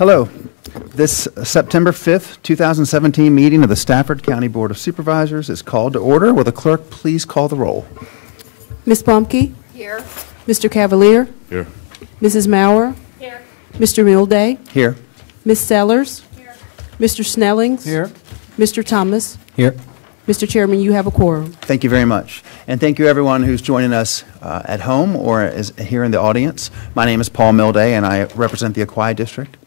Hello. This September 5th, 2017 meeting of the Stafford County Board of Supervisors is called to order. Will the clerk please call the roll? Ms. Bumke? Here. Mr. Cavalier? Here. Mrs. Maurer? Here. Mr. Milday? Here. Ms. Sellers? Here. Mr. Snellings? Here. Mr. Thomas? Here. Mr. Chairman, you have a quorum. Thank you very much. And thank you everyone who's joining us at home or is here in the audience. My name is Paul Milday and I represent the Aquia District.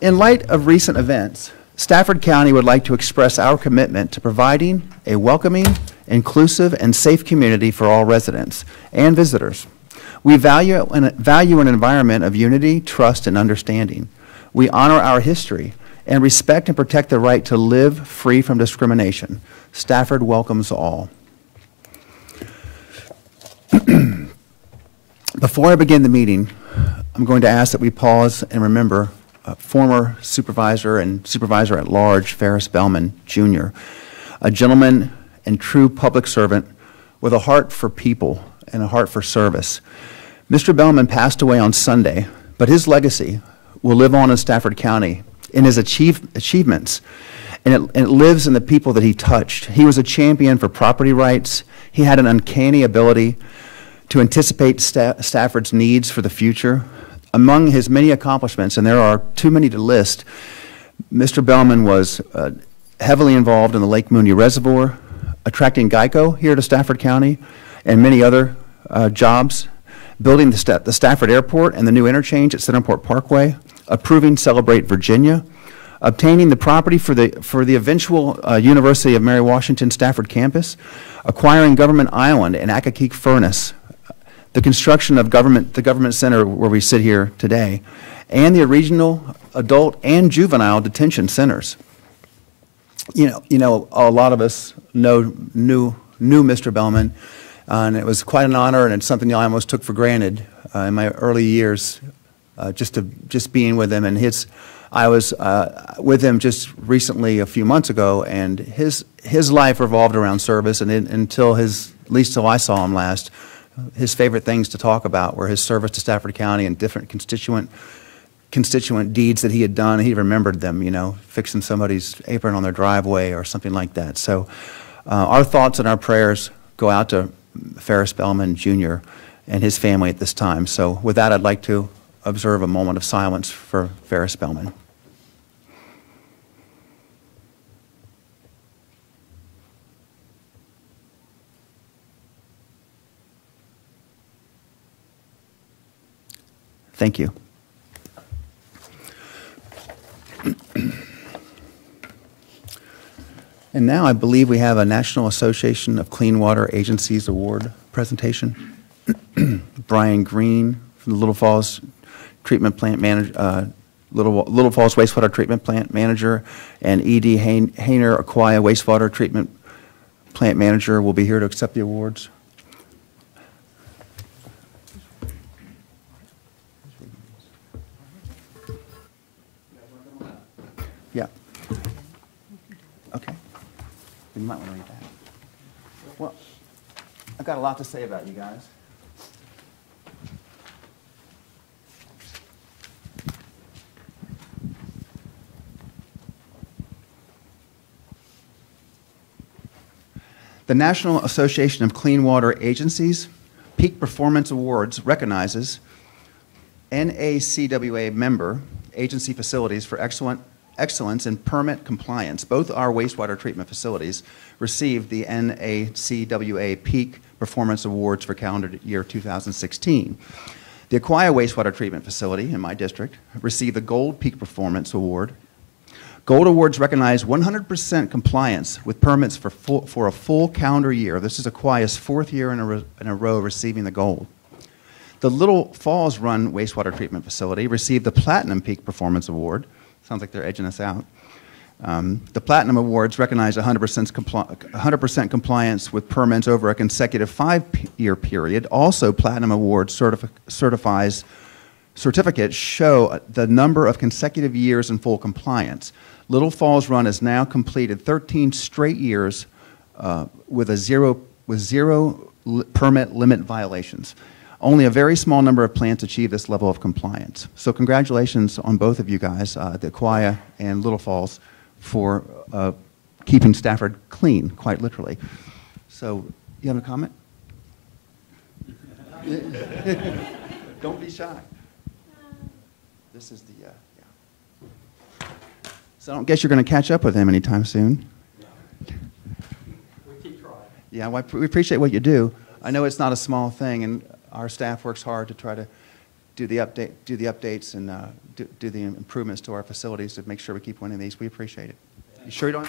In light of recent events, Stafford County would like to express our commitment to providing a welcoming, inclusive, and safe community for all residents and visitors. We value an environment of unity, trust, and understanding. We honor our history and respect and protect the right to live free from discrimination. Stafford welcomes all. Before I begin the meeting, I'm going to ask that we pause and remember former supervisor and supervisor at large, Ferris Bellman, Jr., a gentleman and true public servant with a heart for people and a heart for service. Mr. Bellman passed away on Sunday, but his legacy will live on in Stafford County in his achievements, and it lives in the people that he touched. He was a champion for property rights. He had an uncanny ability to anticipate Stafford's needs for the future. Among his many accomplishments, and there are too many to list, Mr. Bellman was heavily involved in the Lake Mooney Reservoir, attracting Geico here to Stafford County, and many other jobs, building the Stafford Airport and the new interchange at Centerport Parkway, approving Celebrate Virginia, obtaining the property for the eventual University of Mary Washington Stafford campus, acquiring Government Island and Accokeek Furnace, the construction of the government center where we sit here today, and the regional adult and juvenile detention centers. You know, a lot of us knew Mr. Bellman, and it was quite an honor, and it's something I almost took for granted in my early years, just being with him. And I was with him just recently a few months ago, and his life revolved around service, and until at least till I saw him last, his favorite things to talk about were his service to Stafford County and different constituent deeds that he had done. He remembered them, you know, fixing somebody's apron on their driveway or something like that. So our thoughts and our prayers go out to Ferris Bellman, Jr. and his family at this time. So with that, I'd like to observe a moment of silence for Ferris Bellman. Thank you. And now I believe we have a National Association of Clean Water Agencies Award presentation. Brian Green from the Little Falls Treatment Plant Manager, Little Falls Wastewater Treatment Plant Manager, and E.D. Hayner, Aquia Wastewater Treatment Plant Manager, will be here to accept the awards. Yeah. Okay. You might want to read that. Well, I've got a lot to say about you guys. The National Association of Clean Water Agencies Peak Performance Awards recognizes NACWA member agency facilities for excellence in permit compliance. Both our wastewater treatment facilities received the NACWA Peak Performance Awards for calendar year 2016. The Aquia Wastewater Treatment Facility in my district received the Gold Peak Performance Award. Gold awards recognize 100% compliance with permits for a full calendar year. This is Aquia's fourth year in a row receiving the gold. The Little Falls Run Wastewater Treatment Facility received the Platinum Peak Performance Award. Sounds like they're edging us out. The Platinum Awards recognize 100% compliance with permits over a consecutive 5-year period. Also, Platinum Awards certificates show the number of consecutive years in full compliance. Little Falls Run has now completed 13 straight years with zero permit limit violations. Only a very small number of plants achieve this level of compliance. So congratulations on both of you guys, the Aquia and Little Falls, for keeping Stafford clean, quite literally. So, you have a comment? Don't be shy. This is the, yeah. So I don't guess you're going to catch up with him anytime soon. We keep trying. Yeah, well, we appreciate what you do. I know it's not a small thing, and our staff works hard to try to do the updates and do the improvements to our facilities to make sure we keep winning these. We appreciate it. You sure you don't?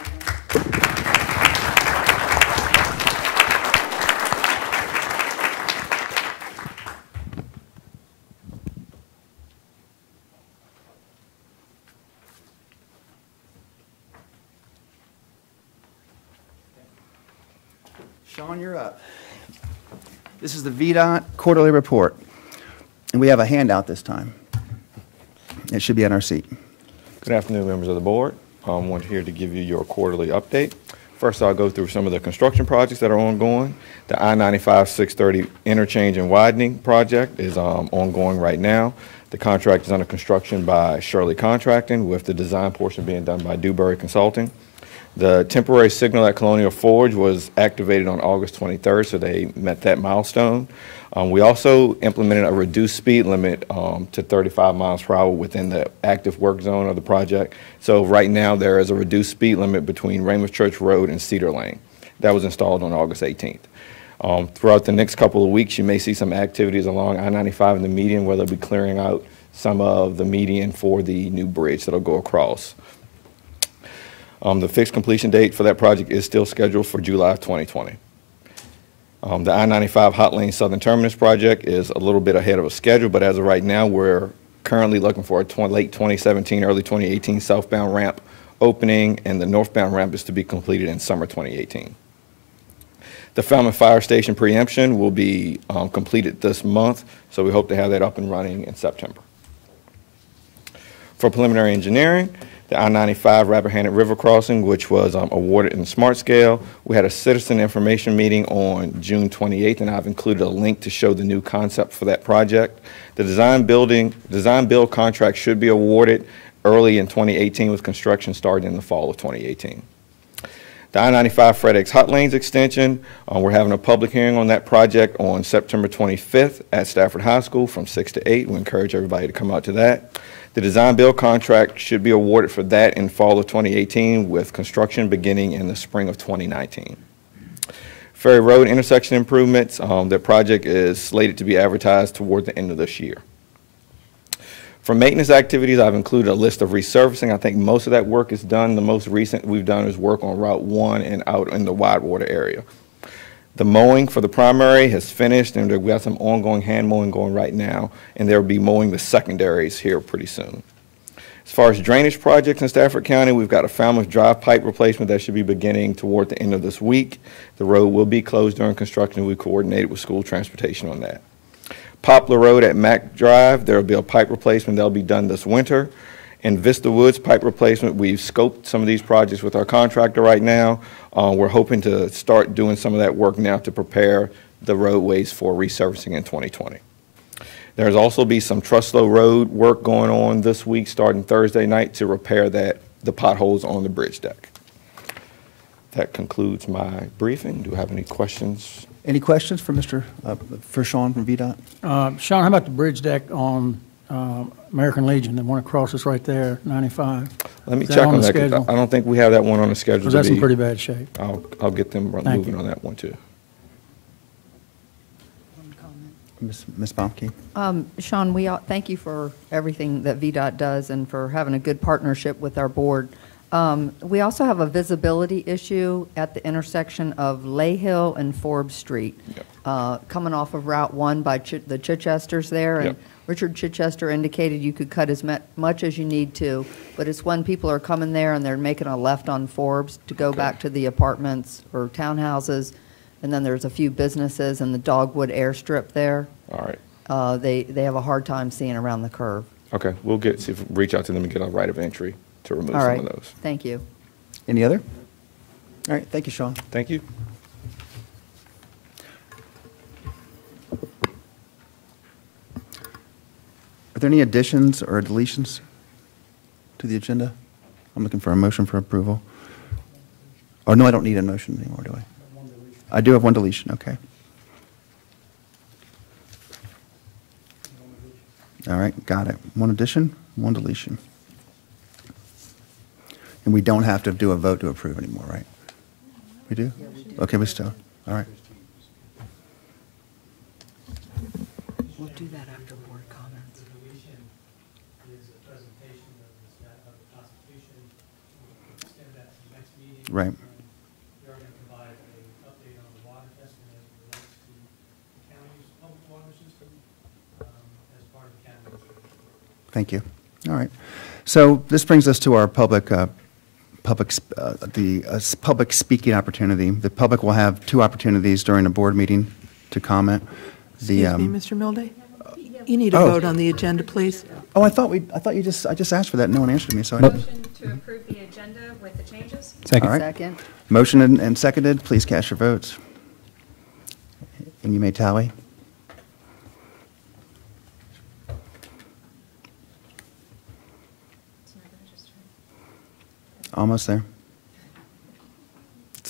Sean, you're up. This is the VDOT quarterly report, and we have a handout this time. It should be on our seat. Good afternoon, members of the board. I'm here to give you your quarterly update. First, I'll go through some of the construction projects that are ongoing. The I-95-630 interchange and widening project is ongoing right now. The contract is under construction by Shirley Contracting, with the design portion being done by Dewberry Consulting. The temporary signal at Colonial Forge was activated on August 23rd, so they met that milestone. We also implemented a reduced speed limit to 35 miles per hour within the active work zone of the project. So right now there is a reduced speed limit between Raymond Church Road and Cedar Lane. That was installed on August 18th. Throughout the next couple of weeks, you may see some activities along I-95 in the median, where they'll be clearing out some of the median for the new bridge that'll go across. The fixed completion date for that project is still scheduled for July of 2020. The I-95 Hot Lane Southern Terminus project is a little bit ahead of a schedule, but as of right now, we're currently looking for a late 2017, early 2018 southbound ramp opening, and the northbound ramp is to be completed in summer 2018. The Falmouth Fire Station preemption will be completed this month, so we hope to have that up and running in September. For preliminary engineering, the I-95 Rappahannock River Crossing, which was awarded in Smart Scale. We had a citizen information meeting on June 28th, and I've included a link to show the new concept for that project. The design build contract should be awarded early in 2018, with construction starting in the fall of 2018. The I-95 FredEx Hot Lanes extension, we're having a public hearing on that project on September 25th at Stafford High School from 6 to 8. We encourage everybody to come out to that. The design build contract should be awarded for that in fall of 2018, with construction beginning in the spring of 2019. Ferry Road intersection improvements, the project is slated to be advertised toward the end of this year. For maintenance activities, I've included a list of resurfacing. I think most of that work is done. The most recent we've done is work on Route 1 and out in the Widewater area. The mowing for the primary has finished, and we have some ongoing hand mowing going right now, and they'll be mowing the secondaries here pretty soon. As far as drainage projects in Stafford County, we've got a Falmouth Drive pipe replacement that should be beginning toward the end of this week. The road will be closed during construction. We coordinated with school transportation on that. Poplar Road at Mack Drive, there will be a pipe replacement that will be done this winter. In Vista Woods pipe replacement, we've scoped some of these projects with our contractor right now. We're hoping to start doing some of that work now to prepare the roadways for resurfacing in 2020. There's also be some Truslow Road work going on this week, starting Thursday night, to repair the potholes on the bridge deck. That concludes my briefing. Do you have any questions? Any questions for for Sean from VDOT? Sean, how about the bridge deck on American Legion, the one across us right there, 95? Let me check on that. I don't think we have that one on the schedule. Because that's in pretty bad shape. I'll get them moving on that one too. Ms. Baumke? Sean, thank you for everything that VDOT does and for having a good partnership with our board. We also have a visibility issue at the intersection of Lay Hill and Forbes Street, coming off of Route 1 by the Chichesters there. And Richard Chichester indicated you could cut as much as you need to, but it's when people are coming there and they're making a left on Forbes to go back to the apartments or townhouses, and then there's a few businesses and the Dogwood airstrip there. All right. They have a hard time seeing around the curve. Okay, we'll see if reach out to them and get a right of entry to remove All right. some of those. Thank you. Any other? All right, thank you, Sean. Thank you. Are there any additions or deletions to the agenda? I'm looking for a motion for approval. Oh, no, I don't need a motion anymore, do I? I do have one deletion, okay. All right, got it. One addition, one deletion. And we don't have to do a vote to approve anymore, right? We do? Yeah, we do. Okay, we still, all right. We'll do that after board comments. Right. They're going to provide an update on the water testing as it relates to the county's public water system as part of the county. Thank you. All right. So this brings us to our public speaking opportunity. The public will have 2 opportunities during a board meeting to comment. Excuse me, Mr. Milday? You need a Oh. vote on the agenda, please. Oh, I thought I just asked for that. No one answered me, so I didn't. Motion to approve the agenda with the changes? All right. Second. Motion and seconded. Please cast your votes. And you may tally. Almost there.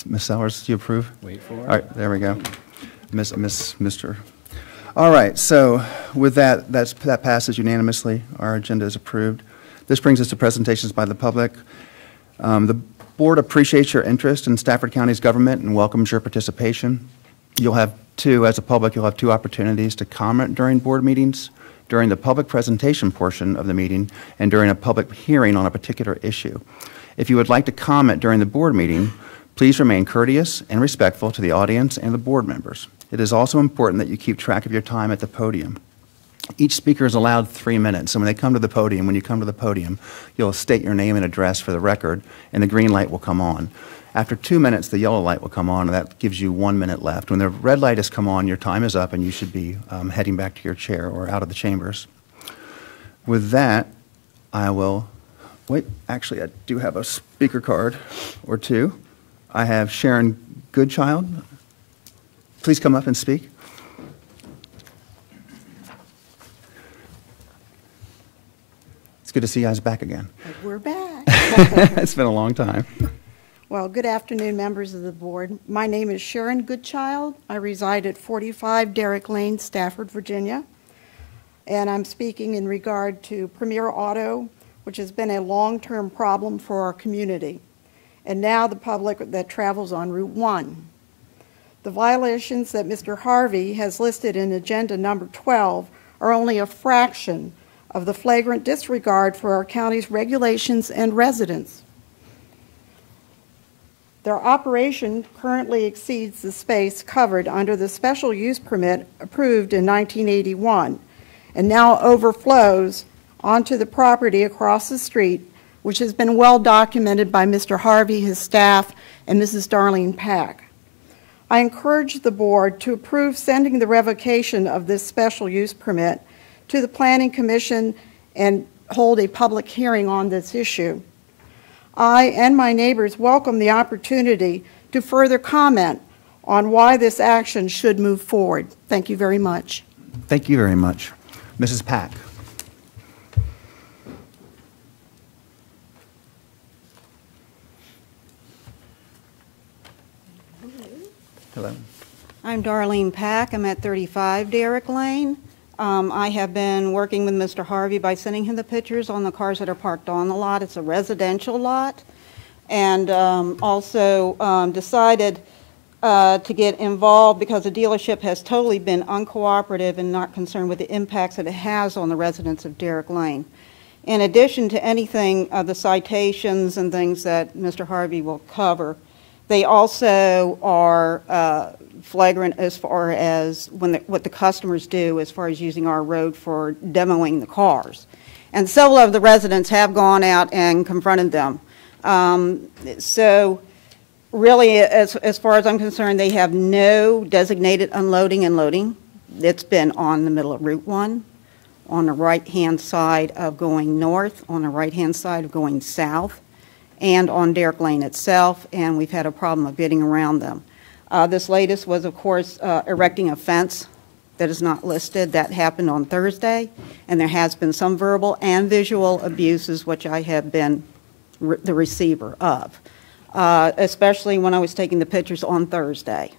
Ms. Sellers, do you approve? Wait for it. All right, there we go. Mr. All right, so with that, that passes unanimously. Our agenda is approved. This brings us to presentations by the public. The board appreciates your interest in Stafford County's government and welcomes your participation. You'll have as a public, you'll have 2 opportunities to comment during board meetings, during the public presentation portion of the meeting, and during a public hearing on a particular issue. If you would like to comment during the board meeting, please remain courteous and respectful to the audience and the board members. It is also important that you keep track of your time at the podium. Each speaker is allowed 3 minutes, so when you come to the podium, you'll state your name and address for the record, and the green light will come on. After 2 minutes, the yellow light will come on, and that gives you 1 minute left. When the red light has come on, your time is up, and you should be heading back to your chair or out of the chambers. With that, I will, wait, actually, I do have a speaker card or 2. I have Sharon Goodchild. Please come up and speak. It's good to see you guys back again. We're back. It's been a long time. Well, good afternoon, members of the board. My name is Sharon Goodchild. I reside at 45 Derrick Lane, Stafford, Virginia. And I'm speaking in regard to Premier Auto, which has been a long-term problem for our community, and now the public that travels on Route 1. The violations that Mr. Harvey has listed in Agenda Number 12 are only a fraction of the flagrant disregard for our county's regulations and residents. Their operation currently exceeds the space covered under the special use permit approved in 1981 and now overflows onto the property across the street, which has been well documented by Mr. Harvey, his staff, and Mrs. Darlene Pack. I encourage the board to approve sending the revocation of this special use permit to the Planning Commission and hold a public hearing on this issue. I and my neighbors welcome the opportunity to further comment on why this action should move forward. Thank you very much. Thank you very much. Mrs. Pack. Hello. I'm Darlene Pack. I'm at 35 Derrick Lane. I have been working with Mr. Harvey by sending him the pictures on the cars that are parked on the lot. It's a residential lot. And also decided to get involved because the dealership has totally been uncooperative and not concerned with the impacts that it has on the residents of Derrick Lane. In addition to anything, the citations and things that Mr. Harvey will cover, they also are flagrant as far as what the customers do as far as using our road for demoing the cars. And several of the residents have gone out and confronted them. So really, as far as I'm concerned, they have no designated unloading and loading. It's been on the middle of Route 1, on the right-hand side of going north, on the right-hand side of going south, and on Derrick Lane itself, and we've had a problem of getting around them. This latest was, of course, erecting a fence that is not listed. That happened on Thursday, and there has been some verbal and visual abuses, which I have been the receiver of, especially when I was taking the pictures on Thursday.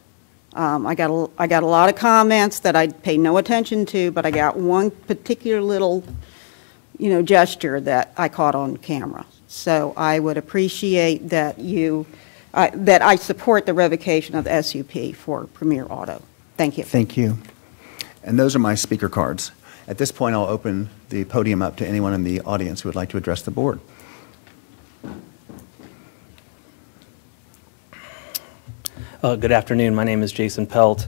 I got a lot of comments that I paid no attention to, but I got one particular little, gesture that I caught on camera. So I would appreciate that that I support the revocation of the SUP for Premier Auto. Thank you. Thank you. And those are my speaker cards. At this point, I'll open the podium up to anyone in the audience who would like to address the board. Good afternoon. My name is Jason Pelt.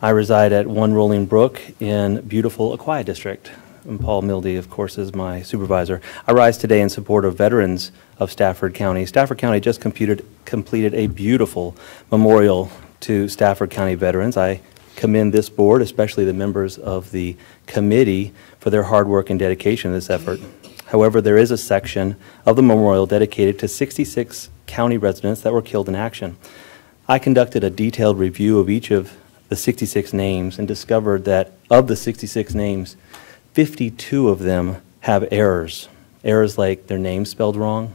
I reside at 1 Rolling Brook in beautiful Aquia District. And Paul Mildy, of course, is my supervisor. I rise today in support of veterans of Stafford County. Stafford County just completed a beautiful memorial to Stafford County veterans. I commend this board, especially the members of the committee, for their hard work and dedication to this effort. However, there is a section of the memorial dedicated to 66 county residents that were killed in action. I conducted a detailed review of each of the 66 names and discovered that of the 66 names, 52 of them have errors. Errors like their name spelled wrong,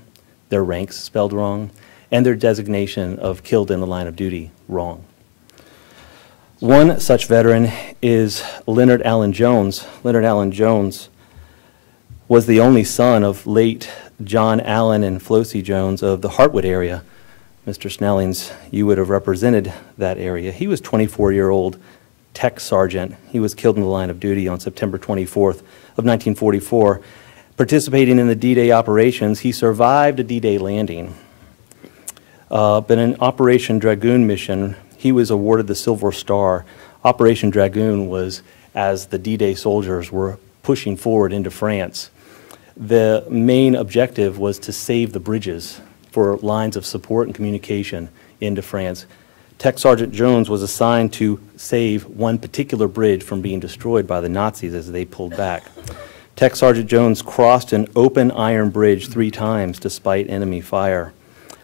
their ranks spelled wrong, and their designation of killed in the line of duty wrong. One such veteran is Leonard Allen Jones. Leonard Allen Jones was the only son of late John Allen and Flossie Jones of the Hartwood area. Mr. Snellings, you would have represented that area. He was 24-year-old tech sergeant. He was killed in the line of duty on September 24th of 1944. Participating in the D-Day operations, he survived a D-Day landing. But in Operation Dragoon mission, he was awarded the Silver Star. Operation Dragoon was as the D-Day soldiers were pushing forward into France. The main objective was to save the bridges for lines of support and communication into France. Tech Sergeant Jones was assigned to save one particular bridge from being destroyed by the Nazis as they pulled back. Tech Sergeant Jones crossed an open iron bridge 3 times despite enemy fire.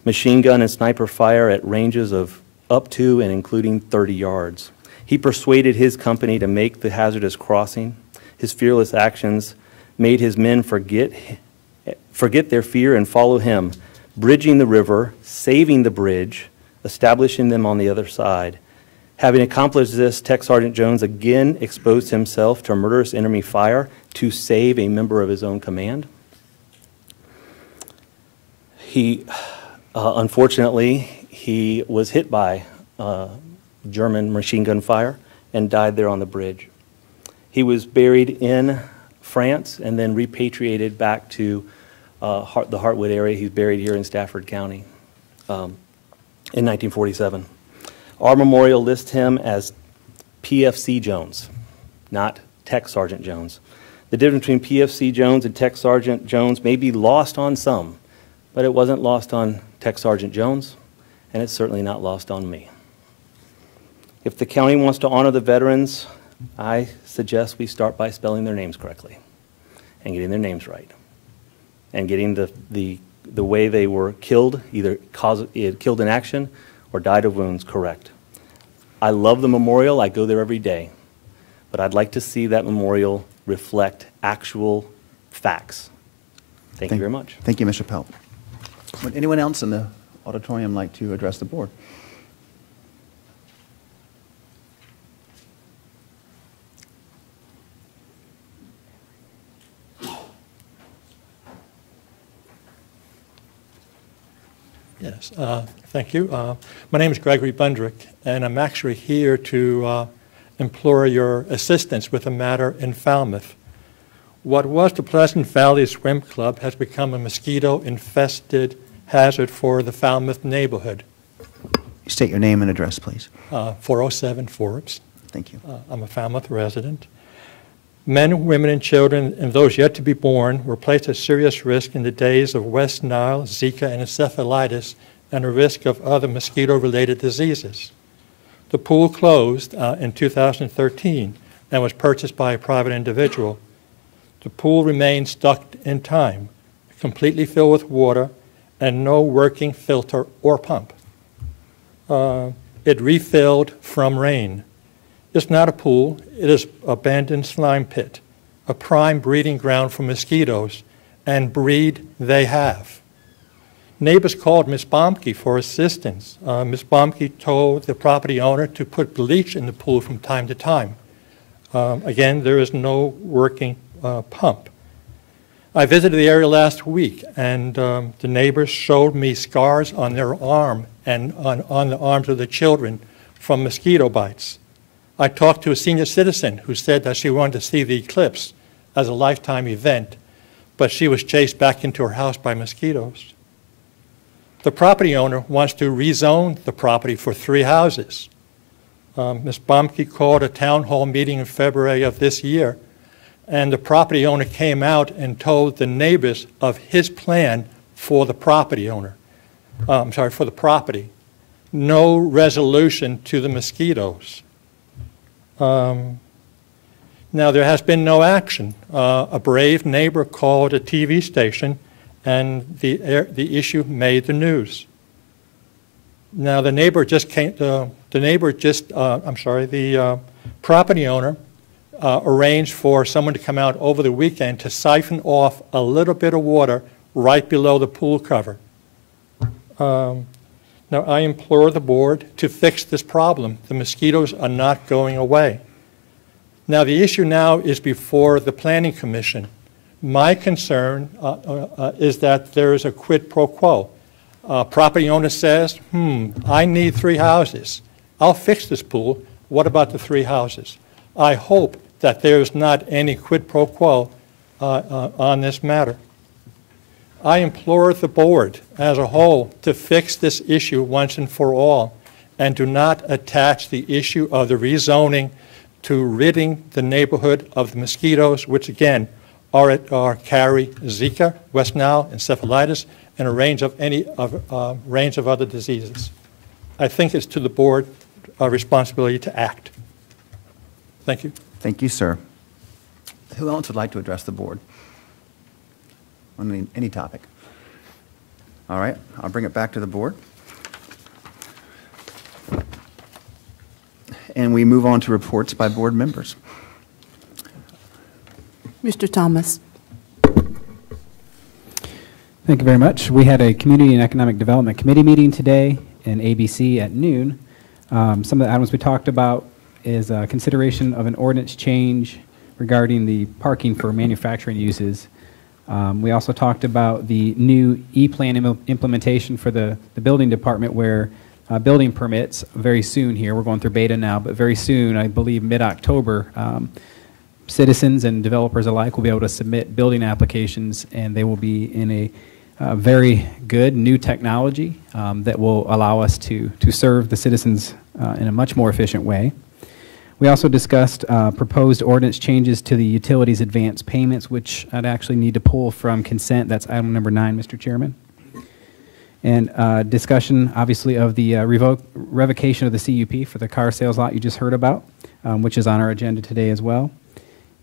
Machine gun and sniper fire at ranges of up to and including 30 yards. He persuaded his company to make the hazardous crossing. His fearless actions made his men forget their fear and follow him, bridging the river, saving the bridge, establishing them on the other side. Having accomplished this, Tech Sergeant Jones again exposed himself to murderous enemy fire to save a member of his own command. Unfortunately, he was hit by German machine gun fire and died there on the bridge. He was buried in France and then repatriated back to the Hartwood area. He's buried here in Stafford County in 1947. Our memorial lists him as PFC Jones, not Tech Sergeant Jones. The difference between PFC Jones and Tech Sergeant Jones may be lost on some, but it wasn't lost on Tech Sergeant Jones, and it's certainly not lost on me. If the county wants to honor the veterans, I suggest we start by spelling their names correctly and getting their names right and getting the way they were killed, either killed in action or died of wounds, correct. I love the memorial. I go there every day. But I'd like to see that memorial reflect actual facts. Thank you very much. Thank you, Mr. Pelt. Would anyone else in the auditorium like to address the board? Yes, thank you. My name is Gregory Bundrick, and I'm actually here to implore your assistance with a matter in Falmouth. What was the Pleasant Valley Swim Club has become a mosquito-infested hazard for the Falmouth neighborhood. State your name and address, please. 407 Forbes. Thank you. I'm a Falmouth resident. Men, women, and children, and those yet to be born, were placed at serious risk in the days of West Nile, Zika, and encephalitis, and a risk of other mosquito-related diseases. The pool closed in 2013 and was purchased by a private individual. The pool remained stuck in time, completely filled with water, and no working filter or pump. It refilled from rain. It's not a pool. It is an abandoned slime pit, a prime breeding ground for mosquitoes, and breed they have. Neighbors called Ms. Bomke for assistance. Ms. Bomke told the property owner to put bleach in the pool from time to time. Again, there is no working pump. I visited the area last week, and the neighbors showed me scars on their arm and on the arms of the children from mosquito bites. I talked to a senior citizen who said that she wanted to see the eclipse as a lifetime event, but she was chased back into her house by mosquitoes. The property owner wants to rezone the property for 3 houses. Ms. Bomke called a town hall meeting in February of this year, and the property owner came out and told the neighbors of his plan for the property owner. For the property. No resolution to the mosquitoes. Now, there has been no action. A brave neighbor called a TV station, and the issue made the news. Now, the property owner arranged for someone to come out over the weekend to siphon off a little bit of water right below the pool cover. Now, I implore the board to fix this problem. The mosquitoes are not going away. Now, the issue now is before the Planning Commission. My concern is that there is a quid pro quo. Property owner says, I need 3 houses. I'll fix this pool. What about the 3 houses? I hope that there is not any quid pro quo on this matter. I implore the board as a whole to fix this issue once and for all, and do not attach the issue of the rezoning to ridding the neighborhood of the mosquitoes, which again carry Zika, West Nile, encephalitis, and a range of other diseases. I think it's to the board responsibility to act. Thank you. Thank you, sir. Who else would like to address the board on any topic? All right, I'll bring it back to the board. And we move on to reports by board members. Mr. Thomas. Thank you very much. We had a Community and Economic Development Committee meeting today in ABC at noon. Some of the items we talked about is consideration of an ordinance change regarding the parking for manufacturing uses. We also talked about the new E-plan implementation for the building department, where building permits very soon here, we're going through beta now, but very soon, I believe mid-October, citizens and developers alike will be able to submit building applications, and they will be in a very good new technology that will allow us to serve the citizens in a much more efficient way. We also discussed proposed ordinance changes to the utilities advance payments, which I'd actually need to pull from consent. That's item number 9, Mr. Chairman. And discussion, obviously, of the revocation of the CUP for the car sales lot you just heard about, which is on our agenda today as well.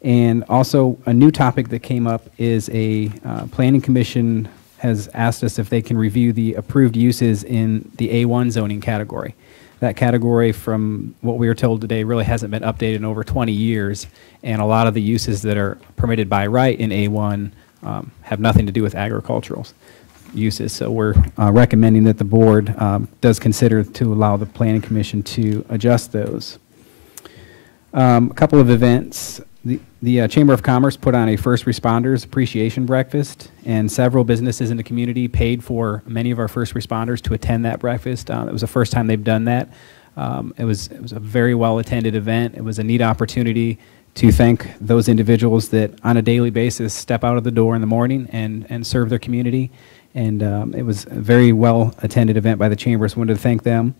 And also, a new topic that came up is a Planning Commission has asked us if they can review the approved uses in the A1 zoning category. That category, from what we were told today, really hasn't been updated in over 20 years, and a lot of the uses that are permitted by right in A1 have nothing to do with agricultural uses. So we're recommending that the board does consider to allow the Planning Commission to adjust those. A couple of events. The Chamber of Commerce put on a first responders appreciation breakfast, and several businesses in the community paid for many of our first responders to attend that breakfast. It was the first time they've done that. It was a very well attended event. It was a neat opportunity to thank those individuals that on a daily basis step out of the door in the morning and serve their community. And it was a very well attended event by the Chambers. Wanted to thank them.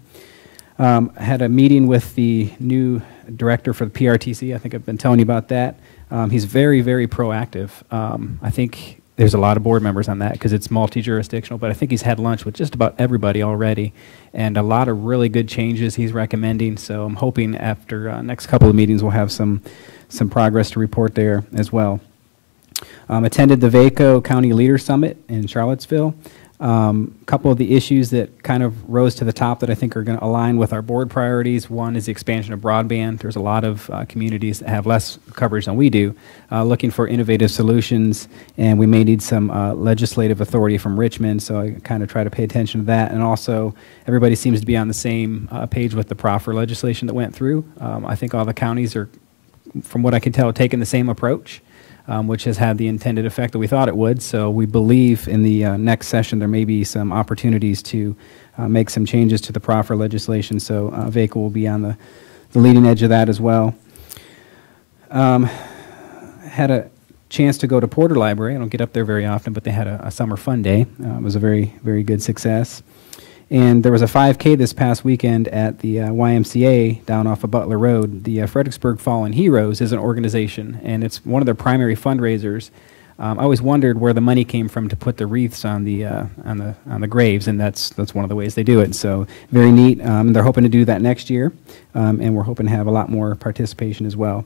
I had a meeting with the new director for the PRTC. I think I've been telling you about that. He's very, very proactive. I think there's a lot of board members on that because it's multi-jurisdictional, but I think he's had lunch with just about everybody already, and a lot of really good changes he's recommending. So I'm hoping after next couple of meetings we'll have some progress to report there as well. Attended the VACO County Leader Summit in Charlottesville. A couple of the issues that kind of rose to the top that I think are going to align with our board priorities. One is the expansion of broadband. There's a lot of communities that have less coverage than we do, looking for innovative solutions, and we may need some legislative authority from Richmond, so I kind of try to pay attention to that. And also, everybody seems to be on the same page with the proffer legislation that went through. I think all the counties are, from what I can tell, taking the same approach. Which has had the intended effect that we thought it would. So we believe in the next session there may be some opportunities to make some changes to the proffer legislation. So VACA will be on the leading edge of that as well. Had a chance to go to Porter Library. I don't get up there very often, but they had a summer fun day. It was a very, very good success. And there was a 5K this past weekend at the YMCA down off of Butler Road. The Fredericksburg Fallen Heroes is an organization, and it's one of their primary fundraisers. I always wondered where the money came from to put the wreaths on the graves, and that's one of the ways they do it. So very neat. They're hoping to do that next year, and we're hoping to have a lot more participation as well.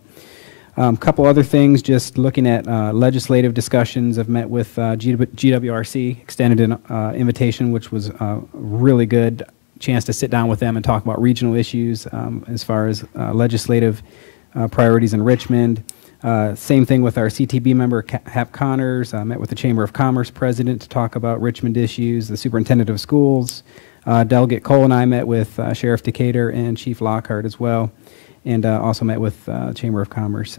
A couple other things, just looking at legislative discussions. I've met with GWRC, extended an invitation, which was a really good chance to sit down with them and talk about regional issues as far as legislative priorities in Richmond. Same thing with our CTB member, Hap Connors. I met with the Chamber of Commerce president to talk about Richmond issues, the superintendent of schools. Delegate Cole and I met with Sheriff Decatur and Chief Lockhart as well. And also met with Chamber of Commerce,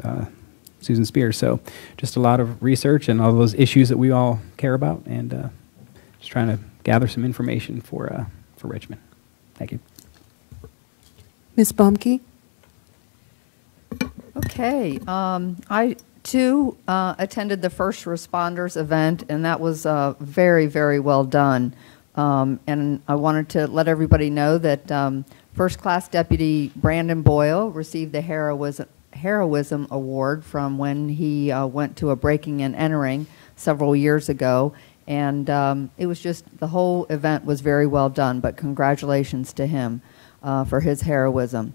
Susan Spears. So just a lot of research and all those issues that we all care about, and just trying to gather some information for Richmond. Thank you. Ms. Bumke? Okay. I, too, attended the First Responders event, and that was very, very well done. And I wanted to let everybody know that First Class Deputy Brandon Boyle received the Heroism Award from when he went to a breaking and entering several years ago. And it was just, the whole event was very well done, but congratulations to him for his heroism.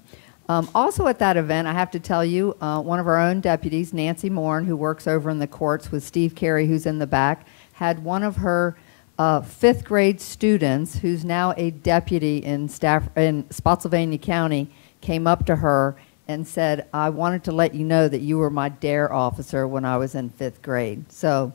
Also at that event, I have to tell you, one of our own deputies, Nancy Morn, who works over in the courts with Steve Carey, who's in the back, had one of her fifth grade students, who's now a deputy in Spotsylvania County, came up to her and said, "I wanted to let you know that you were my DARE officer when I was in fifth grade." So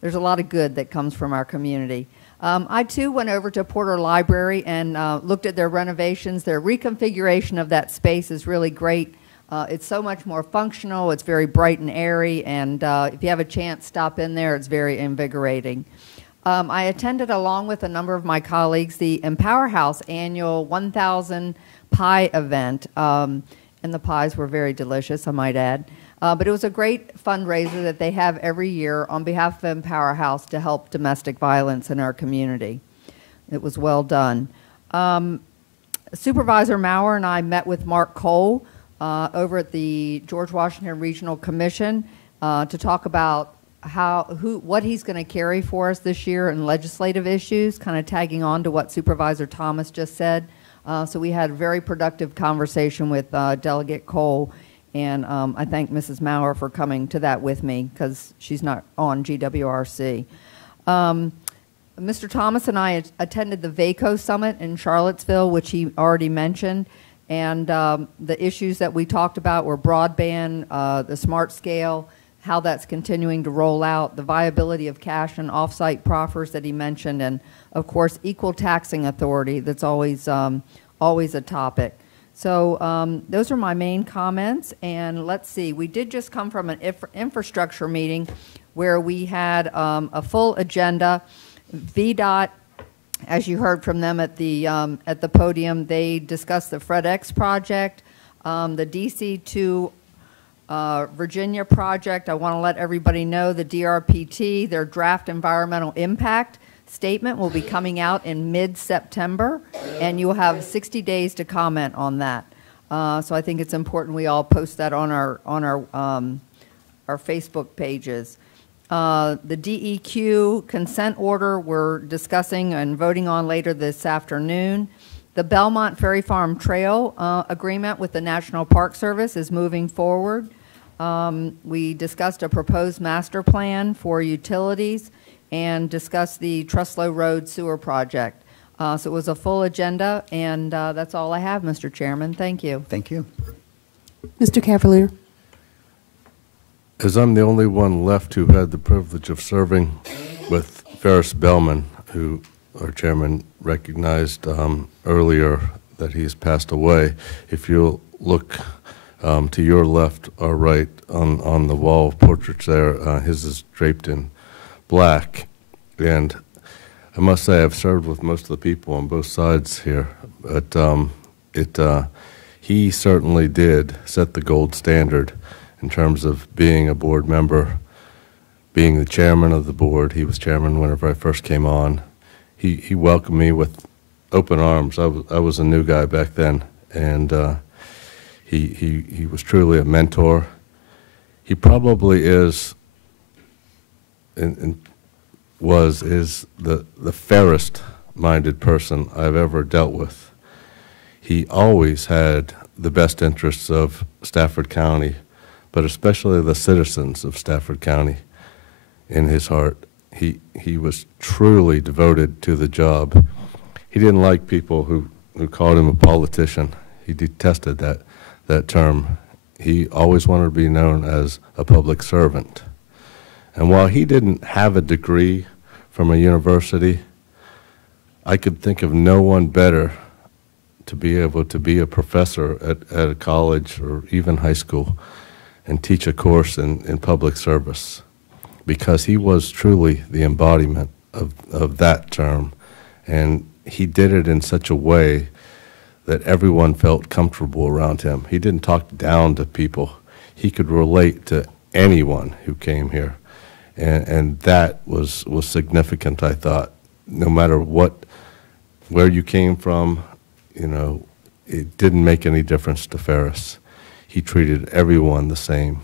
there's a lot of good that comes from our community. I, too, went over to Porter Library and looked at their renovations. Their reconfiguration of that space is really great. It's so much more functional. It's very bright and airy, and if you have a chance, stop in there. It's very invigorating. I attended, along with a number of my colleagues, the Empower House annual 1,000 pie event, and the pies were very delicious, I might add. But it was a great fundraiser that they have every year on behalf of Empower House to help domestic violence in our community. It was well done. Supervisor Maurer and I met with Mark Cole over at the George Washington Regional Commission to talk about what he's going to carry for us this year in legislative issues, kind of tagging on to what Supervisor Thomas just said. So we had a very productive conversation with Delegate Cole, and I thank Mrs. Maurer for coming to that with me because she's not on GWRC. Mr. Thomas and I attended the VACO Summit in Charlottesville, which he already mentioned, and the issues that we talked about were broadband, the smart scale, how that's continuing to roll out, the viability of cash and off-site proffers that he mentioned, and of course equal taxing authority. That's always a topic. So those are my main comments, and let's see, we did just come from an infrastructure meeting where we had a full agenda. VDOT, as you heard from them at the podium, they discussed the FredEx project, the DC to Virginia project. I want to let everybody know the DRPT, their draft environmental impact statement, will be coming out in mid-September, and you will have 60 days to comment on that. So I think it's important we all post that on our Facebook pages. The DEQ consent order we're discussing and voting on later this afternoon. The Belmont Ferry Farm Trail agreement with the National Park Service is moving forward. We discussed a proposed master plan for utilities, and discuss the Truslow Road sewer project. So it was a full agenda, and that's all I have, Mr. Chairman. Thank you. Thank you. Mr. Cavalier. As I'm the only one left who had the privilege of serving with Ferris Bellman, who our chairman recognized earlier that he's passed away, if you'll look to your left or right on the wall of portraits there, his is draped in black. And I must say I've served with most of the people on both sides here, but he certainly did set the gold standard in terms of being a board member, being the chairman of the board. He was chairman whenever I first came on. He welcomed me with open arms. I was a new guy back then, and he was truly a mentor. He probably is is the fairest-minded person I've ever dealt with. He always had the best interests of Stafford County, but especially the citizens of Stafford County in his heart. He was truly devoted to the job. He didn't like people who called him a politician. He detested that term. He always wanted to be known as a public servant. And while he didn't have a degree from a university, I could think of no one better to be able to be a professor at a college or even high school and teach a course in public service, because he was truly the embodiment of that term. And he did it in such a way that everyone felt comfortable around him. He didn't talk down to people. He could relate to anyone who came here. And that was significant, I thought. No matter where you came from, it didn't make any difference to Ferris. He treated everyone the same.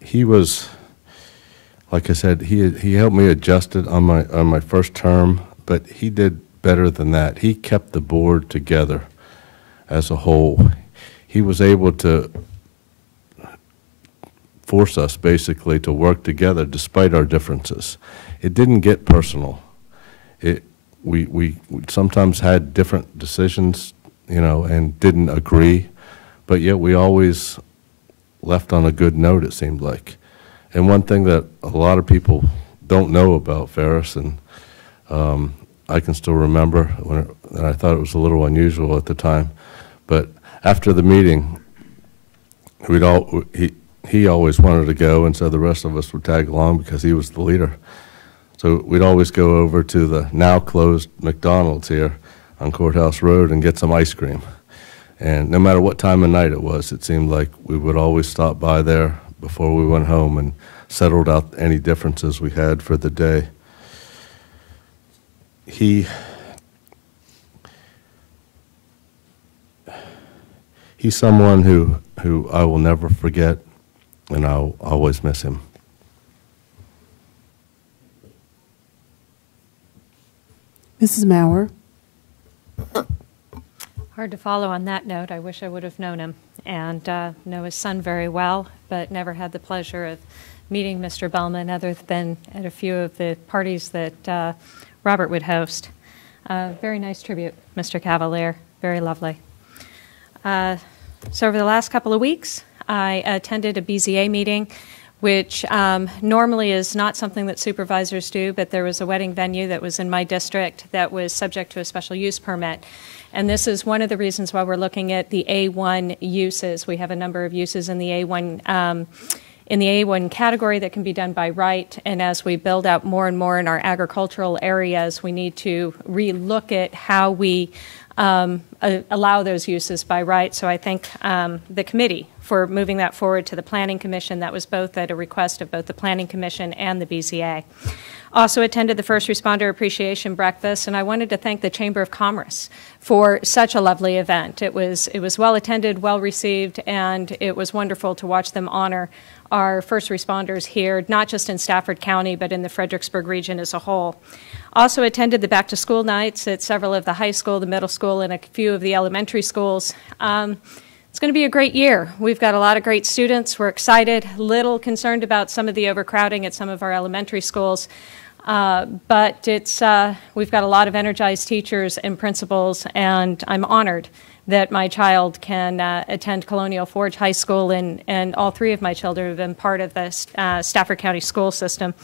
He was, like I said, he helped me adjust it on my first term, but he did better than that. He kept the board together as a whole. He was able to force us basically to work together despite our differences. It didn't get personal. We sometimes had different decisions, and didn't agree, but yet we always left on a good note, it seemed like. And one thing that a lot of people don't know about Ferris, and I can still remember and I thought it was a little unusual at the time, but after the meeting, he always wanted to go, and so the rest of us would tag along because he was the leader. So we'd always go over to the now closed McDonald's here on Courthouse Road and get some ice cream. And no matter what time of night it was, it seemed like we would always stop by there before we went home and settled out any differences we had for the day. He's someone who I will never forget, and I'll always miss him. Mrs. Maurer. Hard to follow on that note. I wish I would have known him and know his son very well, but never had the pleasure of meeting Mr. Bellman other than at a few of the parties that Robert would host. Very nice tribute, Mr. Cavalier. Very lovely. So over the last couple of weeks, I attended a BZA meeting, which normally is not something that supervisors do, but there was a wedding venue that was in my district that was subject to a special use permit. And this is one of the reasons why we're looking at the A1 uses. We have a number of uses in the A1 category that can be done by right, and as we build out more and more in our agricultural areas, we need to relook at how we allow those uses by right. So I thank the committee for moving that forward to the Planning Commission. That was both at a request of both the Planning Commission and the BZA. Also attended the First Responder Appreciation Breakfast, and I wanted to thank the Chamber of Commerce for such a lovely event. It was well attended, well received, and it was wonderful to watch them honor our first responders here, not just in Stafford County, but in the Fredericksburg region as a whole. Also attended the back-to-school nights at several of the high school, the middle school, and a few of the elementary schools. It's It's going to be a great year. We've got a lot of great students. We're excited, little concerned about some of the overcrowding at some of our elementary schools. But we've got a lot of energized teachers and principals, and I'm honored that my child can attend Colonial Forge High School, and all three of my children have been part of the Stafford County school system.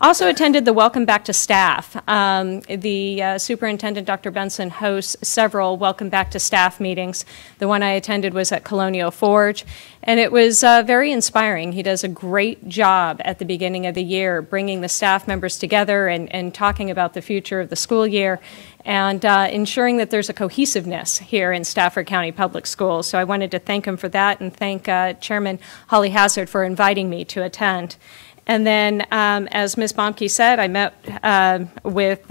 Also attended the Welcome Back to Staff. The Superintendent, Dr. Benson, hosts several Welcome Back to Staff meetings. The one I attended was at Colonial Forge, and it was very inspiring. He does a great job at the beginning of the year bringing the staff members together and talking about the future of the school year and ensuring that there's a cohesiveness here in Stafford County Public Schools. So I wanted to thank him for that and thank Chairman Holly Hazard for inviting me to attend. And then, as Ms. Bomke said, I met with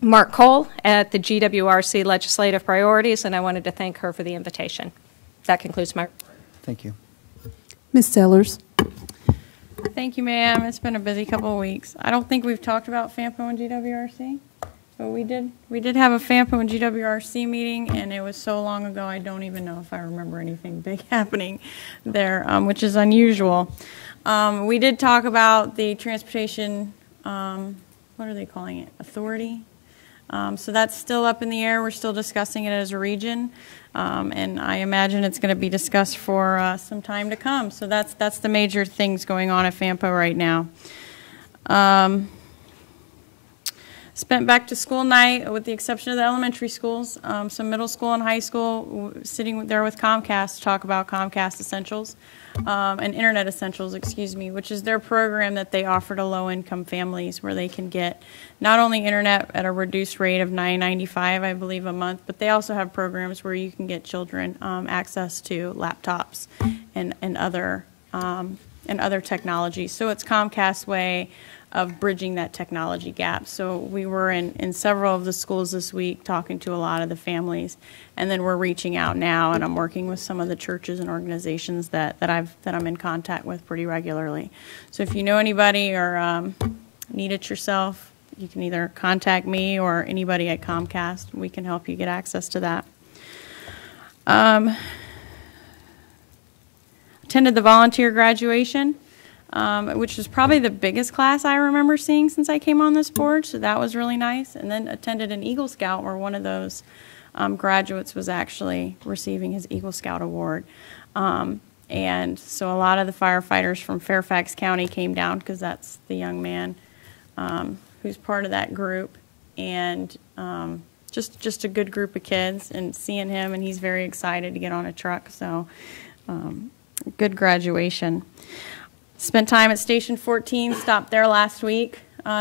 Mark Cole at the GWRC Legislative Priorities, and I wanted to thank her for the invitation. That concludes my report. Thank you. Ms. Sellers. Thank you, ma'am. It's been a busy couple of weeks. I don't think we've talked about FAMPO and GWRC, but we did have a FAMPO and GWRC meeting, and it was so long ago I don't even know if I remember anything big happening there, which is unusual. We did talk about the transportation, what are they calling it, authority? So that's still up in the air. We're still discussing it as a region, and I imagine it's going to be discussed for some time to come. So that's the major things going on at FAMPO right now. Spent back to school night, with the exception of the elementary schools, some middle school and high school, sitting there with Comcast to talk about Comcast Essentials. And Internet Essentials, excuse me, which is their program that they offer to low-income families where they can get not only internet at a reduced rate of $9.95, I believe, a month, but they also have programs where you can get children access to laptops and other technologies. So it's Comcast's way of bridging that technology gap. So we were in several of the schools this week talking to a lot of the families, and then we're reaching out now, and I'm working with some of the churches and organizations that I'm in contact with pretty regularly. So if you know anybody or need it yourself, you can either contact me or anybody at Comcast. We can help you get access to that. Attended the volunteer graduation, which was probably the biggest class I remember seeing since I came on this board, so that was really nice. And then attended an Eagle Scout where one of those graduates was actually receiving his Eagle Scout award. And so a lot of the firefighters from Fairfax County came down because that's the young man who's part of that group. And just a good group of kids, and seeing him, and he's very excited to get on a truck. So good graduation. Spent time at Station 14, stopped there last week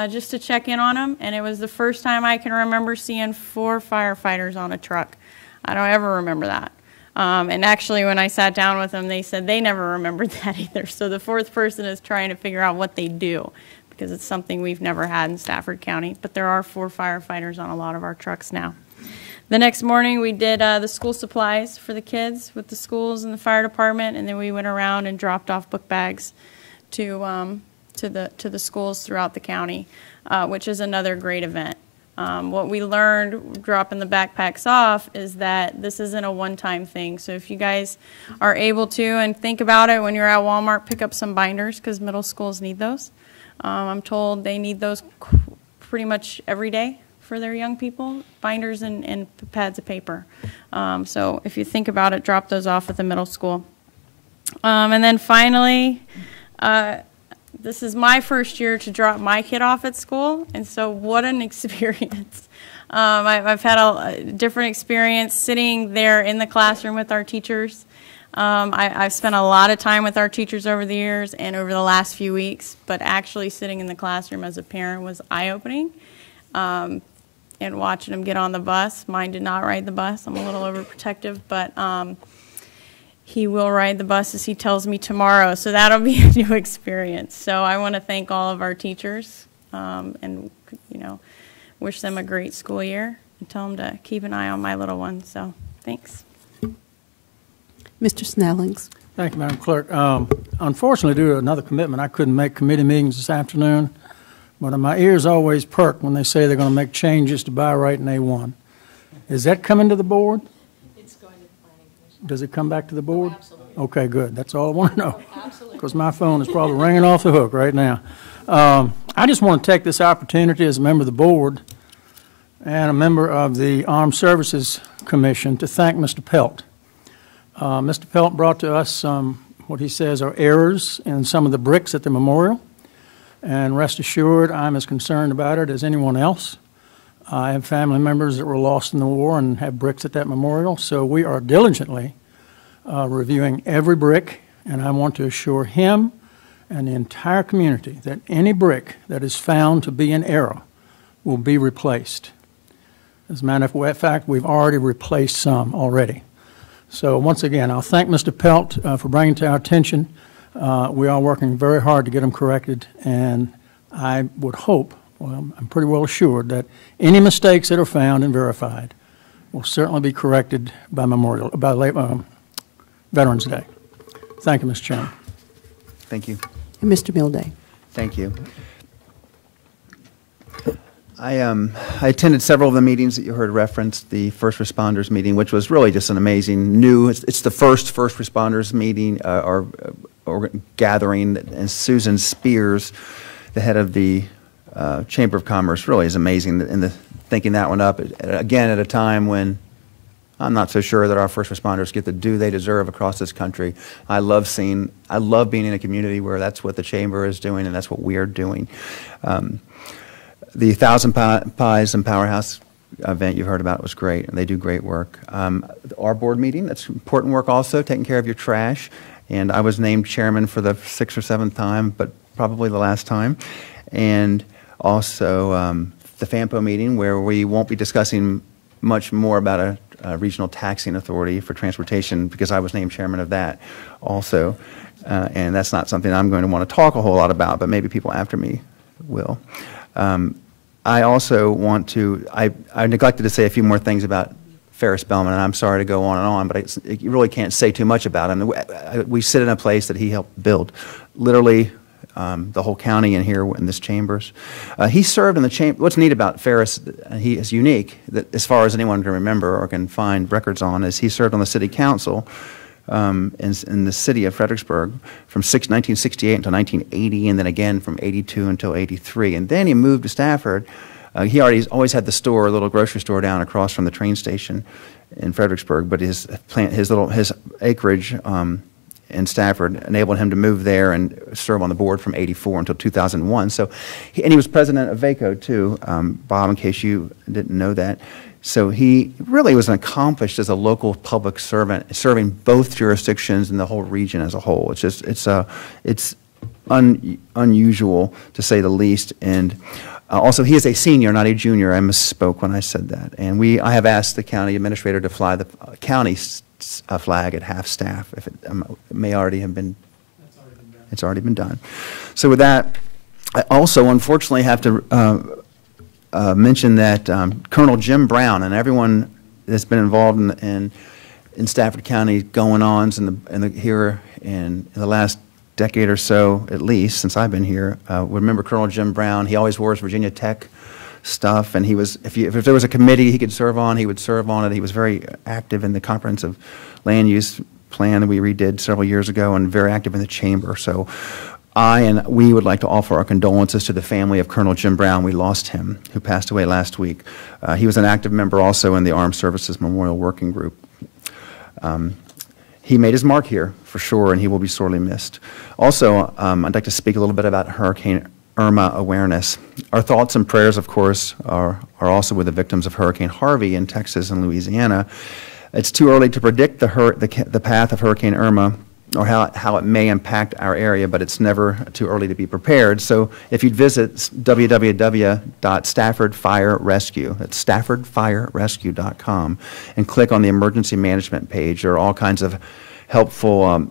just to check in on them, and it was the first time I can remember seeing 4 firefighters on a truck. I don't ever remember that. And actually, when I sat down with them, they said they never remembered that either. So the 4th person is trying to figure out what they do, because it's something we've never had in Stafford County. But there are 4 firefighters on a lot of our trucks now. The next morning, we did the school supplies for the kids with the schools and the fire department, and then we went around and dropped off book bags to the schools throughout the county, which is another great event. What we learned dropping the backpacks off is that this isn't a one-time thing. So if you guys are able to, and think about it when you're at Walmart, pick up some binders, because middle schools need those. I'm told they need those pretty much every day for their young people, binders and pads of paper. So if you think about it, drop those off at the middle school. And then finally, this is my first year to drop my kid off at school, and so what an experience. I've had a different experience sitting there in the classroom with our teachers. I've spent a lot of time with our teachers over the years and over the last few weeks, but actually sitting in the classroom as a parent was eye-opening. And watching them get on the bus. Mine did not ride the bus. I'm a little overprotective, but he will ride the bus as he tells me tomorrow, so that'll be a new experience. So I want to thank all of our teachers and, you know, wish them a great school year and tell them to keep an eye on my little one. So thanks. Mr. Snellings. Thank you, Madam Clerk. Unfortunately, due to another commitment, I couldn't make committee meetings this afternoon, but my ears always perk when they say they're going to make changes to buy right in A1. Is that coming to the board? It's going to the Planning Commission. Does it come back to the board? Absolutely. Okay, good. That's all I want to know. Absolutely. Because my phone is probably ringing off the hook right now. I just want to take this opportunity as a member of the board and a member of the Armed Services Commission to thank Mr. Pelt. Mr. Pelt brought to us some, what he says are errors in some of the bricks at the memorial. And rest assured, I'm as concerned about it as anyone else. I have family members that were lost in the war and have bricks at that memorial, so we are diligently reviewing every brick, and I want to assure him and the entire community that any brick that is found to be in error will be replaced. As a matter of fact, we've already replaced some already. So once again, I'll thank Mr. Pelt for bringing to our attention. We are working very hard to get them corrected, and I would hope, well, I'm pretty well assured that any mistakes that are found and verified will certainly be corrected by Veterans Day. Thank you, Mr. Chairman. Thank you. And Mr. Milday. Thank you. I attended several of the meetings that you heard referenced, the first responders meeting, which was really just an amazing new, it's the first responders meeting or gathering, and Susan Spears, the head of the Chamber of Commerce, really is amazing in thinking that one up, again, at a time when I'm not so sure that our first responders get the due they deserve across this country. I love being in a community where that's what the Chamber is doing and that's what we are doing. The 1,000 Pies and Powerhouse event you heard about was great, and they do great work. Our board meeting, that's important work also, taking care of your trash. And I was named chairman for the 6th or 7th time, but probably the last time. And also the FAMPO meeting, where we won't be discussing much more about a regional taxing authority for transportation, because I was named chairman of that also. And that's not something I'm going to want to talk a whole lot about, but maybe people after me will. I also want to, I neglected to say a few more things about Ferris Bellman, and I'm sorry to go on, but you really can't say too much about him. We sit in a place that he helped build, literally the whole county in here in this chambers. He served in the chamber. What's neat about Ferris, he is unique, that as far as anyone can remember or can find records on, is he served on the city council in the city of Fredericksburg from 1968 until 1980, and then again from 82 until 83. And then he moved to Stafford. He always had the store, a little grocery store down across from the train station in Fredericksburg, but his acreage in Stafford enabled him to move there and serve on the board from 84 until 2001. So, he was president of VACO too, Bob, in case you didn't know that. So he really was accomplished as a local public servant, serving both jurisdictions and the whole region as a whole. It's unusual to say the least. And also, he is a senior, not a junior. I misspoke when I said that. And I have asked the county administrator to fly the county flag at half staff. If it may already have been, it's already been done. So with that, I also unfortunately have to mention that Colonel Jim Brown and everyone that's been involved in Stafford County going-ons here in the last decade or so, at least since I've been here, remember Colonel Jim Brown. He always wore his Virginia Tech stuff, and he was if there was a committee he could serve on, he would serve on it. He was very active in the comprehensive land use plan that we redid several years ago, and very active in the chamber. So we would like to offer our condolences to the family of Colonel Jim Brown. We lost him, who passed away last week. He was an active member also in the Armed Services Memorial Working Group. He made his mark here, for sure, and he will be sorely missed. Also, I'd like to speak a little bit about Hurricane Irma awareness. Our thoughts and prayers, of course, are also with the victims of Hurricane Harvey in Texas and Louisiana. It's too early to predict the path of Hurricane Irma or how it may impact our area, but it's never too early to be prepared. So if you'd visit www.staffordfirerescue, that's staffordfirerescue.com, and click on the emergency management page, there are all kinds of helpful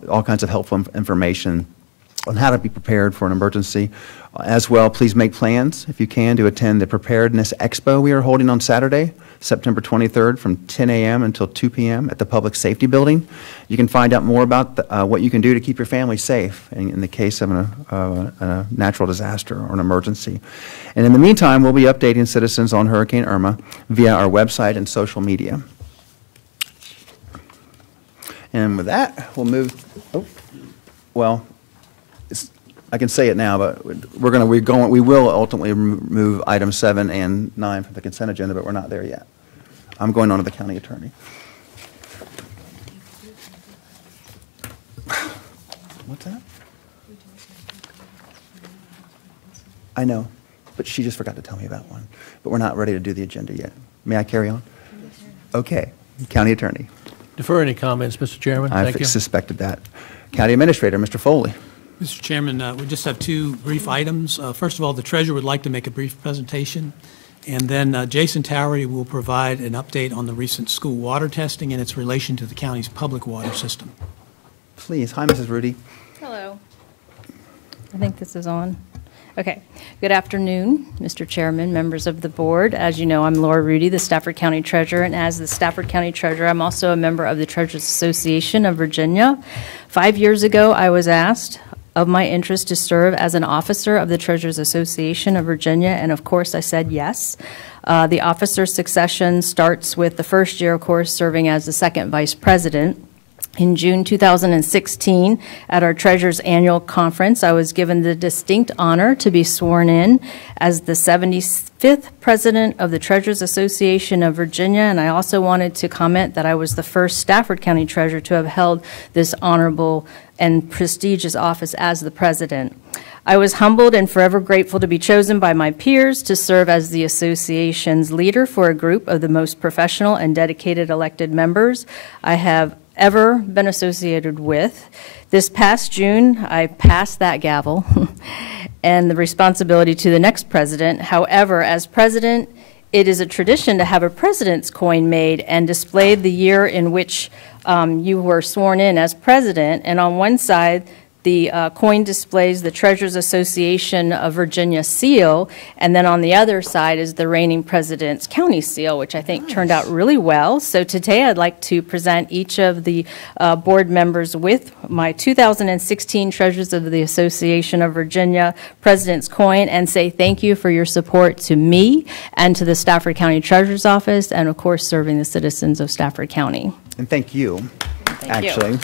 information on how to be prepared for an emergency. As well, please make plans, if you can, to attend the Preparedness Expo we are holding on Saturday, September 23rd from 10 a.m. until 2 p.m. at the Public Safety Building. You can find out more about what you can do to keep your family safe in the case of a natural disaster or an emergency. And in the meantime, we'll be updating citizens on Hurricane Irma via our website and social media. And with that, we'll move, well, I can say it now, but we will ultimately remove items 7 and 9 from the consent agenda, but we're not there yet. I'm going on to the county attorney. What's that? I know, but she just forgot to tell me about one. But we're not ready to do the agenda yet. May I carry on? Okay, county attorney. Defer any comments, Mr. Chairman. Thank I you. suspected that. County administrator, Mr. Foley. Mr. Chairman, we just have 2 brief items. First of all, the treasurer would like to make a brief presentation, and then Jason Towery will provide an update on the recent school water testing and its relation to the county's public water system. Please. Hi, Mrs. Rudy. Hello. I think this is on. Okay. Good afternoon, Mr. Chairman, members of the board. As you know, I'm Laura Rudy, the Stafford County Treasurer, and as the Stafford County Treasurer, I'm also a member of the Treasurers Association of Virginia. 5 years ago, I was asked of my interest to serve as an officer of the Treasurers Association of Virginia, and of course I said yes. The officer succession starts with the first year, of course, serving as the second vice president. In June 2016, at our Treasurers Annual Conference, I was given the distinct honor to be sworn in as the 75th President of the Treasurers Association of Virginia, and I also wanted to comment that I was the first Stafford County Treasurer to have held this honorable and prestigious office as the President. I was humbled and forever grateful to be chosen by my peers to serve as the association's leader for a group of the most professional and dedicated elected members I have ever been associated with. This past June, I passed that gavel and the responsibility to the next president. However, as president, it is a tradition to have a president's coin made and displayed the year in which you were sworn in as president. And on one side, the coin displays the Treasurers Association of Virginia seal, and then on the other side is the reigning president's county seal, which I think turned out really well. So today I'd like to present each of the board members with my 2016 Treasurers of the Association of Virginia President's Coin and say thank you for your support to me and to the Stafford County Treasurer's Office, and of course serving the citizens of Stafford County. And thank you, actually.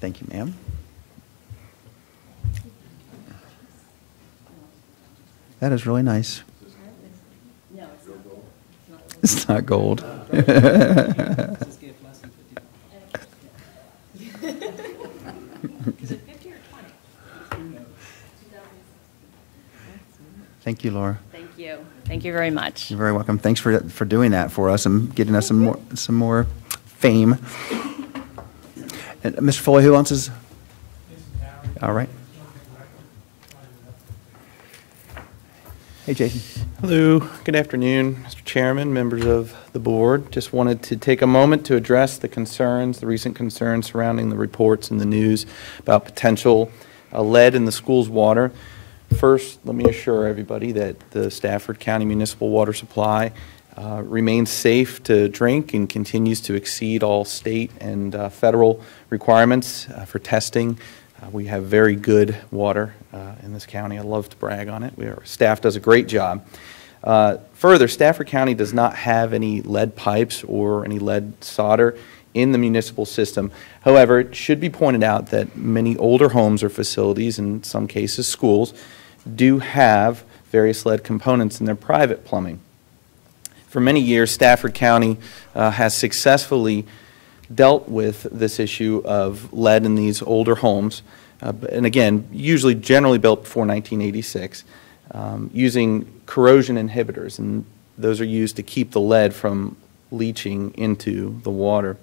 Thank you, ma'am. That is really nice. It's not gold. Thank you, Laura. Thank you. Thank you very much. You're very welcome. Thanks for doing that for us and getting us some more fame. And Mr. Foley, who else is? All right. Hey, Jason. Hello. Good afternoon, Mr. Chairman, members of the board. Just wanted to take a moment to address the recent concerns surrounding the reports in the news about potential lead in the school's water. First, let me assure everybody that the Stafford County Municipal Water Supply remains safe to drink and continues to exceed all state and federal requirements for testing. We have very good water in this county. I love to brag on it. Our staff does a great job. Further, Stafford County does not have any lead pipes or any lead solder in the municipal system. However, it should be pointed out that many older homes or facilities, in some cases schools, do have various lead components in their private plumbing. For many years, Stafford County has successfully dealt with this issue of lead in these older homes, and again, generally built before 1986, using corrosion inhibitors, and those are used to keep the lead from leaching into the water.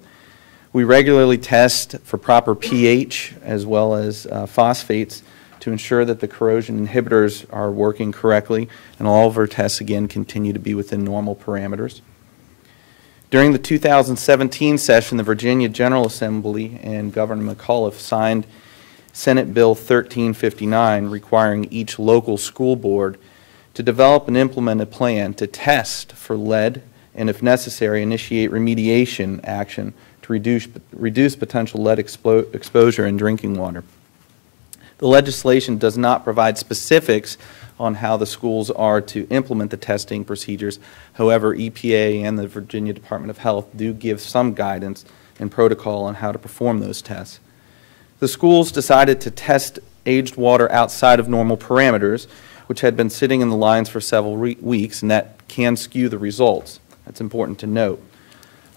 We regularly test for proper pH as well as phosphates to ensure that the corrosion inhibitors are working correctly, and all of our tests, again, continue to be within normal parameters. During the 2017 session, the Virginia General Assembly and Governor McAuliffe signed Senate Bill 1359, requiring each local school board to develop and implement a plan to test for lead and, if necessary, initiate remediation action to reduce potential lead exposure in drinking water. The legislation does not provide specifics on how the schools are to implement the testing procedures. However, EPA and the Virginia Department of Health do give some guidance and protocol on how to perform those tests. The schools decided to test aged water outside of normal parameters, which had been sitting in the lines for several weeks, and that can skew the results. That's important to note.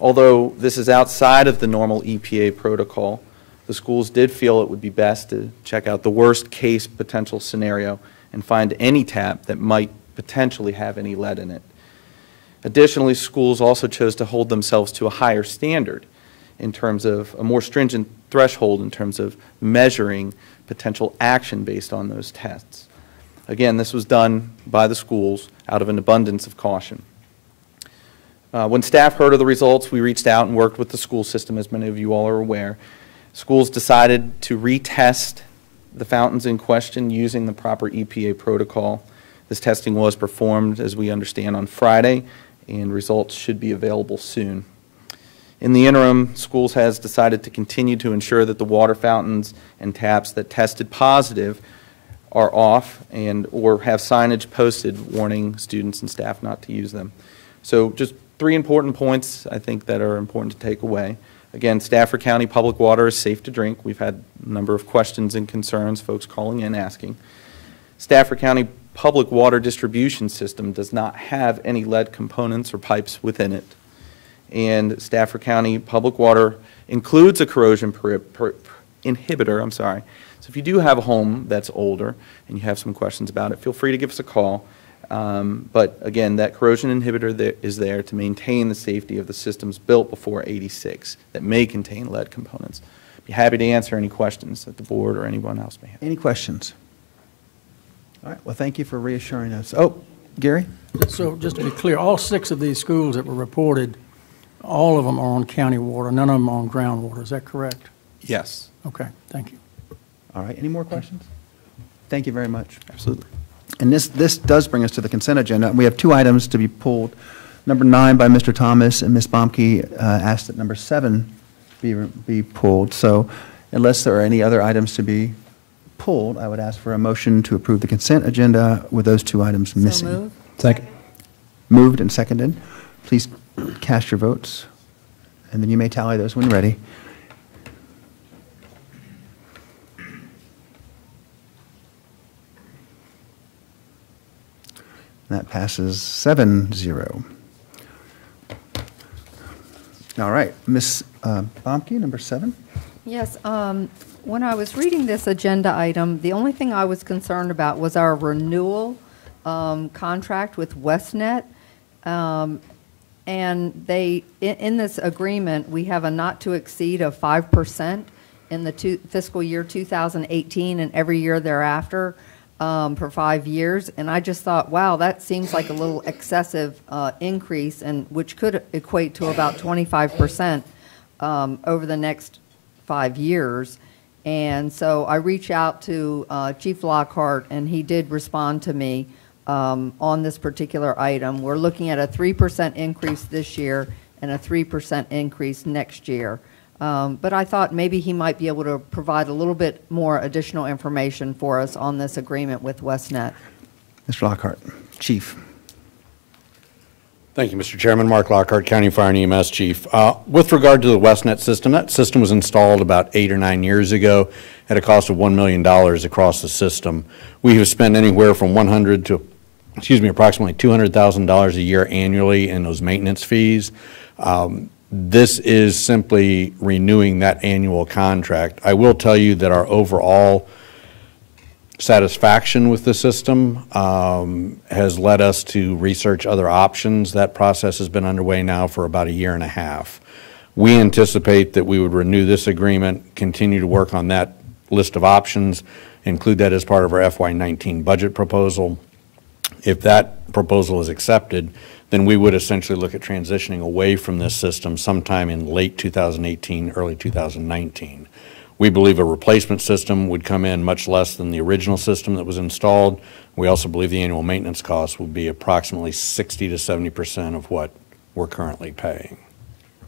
Although this is outside of the normal EPA protocol, the schools did feel it would be best to check out the worst case potential scenario and find any tap that might potentially have any lead in it. Additionally, schools also chose to hold themselves to a higher standard in terms of a more stringent threshold in terms of measuring potential action based on those tests. Again, this was done by the schools out of an abundance of caution. When staff heard of the results, we reached out and worked with the school system, as many of you all are aware. Schools decided to retest the fountains in question using the proper EPA protocol. This testing was performed, as we understand, on Friday, and results should be available soon. In the interim, schools has decided to continue to ensure that the water fountains and taps that tested positive are off and or have signage posted warning students and staff not to use them. So just 3 important points I think that are important to take away. Again, Stafford County Public Water is safe to drink. We've had a number of questions and concerns, folks calling in asking. Stafford County Public Water Distribution System does not have any lead components or pipes within it. And Stafford County Public Water includes a corrosion inhibitor, So if you do have a home that's older and you have some questions about it, feel free to give us a call. But again, that corrosion inhibitor is there to maintain the safety of the systems built before '86 that may contain lead components. Be happy to answer any questions that the board or anyone else may have. Any questions? All right, well, thank you for reassuring us. Oh, Gary? So just to be clear, all 6 of these schools that were reported, all of them are on county water, none of them are on groundwater, is that correct? Yes. Okay, thank you. All right, any more questions? Thank you very much. Absolutely. And this does bring us to the consent agenda. We have 2 items to be pulled. Number 9 by Mr. Thomas, and Ms. Baumke asked that number 7 be pulled. So unless there are any other items to be pulled, I would ask for a motion to approve the consent agenda with those 2 items missing. So moved. Second. Moved and seconded. Please cast your votes, and then you may tally those when ready. That passes 7-0. All right, Ms. Baumke, number 7. Yes, when I was reading this agenda item, the only thing I was concerned about was our renewal contract with WestNet. And in this agreement, we have a not to exceed of 5% in the fiscal year 2018 and every year thereafter for 5 years. And I just thought, wow, that seems like a little excessive increase, and which could equate to about 25% over the next 5 years. And so I reached out to Chief Lockhart, and he did respond to me on this particular item. We're looking at a 3% increase this year and a 3% increase next year. But I thought maybe he might be able to provide a little bit more additional information for us on this agreement with WestNet. Mr. Lockhart, Chief. Thank you, Mr. Chairman. Mark Lockhart, County Fire and EMS Chief. With regard to the WestNet system, that system was installed about 8 or 9 years ago at a cost of $1 million across the system. We have spent anywhere from approximately $200,000 a year annually in those maintenance fees. This is simply renewing that annual contract. I will tell you that our overall satisfaction with the system has led us to research other options. That process has been underway now for about 1.5 years. We anticipate that we would renew this agreement, continue to work on that list of options, include that as part of our FY19 budget proposal. If that proposal is accepted, then we would essentially look at transitioning away from this system sometime in late 2018, early 2019. We believe a replacement system would come in much less than the original system that was installed. We also believe the annual maintenance costs will be approximately 60 to 70% of what we're currently paying.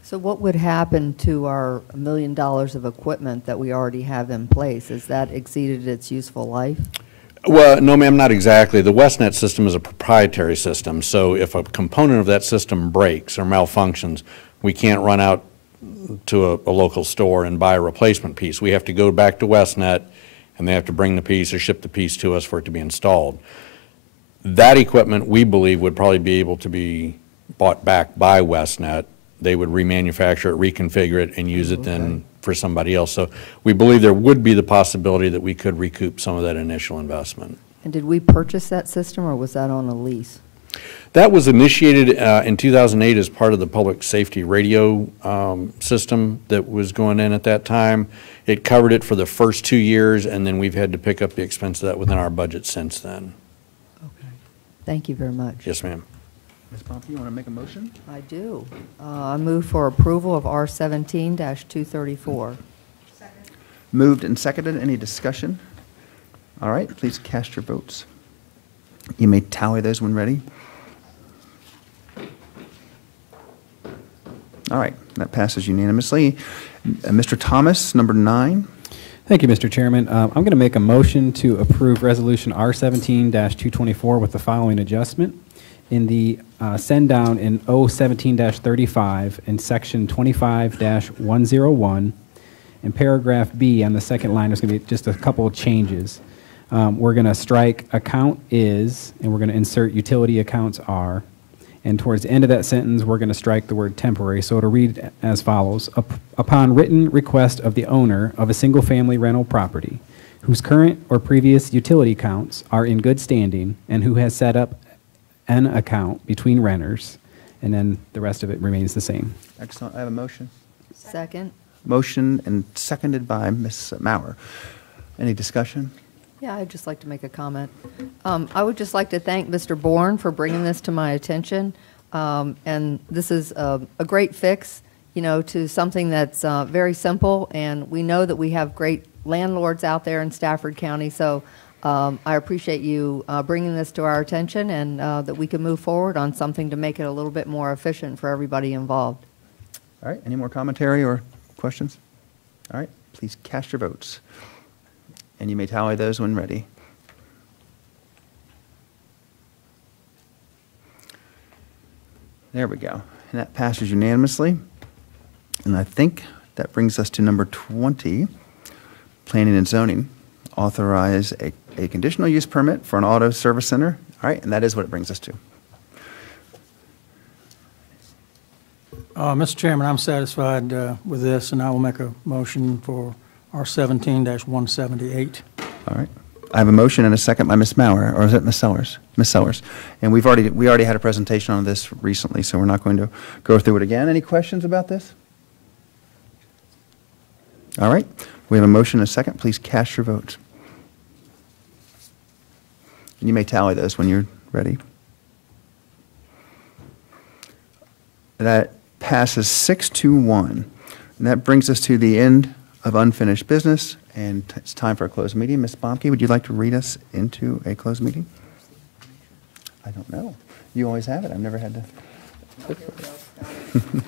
So what would happen to our $1 million of equipment that we already have in place? Has that exceeded its useful life? Well, no, ma'am, not exactly. The WestNet system is a proprietary system, so if a component of that system breaks or malfunctions, we can't run out to a local store and buy a replacement piece. We have to go back to WestNet, and they have to bring the piece or ship the piece to us for it to be installed. That equipment, we believe, would probably be able to be bought back by WestNet. They would remanufacture it, reconfigure it, and use it then for somebody else. So we believe there would be the possibility that we could recoup some of that initial investment. And did we purchase that system, or was that on a lease? That was initiated in 2008 as part of the public safety radio system that was going in at that time. It covered it for the first 2 years, and then we've had to pick up the expense of that within our budget since then. Okay. Thank you very much. Yes, ma'am. Ms. Pompey, you want to make a motion? I do. I move for approval of R17-234. Moved and seconded. Any discussion? All right, please cast your votes. You may tally those when ready. All right, that passes unanimously. Mr. Thomas, number 9. Thank you, Mr. Chairman. I'm going to make a motion to approve Resolution R17-224 with the following adjustment. In the send down in O17-35 in section 25-101, in paragraph B on the second line, there's going to be just a couple of changes. We're going to strike account is, and we're going to insert utility accounts are. And towards the end of that sentence, we're going to strike the word temporary. So it'll read as follows. Upon written request of the owner of a single-family rental property, whose current or previous utility accounts are in good standing and who has set up an account between renters, and then the rest of it remains the same. Excellent. I have a motion. Second. Motion and seconded by Ms. Maurer. Any discussion? Yeah, I'd just like to make a comment. I would just like to thank Mr. Bourne for bringing this to my attention. And this is a great fix, you know, to something that's very simple. And we know that we have great landlords out there in Stafford County. So I appreciate you bringing this to our attention, and that we can move forward on something to make it a little bit more efficient for everybody involved. All right, any more commentary or questions? All right, please cast your votes. And you may tally those when ready. There we go. And that passes unanimously. And I think that brings us to number 20, Planning and Zoning. Authorize a conditional use permit for an auto service center. All right, and that is what it brings us to. Mr. Chairman, I'm satisfied with this, and I will make a motion for R17-178. All right. I have a motion and a second by Ms. Maurer, or is it Ms. Sellers? Ms. Sellers. And we already had a presentation on this recently, so we're not going to go through it again. Any questions about this? All right. We have a motion and a second. Please cast your votes. And you may tally those when you're ready. That passes 6-1. And that brings us to the end of unfinished business, and it's time for a closed meeting. Ms. Bomke, would you like to read us into a closed meeting? I don't know. You always have it. I've never had to look for it.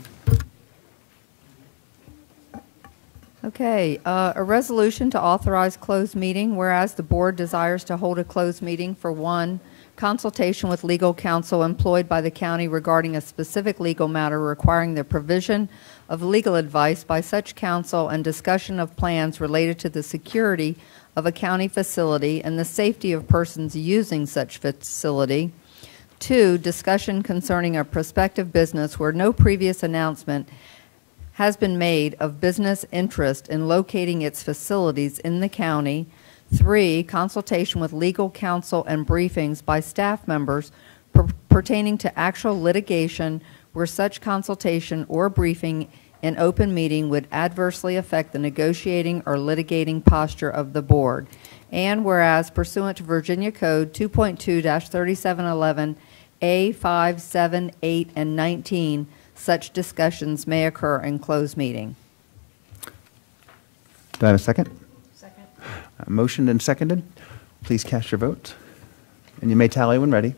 Okay, a resolution to authorize closed meeting, whereas the board desires to hold a closed meeting for 1, consultation with legal counsel employed by the county regarding a specific legal matter requiring the provision of legal advice by such counsel and discussion of plans related to the security of a county facility and the safety of persons using such facility. 2, discussion concerning a prospective business where no previous announcement has been made of business interest in locating its facilities in the county. 3, consultation with legal counsel and briefings by staff members pertaining to actual litigation where such consultation or briefing in open meeting would adversely affect the negotiating or litigating posture of the board. And whereas pursuant to Virginia Code 2.2-3711, A5, 7, 8, and 19, such discussions may occur in closed meeting. Do I have a second? Second. Motioned and seconded. Please cast your vote. And you may tally when ready.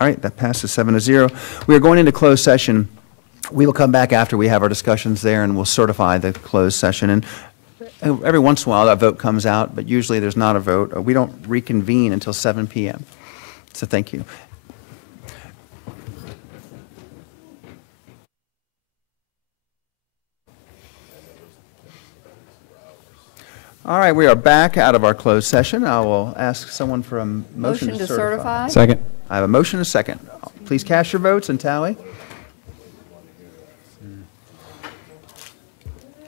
All right, that passes 7-0. We are going into closed session. We will come back after we have our discussions there, and we'll certify the closed session. And Every once in a while, that vote comes out, but usually there's not a vote. We don't reconvene until 7 p.m. So thank you. All right, we are back out of our closed session. I will ask someone for a motion to certify. Second. I have a motion and a second. Please cast your votes and tally.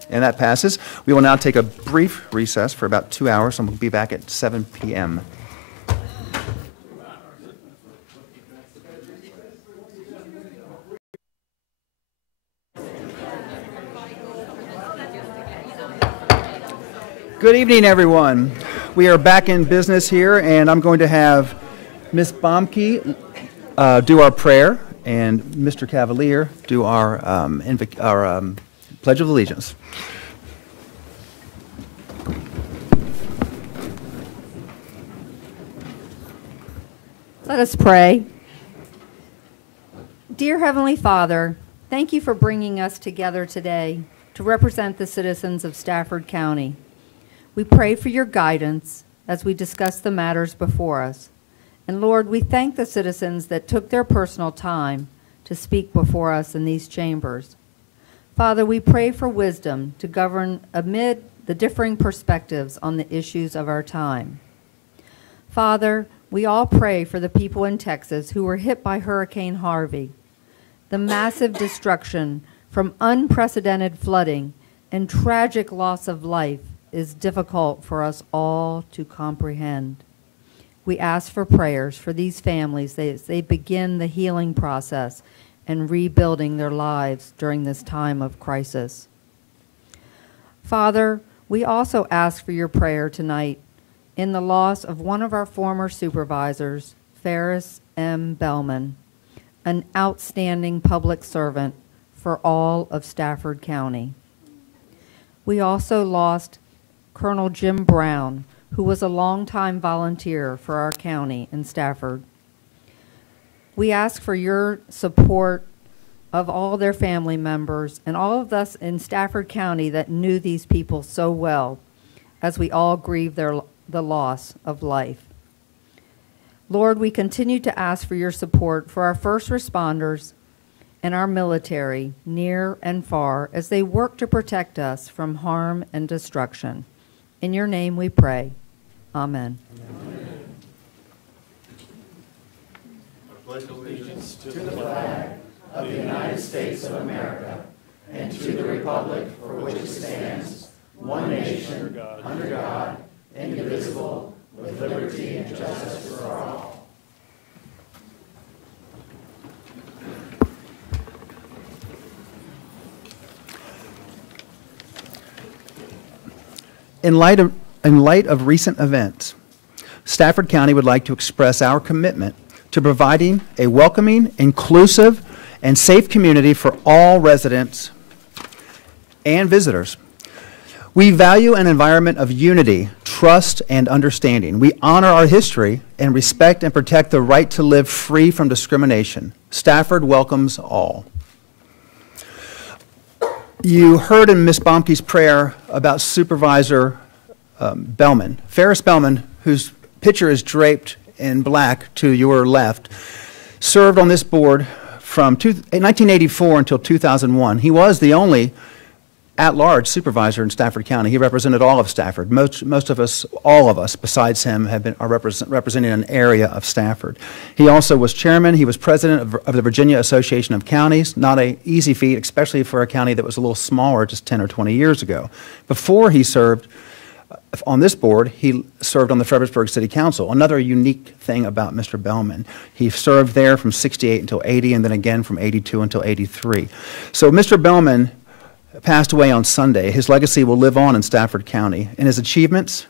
And that passes. We will now take a brief recess for about 2 hours, and we'll be back at 7 p.m. Good evening, everyone. We are back in business here, and I'm going to have Ms. Baumke do our prayer, and Mr. Cavalier do our Pledge of Allegiance. Let us pray. Dear Heavenly Father, thank you for bringing us together today to represent the citizens of Stafford County. We pray for your guidance as we discuss the matters before us. And Lord, we thank the citizens that took their personal time to speak before us in these chambers. Father, we pray for wisdom to govern amid the differing perspectives on the issues of our time. Father, we all pray for the people in Texas who were hit by Hurricane Harvey. The massive destruction from unprecedented flooding and tragic loss of life is difficult for us all to comprehend. We ask for prayers for these families as they begin the healing process and rebuilding their lives during this time of crisis. Father, we also ask for your prayer tonight in the loss of one of our former supervisors, Ferris M. Bellman, an outstanding public servant for all of Stafford County. We also lost Colonel Jim Brown, who was a longtime volunteer for our county in Stafford. We ask for your support of all their family members and all of us in Stafford County that knew these people so well as we all grieve the loss of life. Lord, we continue to ask for your support for our first responders and our military near and far as they work to protect us from harm and destruction. In your name we pray. Amen. Amen. I pledge allegiance to the flag of the United States of America and to the republic for which it stands, one nation, under God, indivisible, with liberty and justice for all. In light of recent events, Stafford County would like to express our commitment to providing a welcoming, inclusive, and safe community for all residents and visitors. We value an environment of unity, trust, and understanding. We honor our history and respect and protect the right to live free from discrimination. Stafford welcomes all. You heard in Ms. Baumke's prayer about Supervisor Bellman. Ferris Bellman, whose picture is draped in black to your left, served on this board from 1984 until 2001. He was the only at-large supervisor in Stafford County. He represented all of Stafford. Most of us, all of us, besides him, are representing an area of Stafford. He also was chairman. He was president of the Virginia Association of Counties. Not an easy feat, especially for a county that was a little smaller just 10 or 20 years ago. Before he served on this board, he served on the Fredericksburg City Council. Another unique thing about Mr. Bellman. He served there from 68 until 80, and then again from 82 until 83. So Mr. Bellman passed away on Sunday. His legacy will live on in Stafford County. In his achievements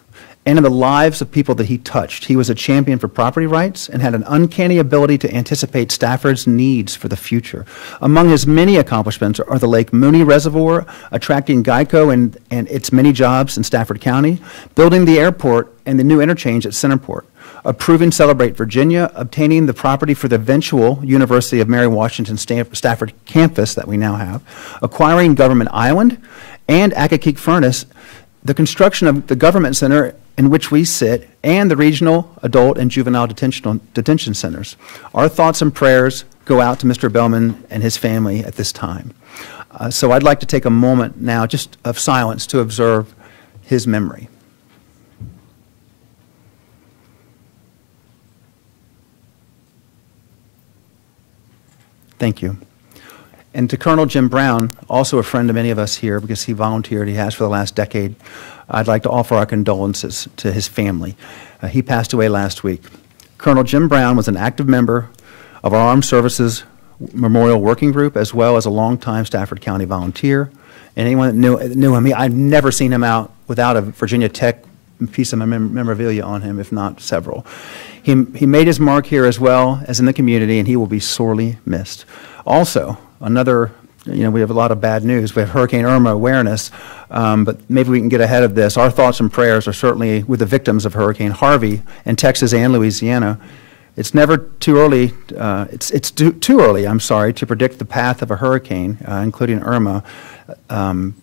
and in the lives of people that he touched, he was a champion for property rights and had an uncanny ability to anticipate Stafford's needs for the future. Among his many accomplishments are the Lake Mooney Reservoir, attracting Geico and its many jobs in Stafford County, building the airport and the new interchange at Centerport, approving Celebrate Virginia, obtaining the property for the eventual University of Mary Washington Stafford campus that we now have, acquiring Government Island and Accokeek Furnace the construction of the government center in which we sit, and the regional adult and juvenile detention centers. Our thoughts and prayers go out to Mr. Bellman and his family at this time. So I'd like to take a moment now just of silence to observe his memory. Thank you. And to Colonel Jim Brown, also a friend of many of us here because he volunteered, he has for the last decade, I'd like to offer our condolences to his family. He passed away last week. Colonel Jim Brown was an active member of our Armed Services Memorial Working Group, as well as a longtime Stafford County volunteer. And anyone that knew him, I've never seen him out without a Virginia Tech piece of memorabilia on him, if not several. He made his mark here as well as in the community, and he will be sorely missed. Also, another, we have a lot of bad news. We have Hurricane Irma awareness, but maybe we can get ahead of this. Our thoughts and prayers are certainly with the victims of Hurricane Harvey in Texas and Louisiana. It's never too early, it's too early, I'm sorry, to predict the path of a hurricane, including Irma, and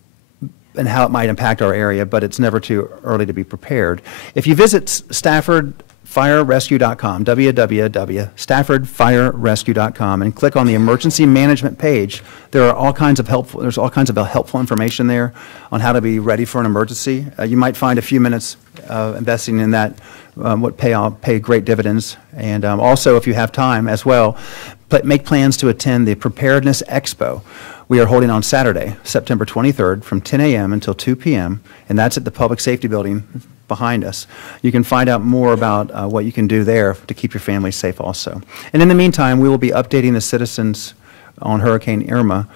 how it might impact our area, but it's never too early to be prepared. If you visit StaffordFireRescue.com, www.StaffordFireRescue.com, and click on the emergency management page, there's all kinds of helpful information there on how to be ready for an emergency. You might find a few minutes investing in that would pay great dividends. And also, if you have time as well, make plans to attend the Preparedness Expo we are holding on Saturday, September 23rd, from 10 a.m. until 2 p.m., and that's at the Public Safety Building behind us. You can find out more about what you can do there to keep your family safe also. And in the meantime, we will be updating the citizens on Hurricane Irma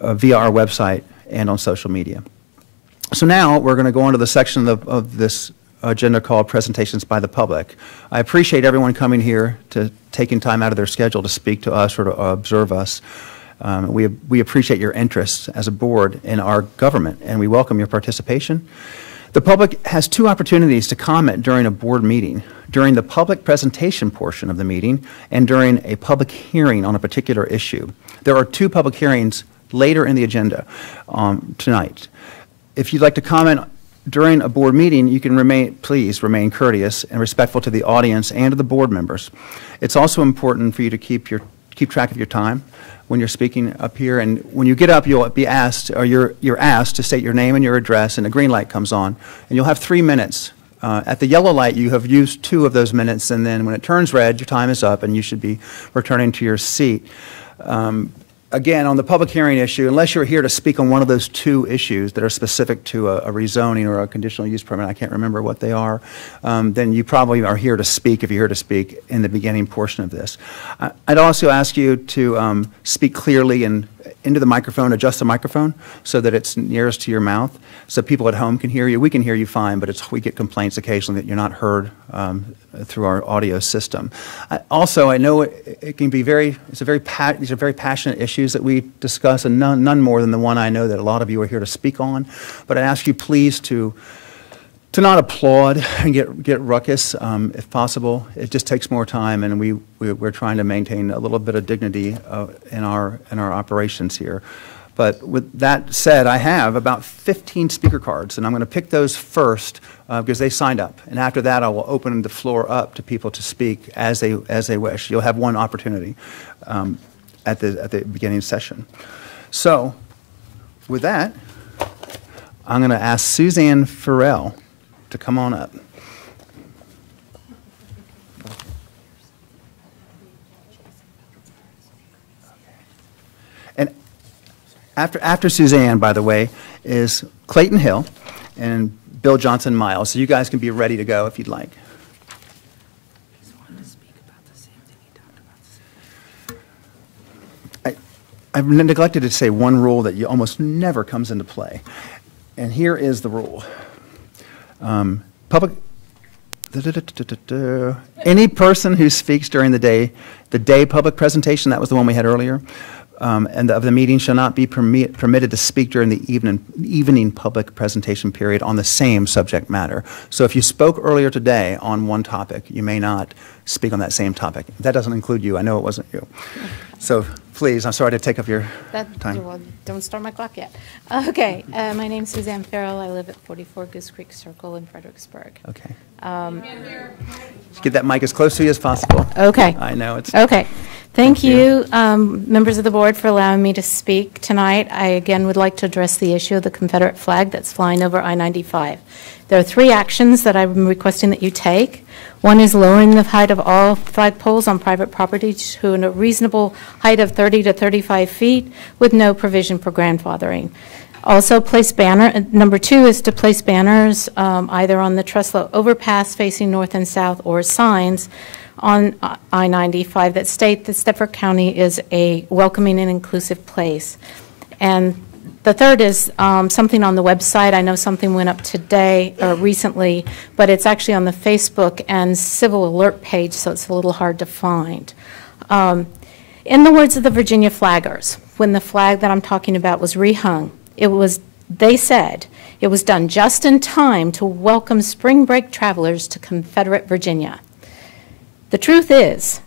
via our website and on social media. So now we're going to go on to the section of this agenda called Presentations by the Public. I appreciate everyone coming here to taking time out of their schedule to speak to us or to observe us. We appreciate your interest as a board in our government, and we welcome your participation. The public has two opportunities to comment during a board meeting: during the public presentation portion of the meeting and during a public hearing on a particular issue. There are two public hearings later in the agenda tonight. If you'd like to comment during a board meeting, you can please remain courteous and respectful to the audience and to the board members. It's also important for you to keep track of your time when you're speaking up here, and when you get up, you'll be asked, or you're asked to state your name and your address, and a green light comes on, and you'll have 3 minutes. At the yellow light, you have used 2 of those minutes, and then when it turns red, your time is up, and you should be returning to your seat. Again, on the public hearing issue, unless you're here to speak on one of those 2 issues that are specific to a rezoning or a conditional use permit, I can't remember what they are, then you probably are here to speak, if you're here to speak, in the beginning portion of this. I'd also ask you to speak clearly and into the microphone, adjust the microphone so that it's nearest to your mouth, so people at home can hear you. We can hear you fine, but we get complaints occasionally that you're not heard through our audio system. Also, I know it can be these are very passionate issues that we discuss, and none more than the one I know that a lot of you are here to speak on. But I ask you please to not applaud and get ruckus if possible. It just takes more time, and we're trying to maintain a little bit of dignity in our operations here. But with that said, I have about 15 speaker cards, and I'm going to pick those first because they signed up. And after that, I will open the floor up to people to speak as they wish. You'll have one opportunity at the beginning session. So with that, I'm going to ask Suzanne Farrell to come on up. And after Suzanne, by the way, is Clayton Hill and Bill Johnson Miles. So you guys can be ready to go if you'd like. I've neglected to say one rule that almost never comes into play. And here is the rule. Any person who speaks during the day public presentation, that was the one we had earlier, and of the meeting shall not be permitted to speak during the evening public presentation period on the same subject matter. So if you spoke earlier today on one topic, you may not speak on that same topic. That doesn't include you. I know it wasn't you. So please, I'm sorry to take up your time. Well, don't start my clock yet. Okay, my name's Suzanne Farrell. I live at 44 Goose Creek Circle in Fredericksburg. Okay. Just get that mic as close to you as possible. Okay. I know it's. Okay. Thank you, members of the board, for allowing me to speak tonight. I again would like to address the issue of the Confederate flag that's flying over I-95. There are 3 actions that I'm requesting that you take. One is lowering the height of all flagpoles on private property to a reasonable height of 30 to 35 feet with no provision for grandfathering. Also place banner, number 2 is to place banners either on the Treslow overpass facing north and south or signs on I-95 that state that Stafford County is a welcoming and inclusive place. And the third is something on the website. I know something went up today or recently, but it's actually on the Facebook and civil alert page, so it's a little hard to find. In the words of the Virginia flaggers, when the flag that I'm talking about was rehung, they said it was done just in time to welcome spring break travelers to Confederate Virginia. The truth is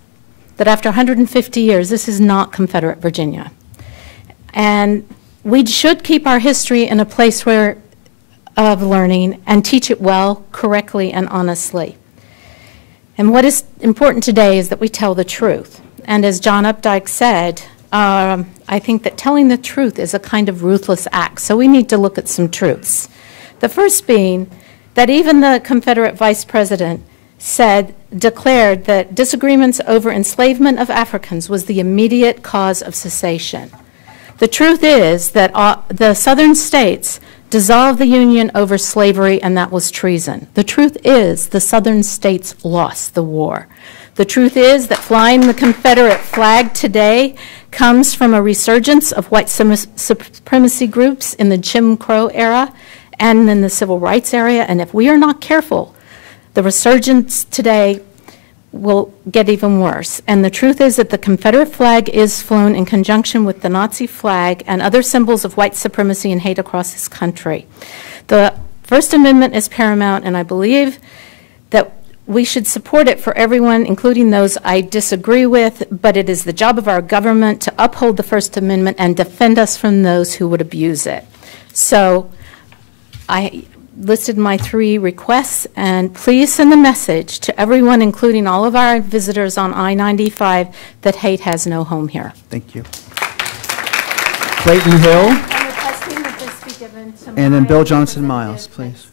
that after 150 years, this is not Confederate Virginia. And we should keep our history in a place of learning and teach it well, correctly, and honestly. And what is important today is that we tell the truth. And as John Updike said, I think that telling the truth is a kind of ruthless act. So we need to look at some truths. The first being that even the Confederate Vice President declared that disagreements over enslavement of Africans was the immediate cause of secession. The truth is that the southern states dissolved the Union over slavery, and that was treason. The truth is the southern states lost the war. The truth is that flying the Confederate flag today comes from a resurgence of white supremacy groups in the Jim Crow era and in the civil rights era, and if we are not careful, the resurgence today will get even worse. And the truth is that the Confederate flag is flown in conjunction with the Nazi flag and other symbols of white supremacy and hate across this country. The First Amendment is paramount, and I believe that we should support it for everyone, including those I disagree with, but it is the job of our government to uphold the First Amendment and defend us from those who would abuse it. So I listed my 3 requests, and please send a message to everyone, including all of our visitors on I-95, that hate has no home here. Thank you. Clayton Hill. I'm requesting that this be given to And then Bill Johnson Miles, please.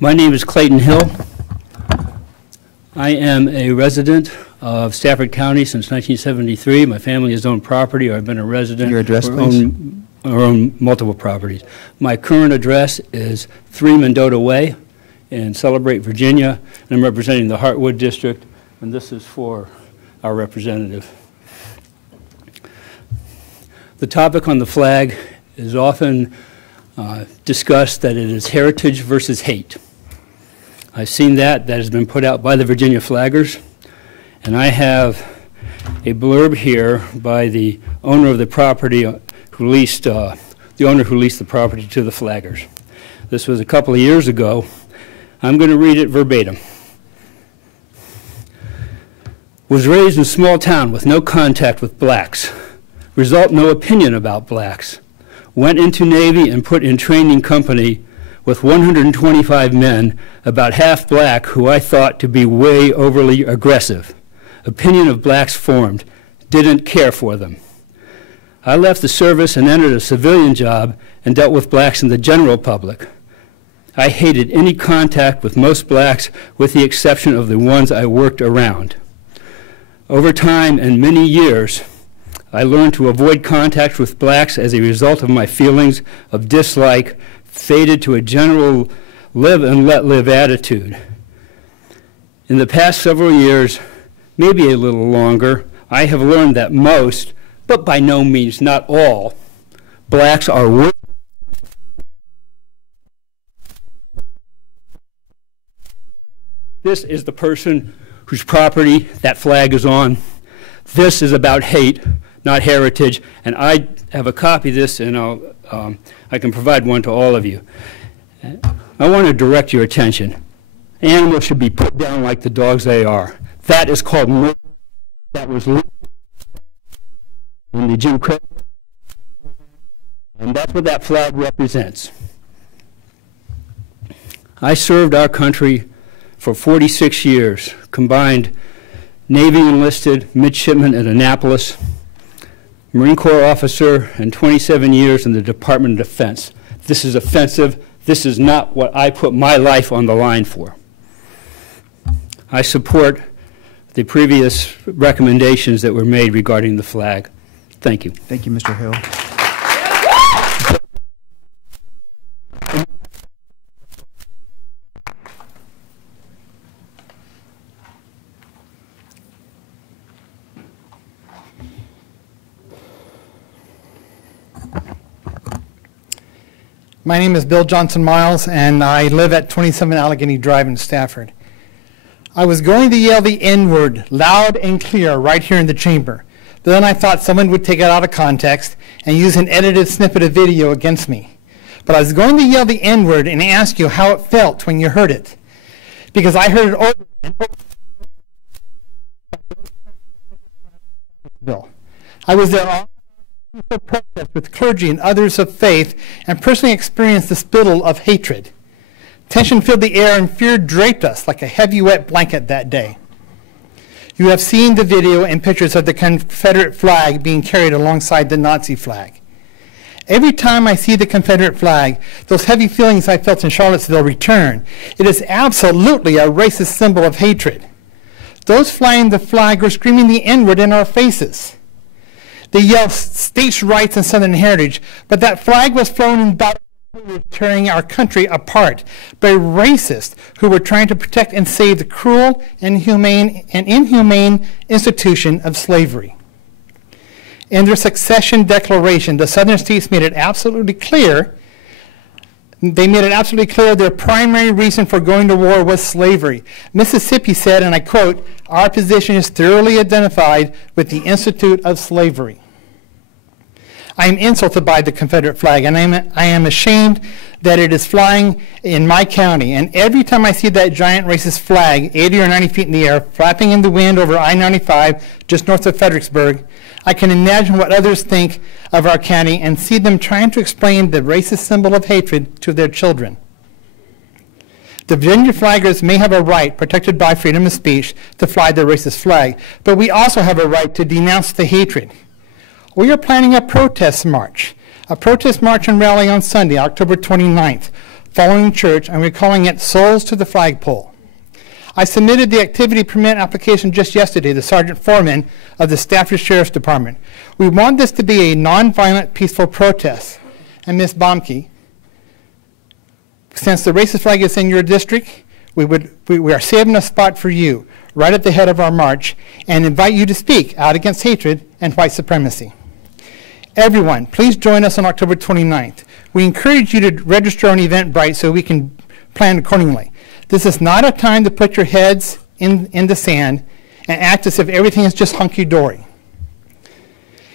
My name is Clayton Hill. I am a resident of Stafford County since 1973. My family has owned property, or I've been a resident. Your address, or please. own multiple properties. My current address is 3 Mendota Way in Celebrate, Virginia, and I'm representing the Hartwood District, and this is for our representative. The topic on the flag is often discussed that it is heritage versus hate. I've seen that has been put out by the Virginia flaggers, and I have a blurb here by the owner of the property who leased the property to the flaggers. This was a couple of years ago. I'm going to read it verbatim. Was raised in a small town with no contact with blacks. Result, no opinion about blacks. Went into Navy and put in training company with 125 men, about half black, who I thought to be way overly aggressive. Opinion of blacks formed. Didn't care for them. I left the service and entered a civilian job and dealt with blacks in the general public. I hated any contact with most blacks, with the exception of the ones I worked around. Over time and many years, I learned to avoid contact with blacks as a result of my feelings of dislike, faded to a general live and let live attitude. In the past several years, maybe a little longer, I have learned that most, but by no means not all, blacks are worth. This is the person whose property that flag is on. This is about hate, not heritage. And I have a copy of this, and I can provide one to all of you. I want to direct your attention. Animals should be put down like the dogs they are. That is called murder. That was in the Jim Crow. And that's what that flag represents. I served our country for 46 years, combined Navy enlisted, midshipman at Annapolis, Marine Corps officer, and 27 years in the Department of Defense. This is offensive. This is not what I put my life on the line for. I support the previous recommendations that were made regarding the flag. Thank you. Thank you, Mr. Hill. My name is Bill Johnson Miles, and I live at 27 Allegheny Drive in Stafford. I was going to yell the N-word loud and clear right here in the chamber, but then I thought someone would take it out of context and use an edited snippet of video against me. But I was going to yell the N-word and ask you how it felt when you heard it, because I heard it over and over. Bill, I was there all protest with clergy and others of faith, and personally experienced the spittle of hatred. Tension filled the air and fear draped us like a heavy wet blanket that day. You have seen the video and pictures of the Confederate flag being carried alongside the Nazi flag. Every time I see the Confederate flag, those heavy feelings I felt in Charlottesville return. It is absolutely a racist symbol of hatred. Those flying the flag are screaming the N-word in our faces. They yell states' rights and Southern heritage, but that flag was flown in battle, tearing our country apart by racists who were trying to protect and save the cruel and inhumane institution of slavery. In their secession declaration, the Southern states made it absolutely clear. They made it absolutely clear their primary reason for going to war was slavery. Mississippi said, and I quote, "Our position is thoroughly identified with the Institute of Slavery." I am insulted by the Confederate flag, and I am ashamed that it is flying in my county. And every time I see that giant racist flag, 80 or 90 feet in the air, flapping in the wind over I-95 just north of Fredericksburg, I can imagine what others think of our county and see them trying to explain the racist symbol of hatred to their children. The Virginia flaggers may have a right, protected by freedom of speech, to fly the racist flag, but we also have a right to denounce the hatred. We are planning a protest march and rally on Sunday, October 29th, following church, and we're calling it Souls to the Flagpole. I submitted the activity permit application just yesterday, the Sergeant Foreman of the Stafford Sheriff's Department. We want this to be a nonviolent, peaceful protest. And Ms. Baumke, since the racist flag is in your district, we are saving a spot for you right at the head of our march and invite you to speak out against hatred and white supremacy. Everyone, please join us on October 29th. We encourage you to register on Eventbrite so we can plan accordingly. This is not a time to put your heads in the sand and act as if everything is just hunky-dory.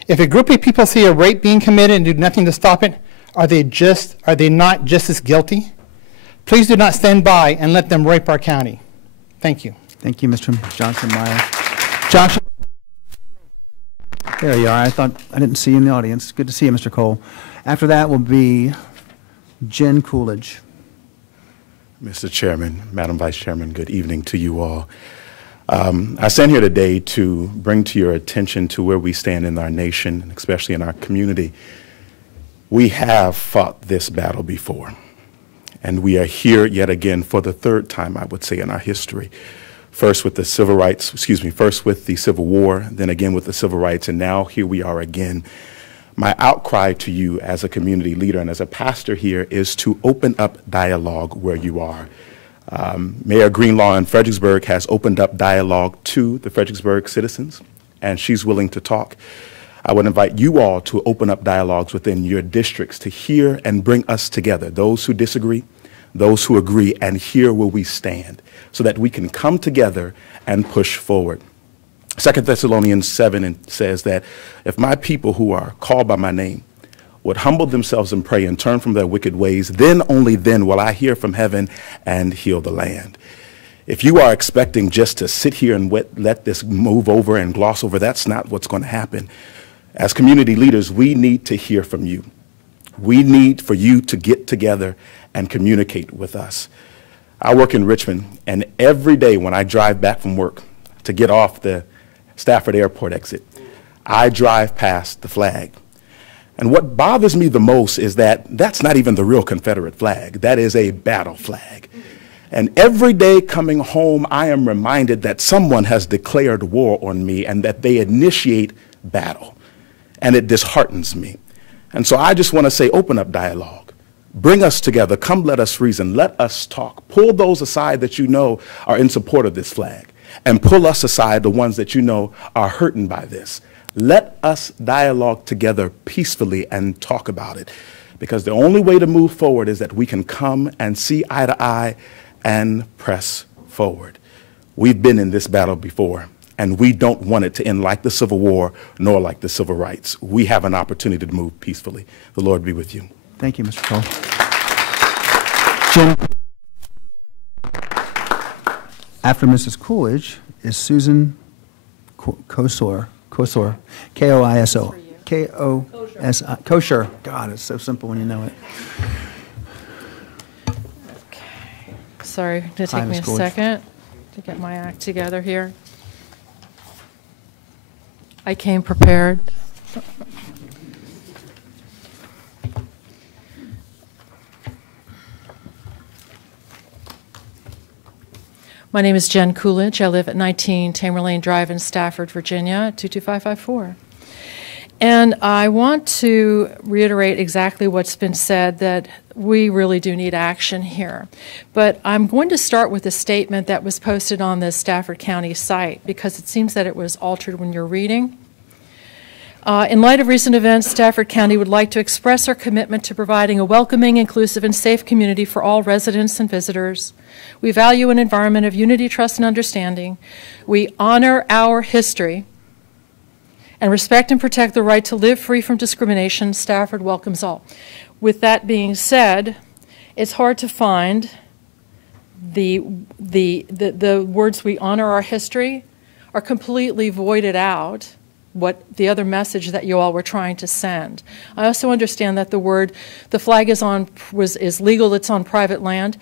If a group of people see a rape being committed and do nothing to stop it, are they not just as guilty? Please do not stand by and let them rape our county. Thank you. Thank you, Mr. Johnson Miles. Josh. There you are. I thought I didn't see you in the audience. Good to see you, Mr. Cole. After that will be Jen Coolidge. Mr. Chairman, Madam Vice Chairman, good evening to you all. I stand here today to bring to your attention to where we stand in our nation, especially in our community. We have fought this battle before, and we are here yet again for the third time, I would say, in our history. First with the civil rights, first with the Civil War, then again with the civil rights, and now here we are again. My outcry to you as a community leader and as a pastor here is to open up dialogue where you are. Mayor Greenlaw in Fredericksburg has opened up dialogue to the Fredericksburg citizens, and she's willing to talk. I would invite you all to open up dialogues within your districts to hear and bring us together, those who disagree, those who agree, and hear where we stand, so that we can come together and push forward. 2 Thessalonians 7 and says that if my people who are called by my name would humble themselves and pray and turn from their wicked ways, then only then will I hear from heaven and heal the land. If you are expecting just to sit here and let this move over and gloss over, that's not what's going to happen. As community leaders, we need to hear from you. We need for you to get together and communicate with us. I work in Richmond, and every day when I drive back from work to get off the Stafford Airport exit, I drive past the flag. And what bothers me the most is that that's not even the real Confederate flag. That is a battle flag. And every day coming home, I am reminded that someone has declared war on me and that they initiate battle. And it disheartens me. And so I just want to say, open up dialogue. Bring us together. Come, let us reason. Let us talk. Pull those aside that you know are in support of this flag. And pull us aside, the ones that you know are hurting by this. Let us dialogue together peacefully and talk about it. Because the only way to move forward is that we can come and see eye to eye and press forward. We've been in this battle before, and we don't want it to end like the Civil War nor like the Civil Rights. We have an opportunity to move peacefully. The Lord be with you. Thank you, Mr. Cole. Jim. After Mrs. Coolidge is Susan Kosor, K-O-I-S-O. K-O-S-I, kosher. God, it's so simple when you know it. Sorry, it'll take me a second to get my act together here. I came prepared. My name is Jen Coolidge. I live at 19 Tamer Drive in Stafford, Virginia, 22554. And I want to reiterate exactly what's been said, that we really do need action here. But I'm going to start with a statement that was posted on the Stafford County site, because it seems that it was altered when you're reading. In light of recent events, Stafford County would like to express our commitment to providing a welcoming, inclusive, and safe community for all residents and visitors. We value an environment of unity, trust, and understanding. We honor our history and respect and protect the right to live free from discrimination. Stafford welcomes all. With that being said, it's hard to find the words "we honor our history" are completely voided out what the other message that you all were trying to send. I also understand that the flag is legal, it's on private land.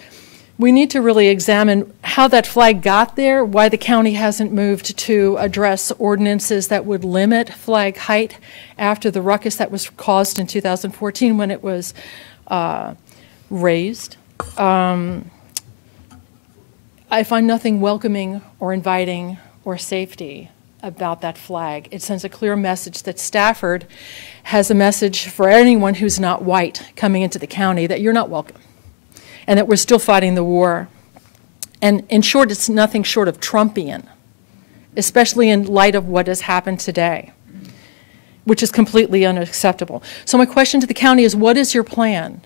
We need to really examine how that flag got there, why the county hasn't moved to address ordinances that would limit flag height after the ruckus that was caused in 2014 when it was raised. I find nothing welcoming or inviting or safety about that flag. It sends a clear message that Stafford has a message for anyone who's not white coming into the county that you're not welcome, and that we're still fighting the war. And in short, it's nothing short of Trumpian, especially in light of what has happened today, which is completely unacceptable. So my question to the county is, what is your plan?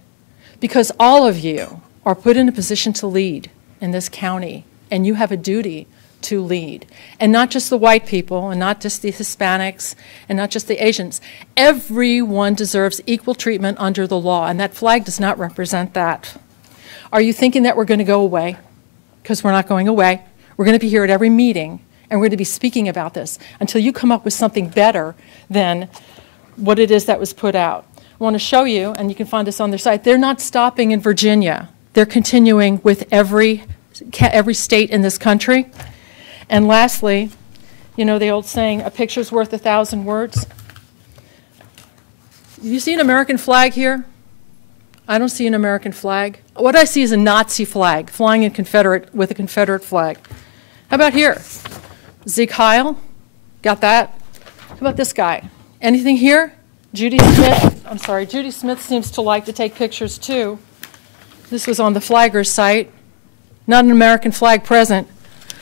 Because all of you are put in a position to lead in this county, and you have a duty to lead. And not just the white people, and not just the Hispanics, and not just the Asians. Everyone deserves equal treatment under the law, and that flag does not represent that. Are you thinking that we're going to go away? Because we're not going away. We're going to be here at every meeting, and we're going to be speaking about this until you come up with something better than what it is that was put out. I want to show you, and you can find this on their site, they're not stopping in Virginia. They're continuing with every state in this country. And lastly, you know the old saying, a picture's worth 1,000 words. You see an American flag here? I don't see an American flag. What I see is a Nazi flag flying with a Confederate flag. How about here? Zeke Heil, got that? How about this guy? Anything here? Judy Smith seems to like to take pictures too. This was on the Flaggers site. Not an American flag present.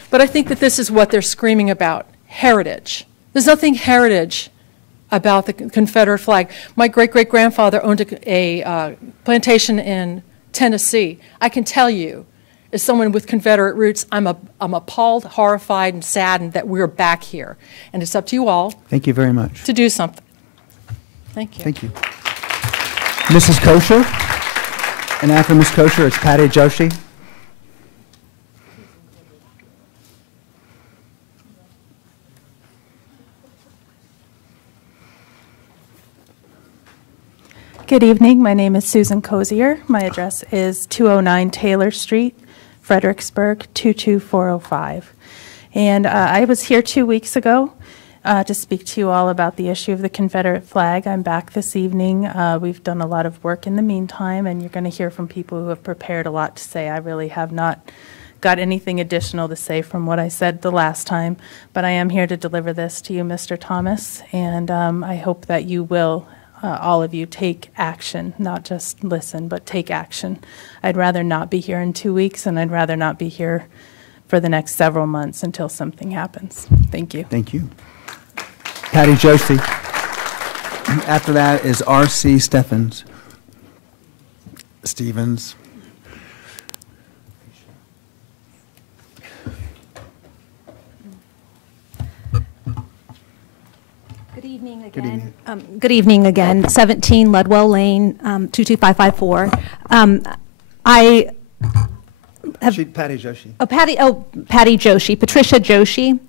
But I think that this is what they're screaming about, heritage. There's nothing heritage about the Confederate flag. My great-great-grandfather owned a plantation in Tennessee. I can tell you, as someone with Confederate roots, I'm appalled, horrified, and saddened that we're back here. And it's up to you all Thank you very much. to do something. Thank you. Thank you. Mrs. Kosher, and after Ms. Kosher, it's Patty Joshi. Good evening. My name is Susan Cozier. My address is 209 Taylor Street, Fredericksburg, 22405. And I was here 2 weeks ago to speak to you all about the issue of the Confederate flag. I'm back this evening. We've done a lot of work in the meantime, and you're going to hear from people who have prepared a lot to say. I really have not got anything additional to say from what I said the last time, but I am here to deliver this to you, Mr. Thomas, and I hope that you will all of you take action, not just listen, but take action. I'd rather not be here in 2 weeks, and I'd rather not be here for the next several months until something happens. Thank you. Thank you. Patty Joshi. After that is R.C. Stevens. Good evening again. Good evening again. 17 Ludwell Lane, 22554. I have Patty Joshi. Patty Joshi, Patricia Joshi.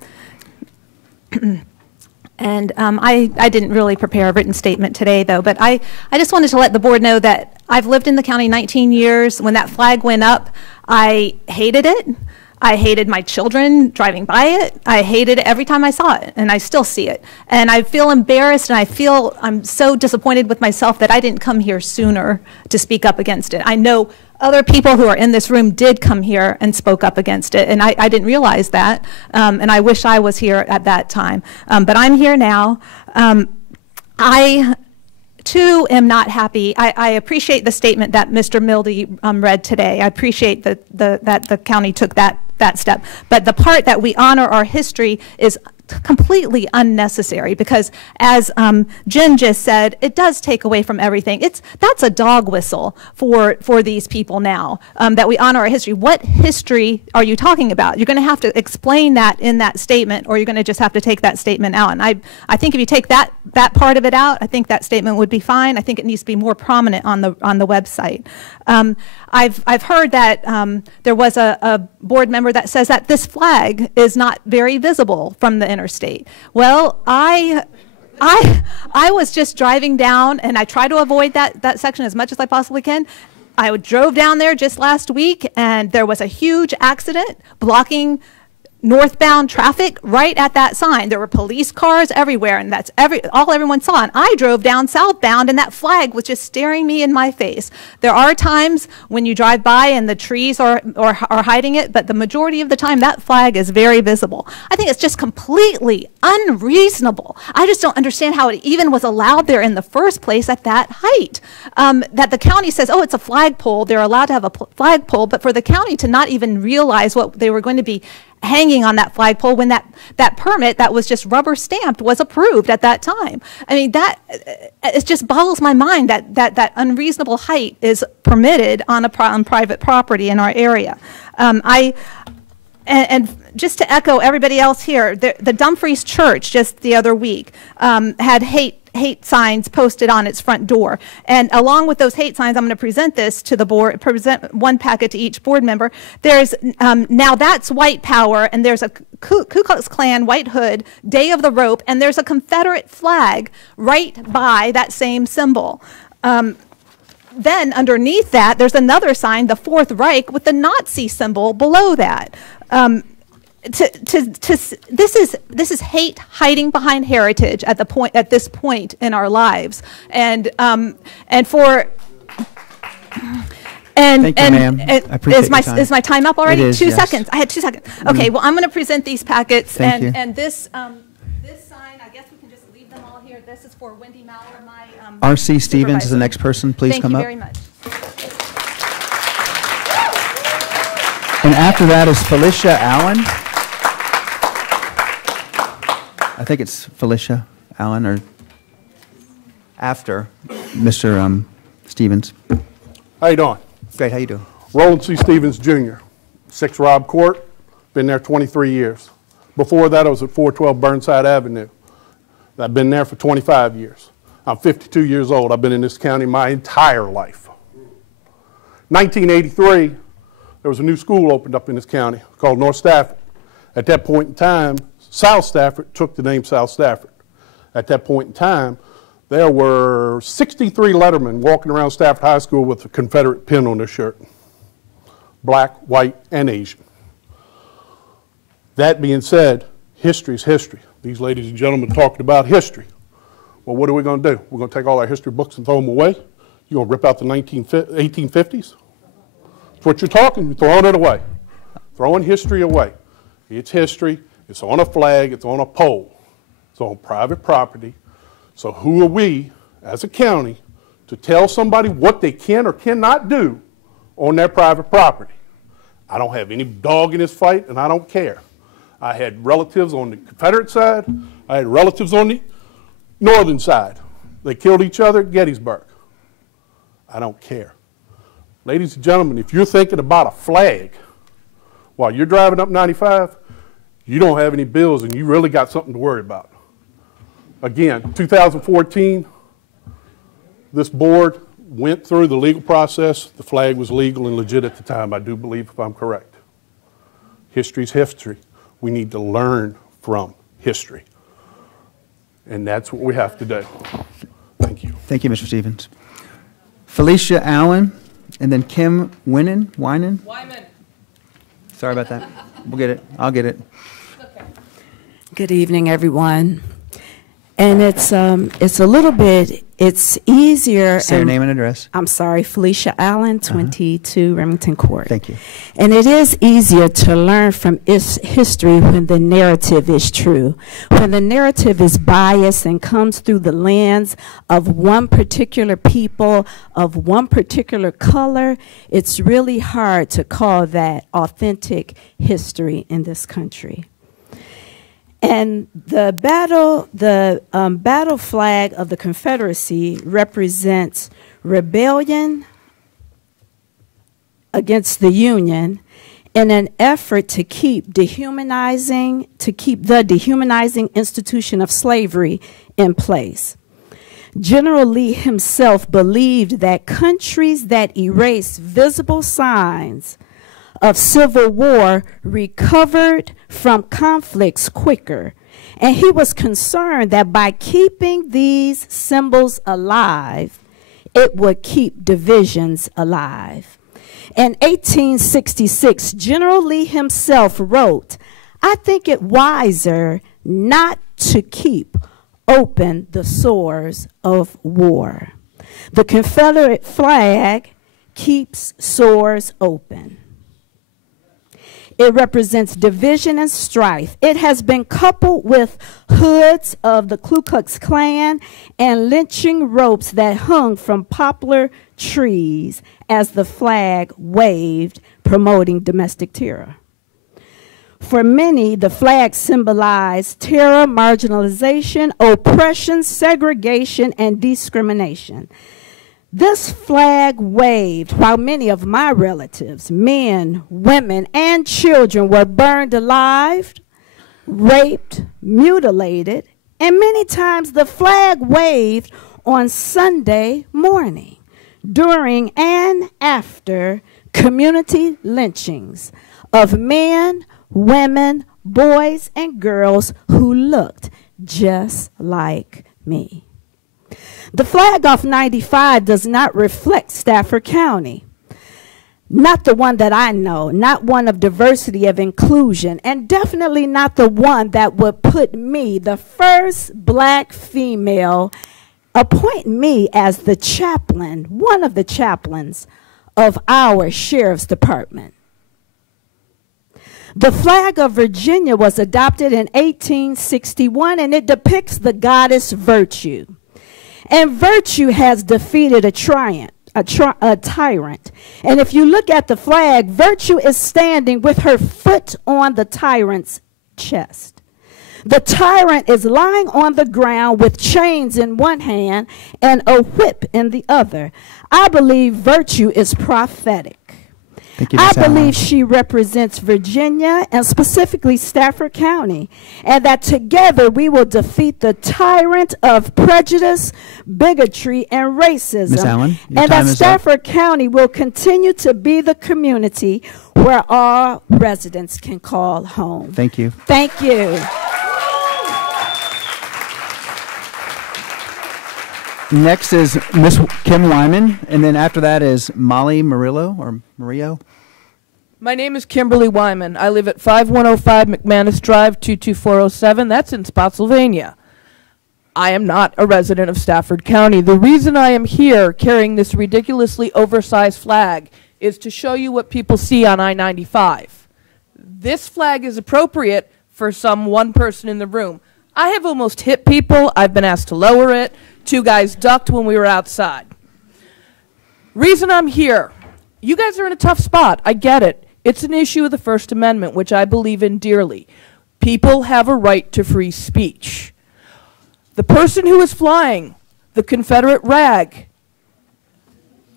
And I didn't really prepare a written statement today, though, but I just wanted to let the board know that I've lived in the county 19 years. When that flag went up, I hated it. I hated my children driving by it. I hated it every time I saw it, and I still see it. And I feel embarrassed, and I'm so disappointed with myself that I didn't come here sooner to speak up against it. I know other people who are in this room did come here and spoke up against it, and I didn't realize that, and I wish I was here at that time. But I'm here now. I too am not happy. I appreciate the statement that Mr. Mildy read today. I appreciate that the county took that step. But the part that we honor our history is completely unnecessary, because as Jen just said, it does take away from everything. That's a dog whistle for these people now, that we honor our history. What history are you talking about? You're going to have to explain that in that statement, or you're going to just have to take that statement out. And I think if you take that part of it out, I think that statement would be fine. I think it needs to be more prominent on the website. I've heard that there was a board member that says that this flag is not very visible from the interstate. Well, I was just driving down, and I try to avoid that section as much as I possibly can. I drove down there just last week, and there was a huge accident blocking northbound traffic right at that sign. There were police cars everywhere, and that's all everyone saw. And I drove down southbound, and that flag was just staring me in my face. There are times when you drive by and the trees are hiding it, but the majority of the time that flag is very visible. I think it's just completely unreasonable. I just don't understand how it even was allowed there in the first place at that height. That the county says, oh, it's a flagpole. They're allowed to have a flagpole, but for the county to not even realize what they were going to be hanging on that flagpole when that permit that was just rubber stamped was approved at that time. I mean, it just boggles my mind that unreasonable height is permitted on private property in our area. And just to echo everybody else here, the Dumfries Church just the other week had hate signs posted on its front door. And along with those hate signs, I'm going to present this to the board, present one packet to each board member. There's, now that's white power, and there's a Ku Klux Klan white hood, Day of the Rope, and there's a Confederate flag right by that same symbol. Then underneath that, there's another sign, the Fourth Reich, with the Nazi symbol below that. This is hate hiding behind heritage at this point in our lives, and for. Thank you, ma'am. I appreciate your time. Is my time up already? It is, 2 yes. seconds. I had 2 seconds. Okay. Well, I'm going to present these packets, Thank you. and this this sign. I guess we can just leave them all here. This is for Wendy Maurer, my R.C. Stevens is the next person. Please come up. Thank you very much. And after that is Felicia Allen. I think it's Felicia Allen, or after Mr. Stevens. How you doing? Great. How you doing? Roland C. Stevens, Jr. 6 Robb Court, been there 23 years. Before that, I was at 412 Burnside Avenue. I've been there for 25 years. I'm 52 years old. I've been in this county my entire life. 1983, there was a new school opened up in this county called North Stafford. At that point in time, South Stafford took the name South Stafford. At that point in time, there were 63 lettermen walking around Stafford High School with a Confederate pin on their shirt. Black, white, and Asian. That being said, history is history. These ladies and gentlemen talking about history. Well, what are we going to do? We're going to take all our history books and throw them away? You're going to rip out the 1850s? That's what you're talking. You're throwing it away. Throwing history away. It's history. It's on a flag. It's on a pole. It's on private property. So who are we, as a county, to tell somebody what they can or cannot do on their private property? I don't have any dog in this fight, and I don't care. I had relatives on the Confederate side. I had relatives on the northern side. They killed each other at Gettysburg. I don't care. Ladies and gentlemen, if you're thinking about a flag while you're driving up 95, you don't have any bills and you really got something to worry about. Again, 2014, this board went through the legal process. The flag was legal and legit at the time, I do believe, if I'm correct. History's history. We need to learn from history. And that's what we have to do. Thank you. Thank you, Mr. Stevens. Felicia Allen, and then Kim Wyman. Sorry about that. We'll get it. I'll get it. Okay. Good evening, everyone. And it's a little bit, it's easier. Say your name and address. I'm sorry, Felicia Allen, 22 Remington Court. Thank you. And it is easier to learn from its history when the narrative is true. When the narrative is biased and comes through the lens of one particular people, of one particular color, it's really hard to call that authentic history in this country. And the battle flag of the Confederacy represents rebellion against the Union in an effort to keep the dehumanizing institution of slavery in place. General Lee himself believed that countries that erase visible signs of civil war recovered from conflicts quicker. And he was concerned that by keeping these symbols alive, it would keep divisions alive. In 1866, General Lee himself wrote, "I think it wiser not to keep open the sores of war." The Confederate flag keeps sores open. It represents division and strife. It has been coupled with hoods of the Ku Klux Klan and lynching ropes that hung from poplar trees as the flag waved, promoting domestic terror. For many, the flag symbolized terror, marginalization, oppression, segregation, and discrimination. This flag waved while many of my relatives, men, women, and children were burned alive, raped, mutilated, and many times the flag waved on Sunday morning during and after community lynchings of men, women, boys, and girls who looked just like me. The flag off 95 does not reflect Stafford County. Not the one that I know, not one of diversity, of inclusion, and definitely not the one that would put me, the first black female, appoint me as the chaplain, one of the chaplains of our sheriff's department. The flag of Virginia was adopted in 1861, and it depicts the goddess Virtue. And virtue has defeated a tyrant. And if you look at the flag, Virtue is standing with her foot on the tyrant's chest. The tyrant is lying on the ground with chains in one hand and a whip in the other. I believe Virtue is prophetic. Thank you, I Ms. Allen. believe she represents Virginia and specifically Stafford County, and that together we will defeat the tyrant of prejudice, bigotry, and racism. Ms. Allen, your and time that is Stafford County will continue to be the community where all residents can call home. Thank you. Thank you. Next is Ms. Kim Wyman, and then after that is Molly Murillo, or Murillo. My name is Kimberly Wyman. I live at 5105 McManus Drive, 22407. That's in Spotsylvania. I am not a resident of Stafford County. The reason I am here carrying this ridiculously oversized flag is to show you what people see on I-95. This flag is appropriate for some one person in the room. I have almost hit people. I've been asked to lower it. 2 guys ducked when we were outside. Reason I'm here, you guys are in a tough spot. I get it. It's an issue of the First Amendment, which I believe in dearly. People have a right to free speech. The person who is flying the Confederate rag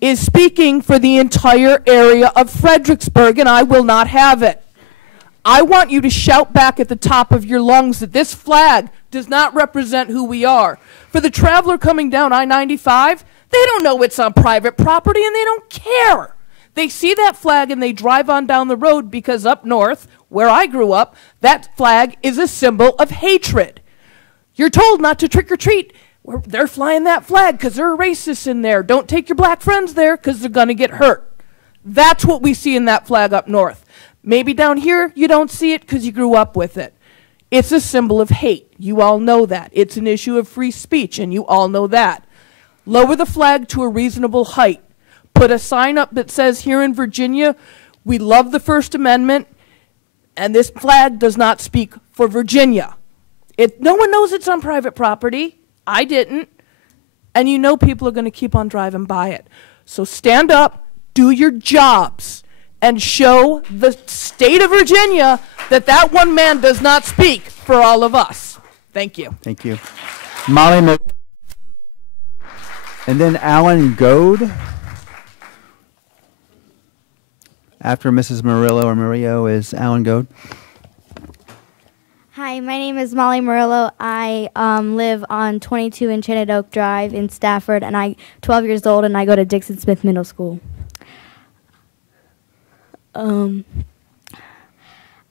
is speaking for the entire area of Fredericksburg, and I will not have it. I want you to shout back at the top of your lungs that this flag does not represent who we are. For the traveler coming down I-95, they don't know it's on private property and they don't care. They see that flag and they drive on down the road because up north, where I grew up, that flag is a symbol of hatred. You're told not to trick or treat. They're flying that flag because there are racists in there. Don't take your black friends there because they're going to get hurt. That's what we see in that flag up north. Maybe down here you don't see it because you grew up with it. It's a symbol of hate. You all know that. It's an issue of free speech, and you all know that. Lower the flag to a reasonable height. Put a sign up that says, here in Virginia, we love the First Amendment, and this flag does not speak for Virginia. No one knows it's on private property. I didn't. And you know people are going to keep on driving by it. So stand up, do your jobs, and show the state of Virginia that that one man does not speak for all of us. Thank you. Thank you. Molly and then Alan Goad. After Mrs. Murillo or Murillo is Alan Goad. Hi, my name is Molly Murillo. I live on 22 Enchanted Oak Drive in Stafford, and I'm 12 years old, and I go to Dixon Smith Middle School.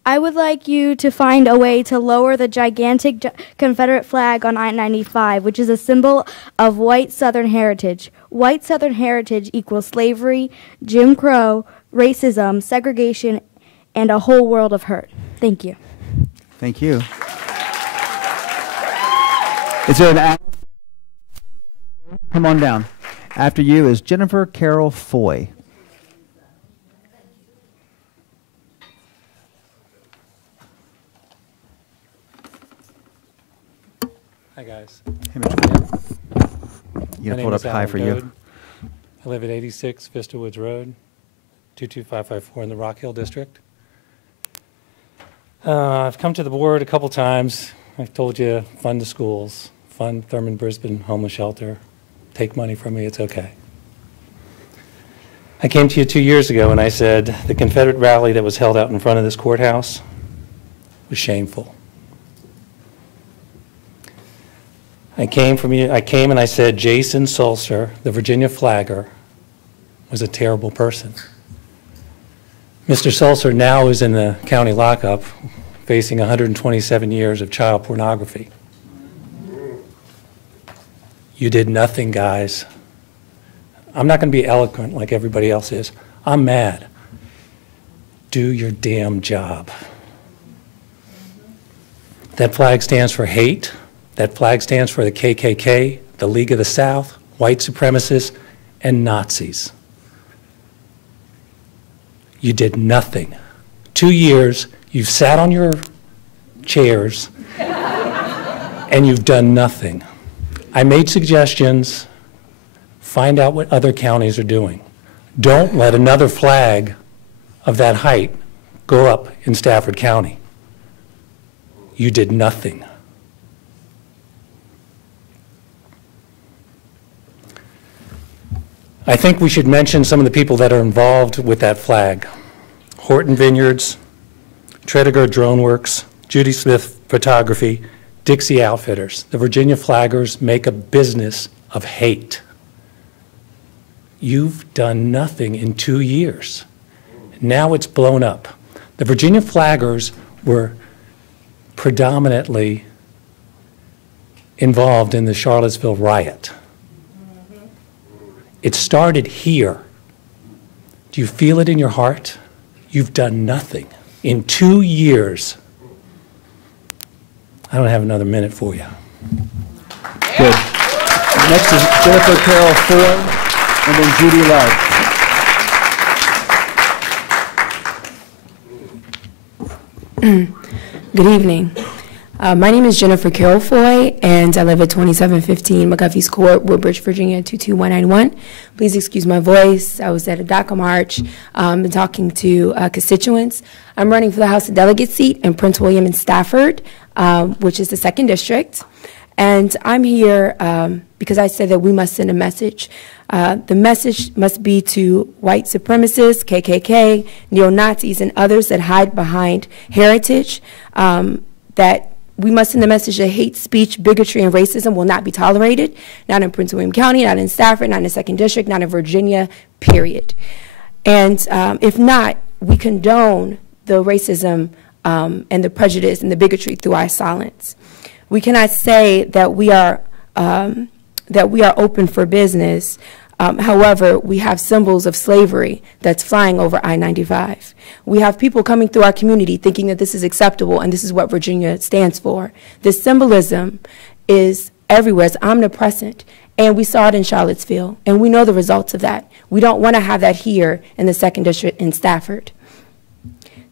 I would like you to find a way to lower the gigantic Confederate flag on I-95, which is a symbol of white Southern heritage. White Southern heritage equals slavery, Jim Crow, racism, segregation, and a whole world of hurt. Thank you. Thank you. Is there an come on down. After you is Jennifer Carol Foy. Hi, guys. Hey, Mr. You My gotta name hold is up high Alan for Goad. you. I live at 86 Vista Woods Road, 22554 in the Rock Hill District. I've come to the board a couple times. I've told you, fund the schools, fund Thurman Brisbane Homeless Shelter, take money from me, it's okay. I came to you 2 years ago and I said the Confederate rally that was held out in front of this courthouse was shameful. I came and I said Jason Sulzer, the Virginia flagger, was a terrible person. Mr. Sulzer now is in the county lockup facing 127 years of child pornography. You did nothing, guys. I'm not going to be eloquent like everybody else is. I'm mad. Do your damn job. That flag stands for hate. That flag stands for the KKK, the League of the South, white supremacists, and Nazis. You did nothing. 2 years, you've sat on your chairs, and you've done nothing. I made suggestions. Find out what other counties are doing. Don't let another flag of that height go up in Stafford County. You did nothing. I think we should mention some of the people that are involved with that flag. Horton Vineyards, Tredegar Drone Works, Judy Smith Photography, Dixie Outfitters. The Virginia flaggers make a business of hate. You've done nothing in 2 years. Now it's blown up. The Virginia flaggers were predominantly involved in the Charlottesville riot. It started here. Do you feel it in your heart? You've done nothing. In 2 years. I don't have another minute for you. Good. Next is Jennifer Carroll Ford, and then Judy Love. Good evening. My name is Jennifer Carroll Foy, and I live at 2715 McGuffey's Court, Woodbridge, Virginia, 22191. Please excuse my voice. I was at a DACA march, been talking to constituents. I'm running for the House of Delegates seat in Prince William and Stafford, which is the 2nd District. And I'm here because I said that we must send a message. The message must be to white supremacists, KKK, neo-Nazis, and others that hide behind heritage, that we must send the message that hate speech, bigotry, and racism will not be tolerated, not in Prince William County, not in Stafford, not in the 2nd District, not in Virginia, period. And if not, we condone the racism and the prejudice and the bigotry through our silence. We cannot say that we are open for business. However, we have symbols of slavery that's flying over I-95. We have people coming through our community thinking that this is acceptable and this is what Virginia stands for. This symbolism is everywhere. It's omnipresent. And we saw it in Charlottesville, and we know the results of that. We don't want to have that here in the 2nd District in Stafford.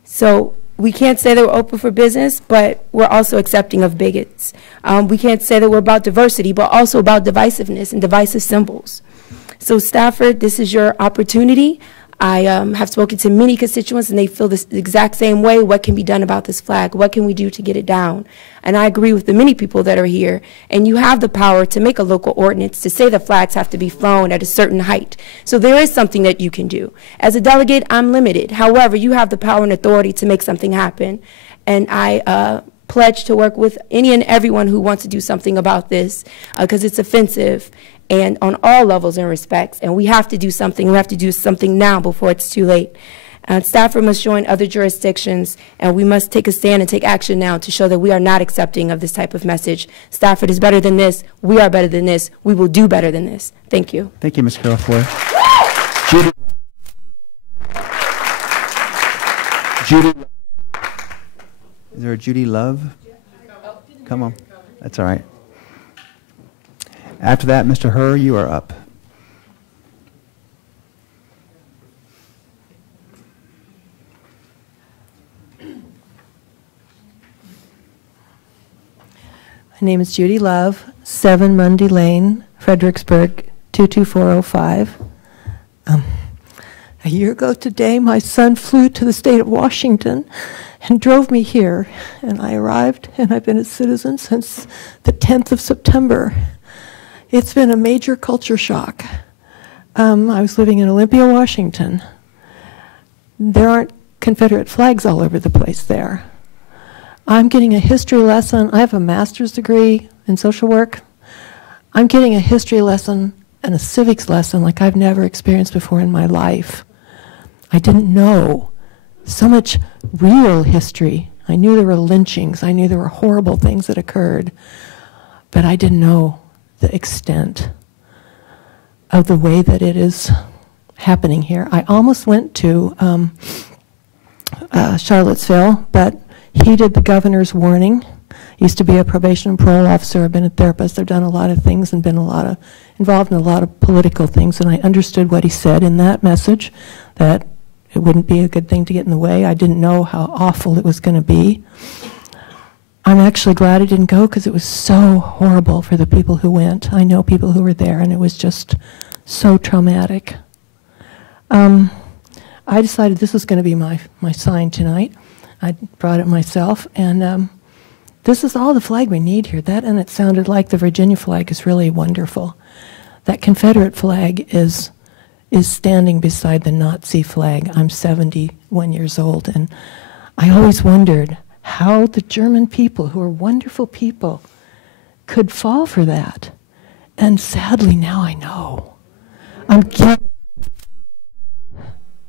So we can't say that we're open for business, but we're also accepting of bigots. We can't say that we're about diversity, but also about divisiveness and divisive symbols. So Stafford, this is your opportunity. I have spoken to many constituents, and they feel the exact same way. What can be done about this flag? What can we do to get it down? And I agree with the many people that are here. And you have the power to make a local ordinance to say the flags have to be flown at a certain height. So there is something that you can do. As a delegate, I'm limited. However, you have the power and authority to make something happen. And I pledge to work with any and everyone who wants to do something about this, because it's offensive and on all levels and respects, and we have to do something. We have to do something now before it's too late. Stafford must join other jurisdictions, and we must take a stand and take action now to show that we are not accepting of this type of message. Stafford is better than this. We are better than this. We will do better than this. Thank you. Thank you, Ms. Carroll Ford. Judy. Judy. Is there a Judy Love? Come on. That's all right. After that, Mr. Herr, you are up. My name is Judy Love, 7 Mundy Lane, Fredericksburg, 22405. A year ago today, my son flew to the state of Washington and drove me here, and I arrived, and I've been a citizen since the 10th of September. It's been a major culture shock. I was living in Olympia, Washington. There aren't Confederate flags all over the place there. I'm getting a history lesson. I have a master's degree in social work. I'm getting a history lesson and a civics lesson like I've never experienced before in my life. I didn't know so much real history. I knew there were lynchings. I knew there were horrible things that occurred, but I didn't know the extent of the way that it is happening here. I almost went to Charlottesville, but heeded the governor's warning. Used to be a probation and parole officer. I've been a therapist. I've done a lot of things and been involved in a lot of political things, and I understood what he said in that message, that it wouldn't be a good thing to get in the way. I didn't know how awful it was going to be. I'm actually glad I didn't go because it was so horrible for the people who went. I know people who were there, and it was just so traumatic. I decided this was going to be my sign tonight. I brought it myself, and this is all the flag we need here. That, and it sounded like the Virginia flag is really wonderful. That Confederate flag is is standing beside the Nazi flag. I'm 71 years old, and I always wondered how the German people, who are wonderful people, could fall for that. And sadly, now I know.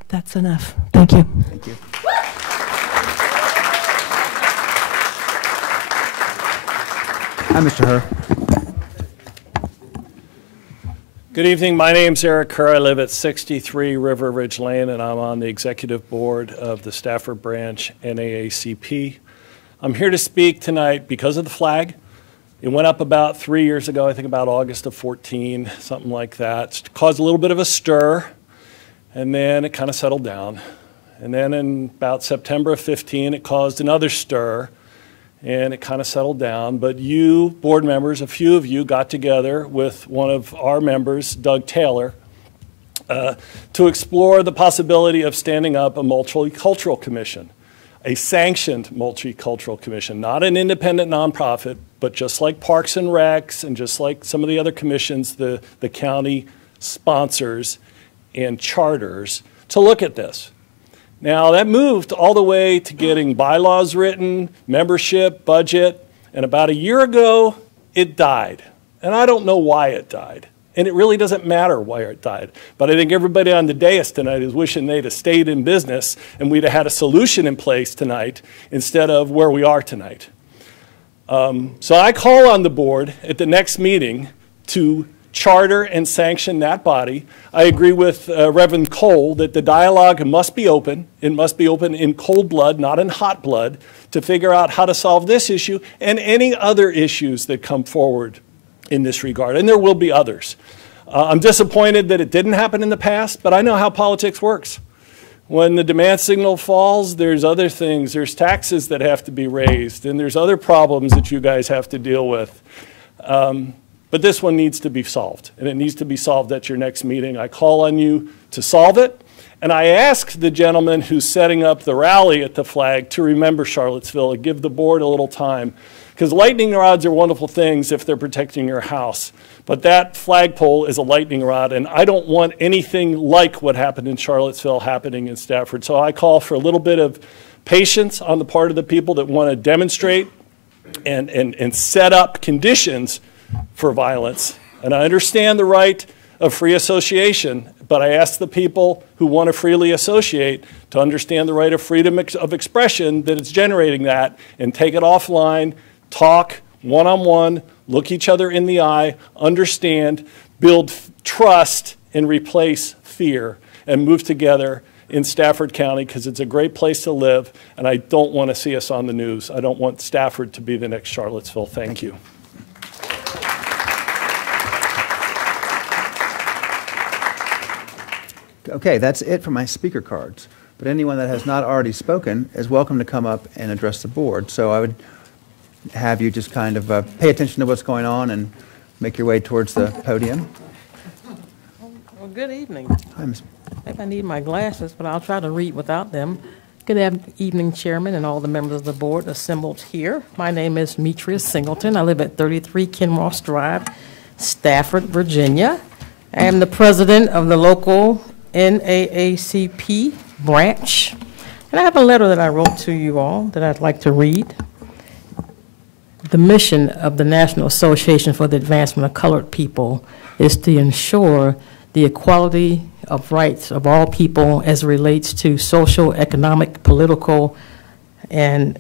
That's enough. Thank you. Thank you. Hi, Mr. Herr. Good evening. My name's Eric Kerr. I live at 63 River Ridge Lane, and I'm on the executive board of the Stafford branch NAACP. I'm here to speak tonight because of the flag. It went up about 3 years ago, I think about August of 14, something like that. It caused a little bit of a stir, and then it kind of settled down. And then in about September of 15, it caused another stir, and it kind of settled down. But you, board members, a few of you got together with one of our members, Doug Taylor, to explore the possibility of standing up a multicultural commission, a sanctioned multicultural commission, not an independent nonprofit, but just like Parks and Recs and just like some of the other commissions the county sponsors and charters, to look at this. Now, that moved all the way to getting bylaws written, membership, budget, and about a year ago, it died. And I don't know why it died. And it really doesn't matter why it died. But I think everybody on the dais tonight is wishing they'd have stayed in business and we'd have had a solution in place tonight instead of where we are tonight. So I call on the board at the next meeting to charter and sanction that body. I agree with Reverend Cole that the dialogue must be open. It must be open in cold blood, not in hot blood, to figure out how to solve this issue and any other issues that come forward in this regard. And there will be others. I'm disappointed that it didn't happen in the past, but I know how politics works. When the demand signal falls, there's other things. There's taxes that have to be raised, and there's other problems that you guys have to deal with. But this one needs to be solved, and it needs to be solved at your next meeting. I call on you to solve it, and I ask the gentleman who's setting up the rally at the flag to remember Charlottesville and give the board a little time, because lightning rods are wonderful things if they're protecting your house. But that flagpole is a lightning rod, and I don't want anything like what happened in Charlottesville happening in Stafford. So I call for a little bit of patience on the part of the people that want to demonstrate and set up conditions for violence. And I understand the right of free association, but I ask the people who want to freely associate to understand the right of freedom of expression that it's generating that, and take it offline, talk one-on-one, look each other in the eye, understand, build trust, and replace fear, and move together in Stafford County, because it's a great place to live, and I don't want to see us on the news. I don't want Stafford to be the next Charlottesville. Thank you. Okay, that's it for my speaker cards. But anyone that has not already spoken is welcome to come up and address the board. So I would have you just kind of pay attention to what's going on and make your way towards the podium. Well, good evening. Hi, Ms. I think I need my glasses, but I'll try to read without them. Good evening, Chairman, and all the members of the board assembled here. My name is Metria Singleton. I live at 33 Kinross Drive, Stafford, Virginia. I am the president of the local NAACP branch. And I have a letter that I wrote to you all that I'd like to read. The mission of the National Association for the Advancement of Colored People is to ensure the equality of rights of all people as it relates to social, economic, political, and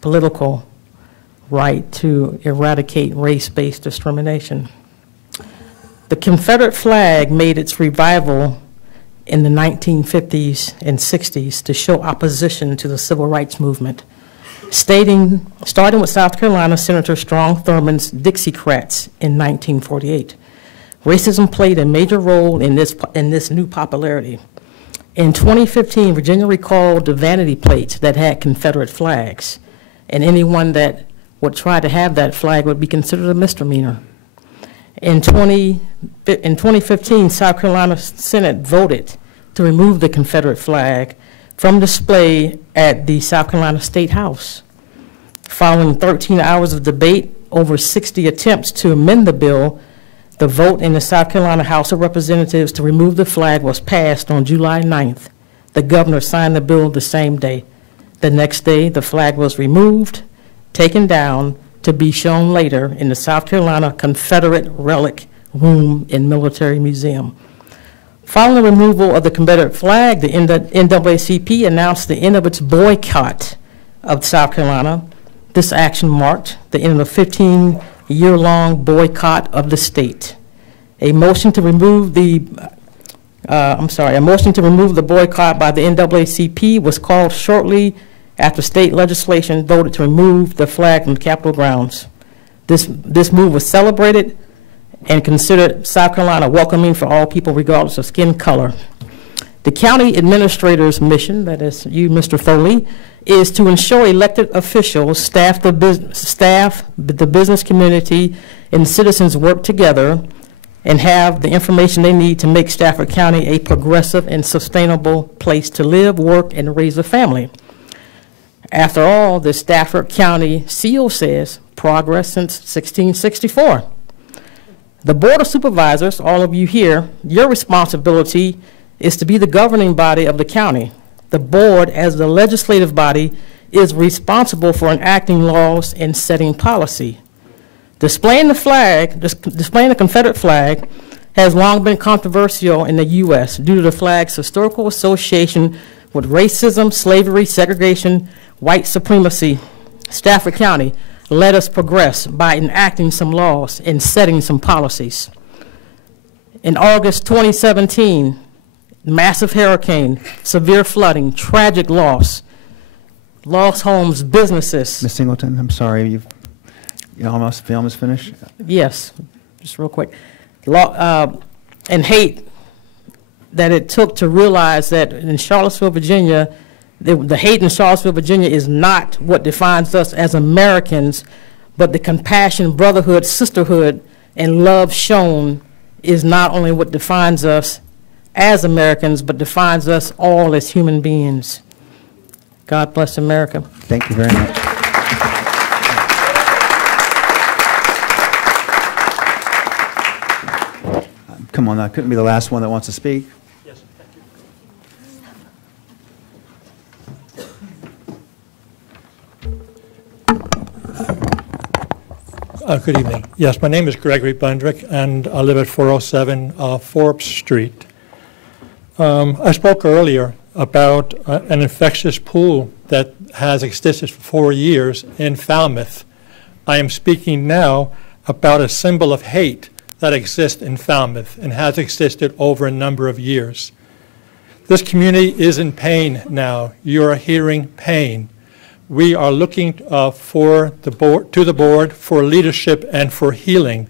political right to eradicate race-based discrimination. The Confederate flag made its revival in the 1950s and 60s to show opposition to the civil rights movement, starting with South Carolina Senator Strom Thurmond's Dixiecrats in 1948. Racism played a major role in this new popularity. In 2015, Virginia recalled the vanity plates that had Confederate flags, and anyone that would try to have that flag would be considered a misdemeanor. In 2015, South Carolina Senate voted to remove the Confederate flag from display at the South Carolina State House. Following 13 hours of debate, over 60 attempts to amend the bill, The vote in the South Carolina House of Representatives to remove the flag was passed on July 9th. The governor signed the bill the same day. The next day, the flag was removed, taken down, to be shown later in the South Carolina Confederate Relic Room and Military Museum. Following the removal of the Confederate flag, the NAACP announced the end of its boycott of South Carolina. This action marked the end of a 15-year-long boycott of the state. A motion to remove the boycott by the NAACP was called shortly after state legislation voted to remove the flag from Capitol grounds. This move was celebrated and considered South Carolina welcoming for all people regardless of skin color. The county administrator's mission, that is you, Mr. Foley, is to ensure elected officials, staff, the business community, and citizens work together and have the information they need to make Stafford County a progressive and sustainable place to live, work, and raise a family. After all, the Stafford County seal says progress since 1664. The Board of Supervisors, all of you here, your responsibility is to be the governing body of the county. The board, as the legislative body, is responsible for enacting laws and setting policy. Displaying the Confederate flag has long been controversial in the U.S. due to the flag's historical association with racism, slavery, segregation, white supremacy. Stafford County let us progress by enacting some laws and setting some policies. In August 2017, massive hurricane, severe flooding, tragic loss, lost homes, businesses. Ms. Singleton, I'm sorry, you almost finished? Yes, just real quick. And hate that it took to realize that in Charlottesville, Virginia, the hate in Charlottesville, Virginia is not what defines us as Americans, but the compassion, brotherhood, sisterhood, and love shown is not only what defines us as Americans, but defines us all as human beings. God bless America. Thank you very much. Come on, that couldn't be the last one that wants to speak. Yes, thank you. Good evening. Yes, my name is Gregory Bundrick, and I live at 407 Forbes Street. I spoke earlier about an infectious pool that has existed for 4 years in Falmouth. I am speaking now about a symbol of hate that exists in Falmouth and has existed over a number of years. This community is in pain now. You are hearing pain. We are looking to the board for leadership and for healing.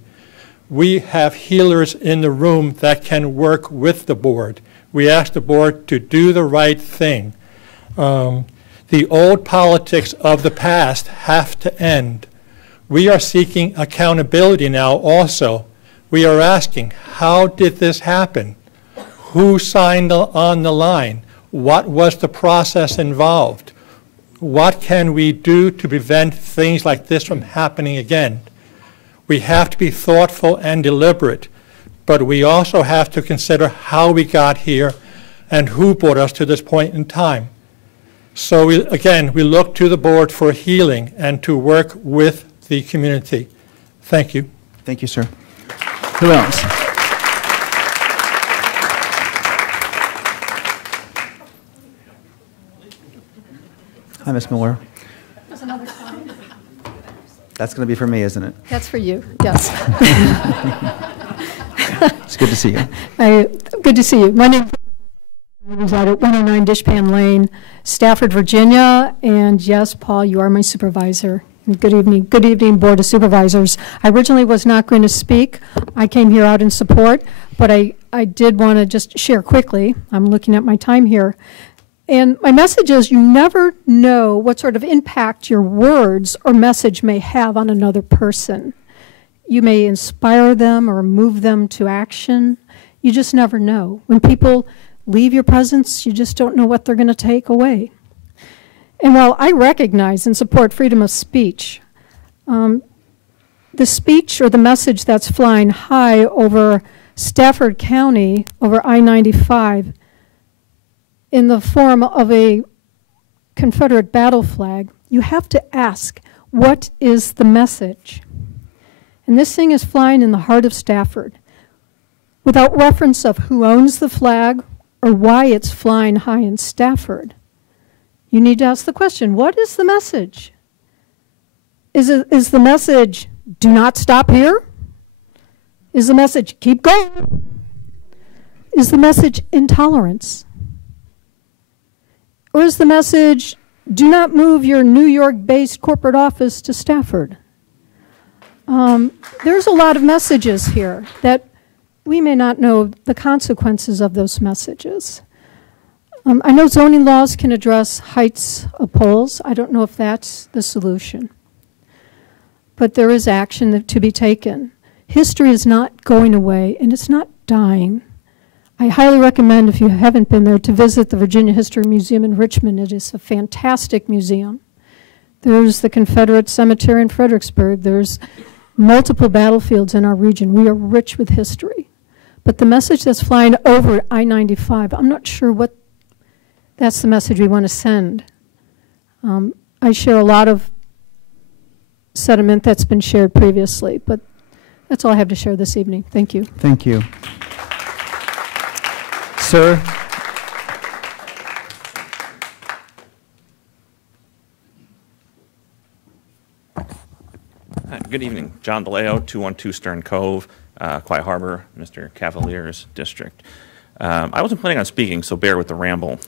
We have healers in the room that can work with the board. We ask the board to do the right thing. The old politics of the past have to end. We are seeking accountability now also. We are asking, how did this happen? Who signed on the line? What was the process involved? What can we do to prevent things like this from happening again? We have to be thoughtful and deliberate, but we also have to consider how we got here and who brought us to this point in time. So we look to the board for healing and to work with the community. Thank you. Thank you, sir. Who else? Hi, Ms. Miller. There's another slide. That's going to be for me, isn't it? That's for you, yes. It's good to see you. Good to see you. My name is I reside at 109 Dishpan Lane, Stafford, Virginia, and yes, Paul, you are my supervisor. Good evening. Good evening, Board of Supervisors. I originally was not going to speak. I came here out in support, but I did want to just share quickly. I'm looking at my time here. And my message is you never know what sort of impact your words or message may have on another person. You may inspire them or move them to action. You just never know. When people leave your presence, you just don't know what they're going to take away. And while I recognize and support freedom of speech, the speech or the message that's flying high over Stafford County, over I-95, in the form of a Confederate battle flag, you have to ask, what is the message? And this thing is flying in the heart of Stafford, without reference of who owns the flag or why it's flying high in Stafford. You need to ask the question, what is the message? Is the message, do not stop here? Is the message, keep going? Is the message intolerance? Or is the message, do not move your New York-based corporate office to Stafford? There's a lot of messages here that we may not know the consequences of those messages. I know zoning laws can address heights of poles. I don't know if that's the solution. But there is action to be taken. History is not going away, and it's not dying. I highly recommend, if you haven't been there, to visit the Virginia History Museum in Richmond. It is a fantastic museum. There's the Confederate Cemetery in Fredericksburg. There's multiple battlefields in our region. We are rich with history. But the message that's flying over I-95, I'm not sure what that's the message we want to send. I share a lot of sentiment that's been shared previously, but that's all I have to share this evening. Thank you. Thank you. Sir? Good evening. John DeLeo, 212 Stern Cove, Quiet Harbor, Mr. Cavalier's district. I wasn't planning on speaking, so bear with the ramble.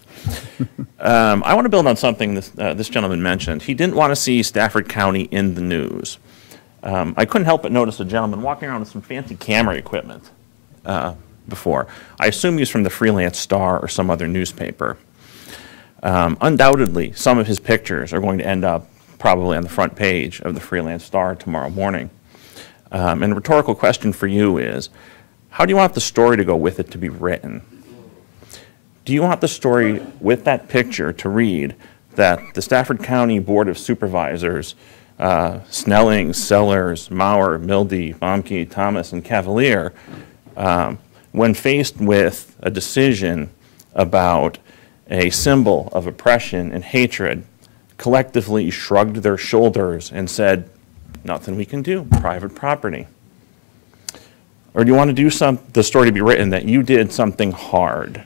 I want to build on something this gentleman mentioned. He didn't want to see Stafford County in the news. I couldn't help but notice a gentleman walking around with some fancy camera equipment before. I assume he's from the Freelance Star or some other newspaper. Undoubtedly, some of his pictures are going to end up probably on the front page of the Freelance Star tomorrow morning. And a rhetorical question for you is, how do you want the story to go with it to be written? Do you want the story with that picture to read that the Stafford County Board of Supervisors, Snelling, Sellers, Maurer, Mildy, Baumke, Thomas, and Cavalier, when faced with a decision about a symbol of oppression and hatred, collectively shrugged their shoulders and said, nothing we can do, private property? Or do you want to do the story to be written that you did something hard?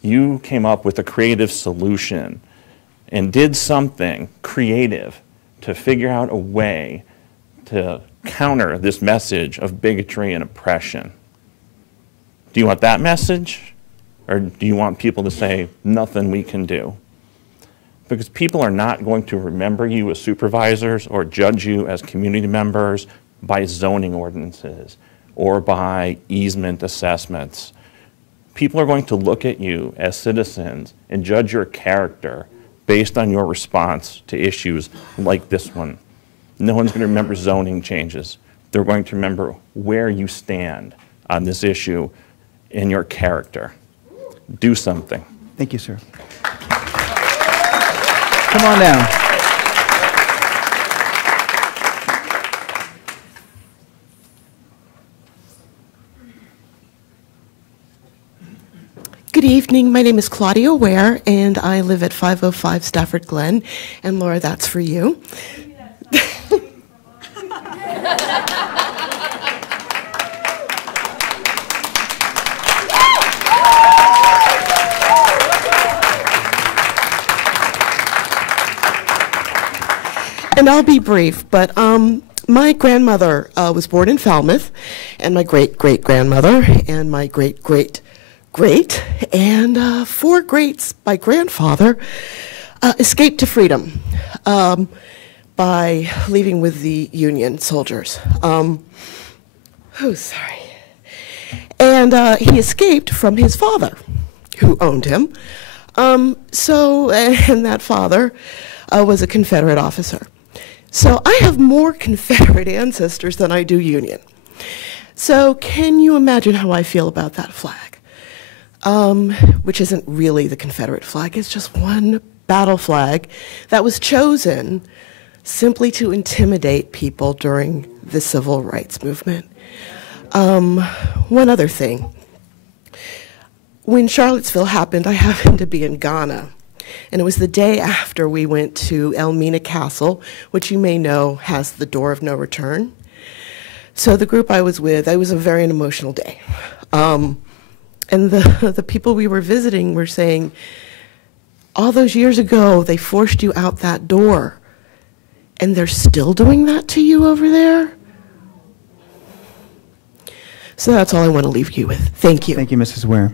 You came up with a creative solution and did something creative to figure out a way to counter this message of bigotry and oppression. Do you want that message? Or do you want people to say, nothing we can do? Because people are not going to remember you as supervisors or judge you as community members by zoning ordinances or by easement assessments. People are going to look at you as citizens and judge your character based on your response to issues like this one. No one's going to remember zoning changes. They're going to remember where you stand on this issue in your character. Do something. Thank you, sir. Come on down. Good evening. My name is Claudia Ware, and I live at 505 Stafford Glen. And Laura, that's for you. And I'll be brief, but my grandmother was born in Falmouth, and my great-great-grandmother, and my great-great-great, and 4 greats, my grandfather, escaped to freedom by leaving with the Union soldiers. Sorry. And he escaped from his father, who owned him. And that father was a Confederate officer. So I have more Confederate ancestors than I do Union. So can you imagine how I feel about that flag? Which isn't really the Confederate flag. It's just one battle flag that was chosen simply to intimidate people during the civil rights movement. One other thing. When Charlottesville happened, I happened to be in Ghana, and it was the day after we went to Elmina Castle, which you may know has the door of no return. So the group I was with, it was a very emotional day. And the people we were visiting were saying, all those years ago, they forced you out that door, and they're still doing that to you over there? So that's all I want to leave you with. Thank you. Thank you, Mrs. Ware.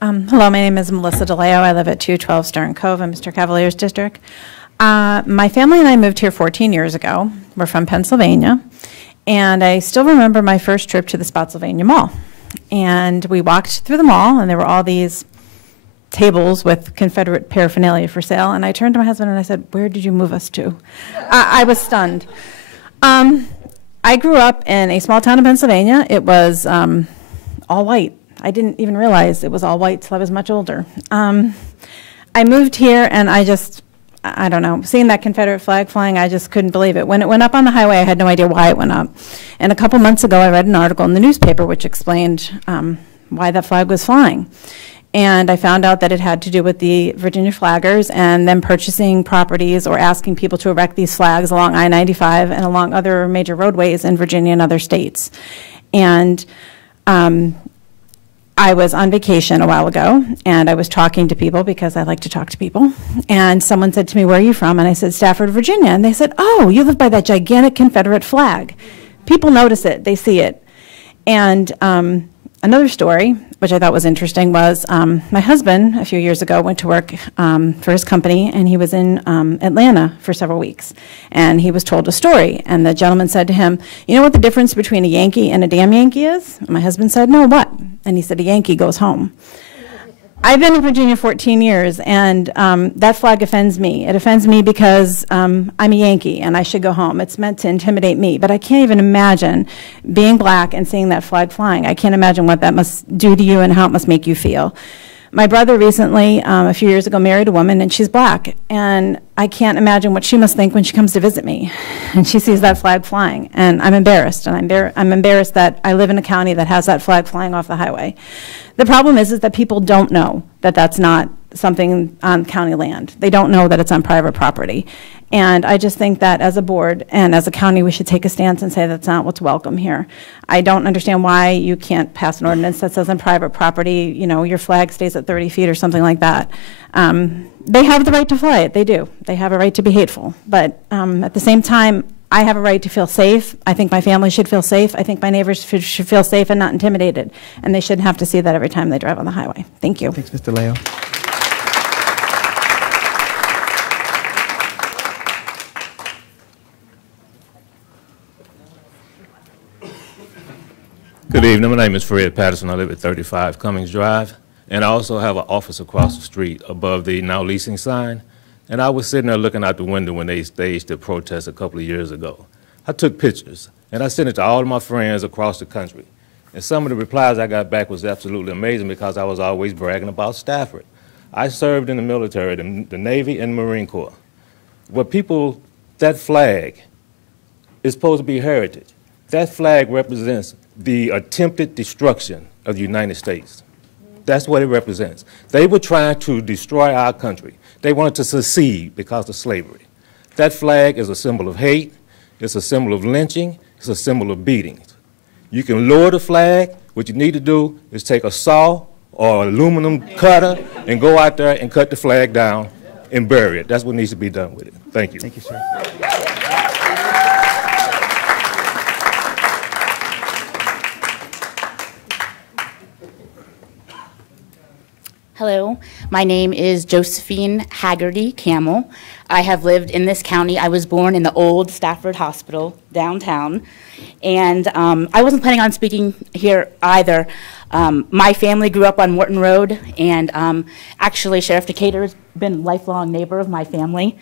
Hello, my name is Melissa DeLeo. I live at 212 Stern Cove in Mr. Cavalier's district. My family and I moved here 14 years ago. We're from Pennsylvania. And I still remember my first trip to the Spotsylvania Mall. And we walked through the mall, and there were all these tables with Confederate paraphernalia for sale. And I turned to my husband and I said, "Where did you move us to?" I was stunned. I grew up in a small town in Pennsylvania. It was all white. I didn't even realize it was all white till I was much older. I moved here, and I don't know, seeing that Confederate flag flying, I just couldn't believe it. When it went up on the highway, I had no idea why it went up. And a couple months ago, I read an article in the newspaper which explained why that flag was flying. And I found out that it had to do with the Virginia flaggers and them purchasing properties or asking people to erect these flags along I-95 and along other major roadways in Virginia and other states. And I was on vacation a while ago, and I was talking to people because I like to talk to people. And someone said to me, "Where are you from?" And I said, "Stafford, Virginia." And they said, "Oh, you live by that gigantic Confederate flag." People notice it. They see it. And another story, which I thought was interesting, was my husband, a few years ago, went to work for his company, and he was in Atlanta for several weeks. And he was told a story, and the gentleman said to him, "You know what the difference between a Yankee and a damn Yankee is?" And my husband said, "No, what?" And he said, "A Yankee goes home." I've been in Virginia 14 years, and that flag offends me. It offends me because I'm a Yankee, and I should go home. It's meant to intimidate me, but I can't even imagine being black and seeing that flag flying. I can't imagine what that must do to you and how it must make you feel. My brother recently, a few years ago, married a woman, and she's black, and I can't imagine what she must think when she comes to visit me, and she sees that flag flying, and I'm embarrassed, and I'm embarrassed that I live in a county that has that flag flying off the highway. The problem is that people don't know that that's not something on county land. They don't know that it's on private property. And I just think that as a board and as a county, we should take a stance and say that's not what's welcome here. I don't understand why you can't pass an ordinance that says on private property, you know, your flag stays at 30 feet or something like that. They have the right to fly it. They do. They have a right to be hateful. But at the same time, I have a right to feel safe. I think my family should feel safe. I think my neighbors should feel safe and not intimidated. And they shouldn't have to see that every time they drive on the highway. Thank you. Thanks, Mr. Leo. Good evening. My name is Fred Patterson. I live at 35 Cummings Drive. And I also have an office across the street above the now leasing sign. And I was sitting there looking out the window when they staged the protest a couple of years ago. I took pictures, and I sent it to all of my friends across the country. And some of the replies I got back was absolutely amazing because I was always bragging about Stafford. I served in the military, the Navy and Marine Corps. That flag is supposed to be heritage. That flag represents the attempted destruction of the United States. That's what it represents. They were trying to destroy our country. They wanted to secede because of slavery. That flag is a symbol of hate. It's a symbol of lynching. It's a symbol of beatings. You can lower the flag. What you need to do is take a saw or an aluminum cutter and go out there and cut the flag down and bury it. That's what needs to be done with it. Thank you. Thank you, sir. Hello, my name is Josephine Haggerty Camel. I have lived in this county. I was born in the old Stafford Hospital downtown, and I wasn't planning on speaking here either. My family grew up on Morton Road, and actually Sheriff Decatur has been a lifelong neighbor of my family.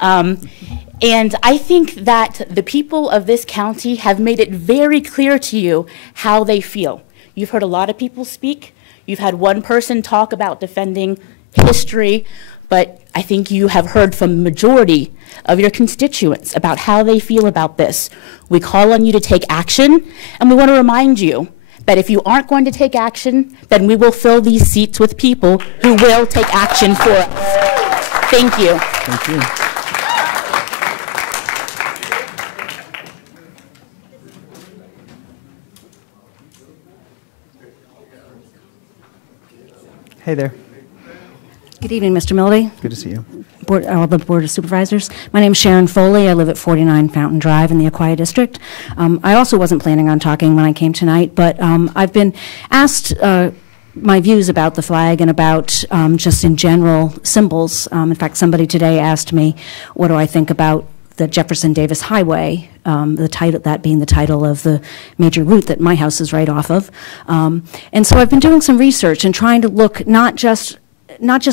And I think that the people of this county have made it very clear to you how they feel. You've heard a lot of people speak. You've had one person talk about defending history, but I think you have heard from the majority of your constituents about how they feel about this. We call on you to take action, and we want to remind you that if you aren't going to take action, then we will fill these seats with people who will take action for us. Thank you. Thank you. Hey there. Good evening, Mr. Mildy. Good to see you. The Board of Supervisors. My name is Sharon Foley. I live at 49 Fountain Drive in the Aquia District. I also wasn't planning on talking when I came tonight, but I've been asked my views about the flag and about just in general symbols. In fact, somebody today asked me, what do I think about the Jefferson Davis Highway, that being the title of the major route that my house is right off of. And so I've been doing some research and trying to look not just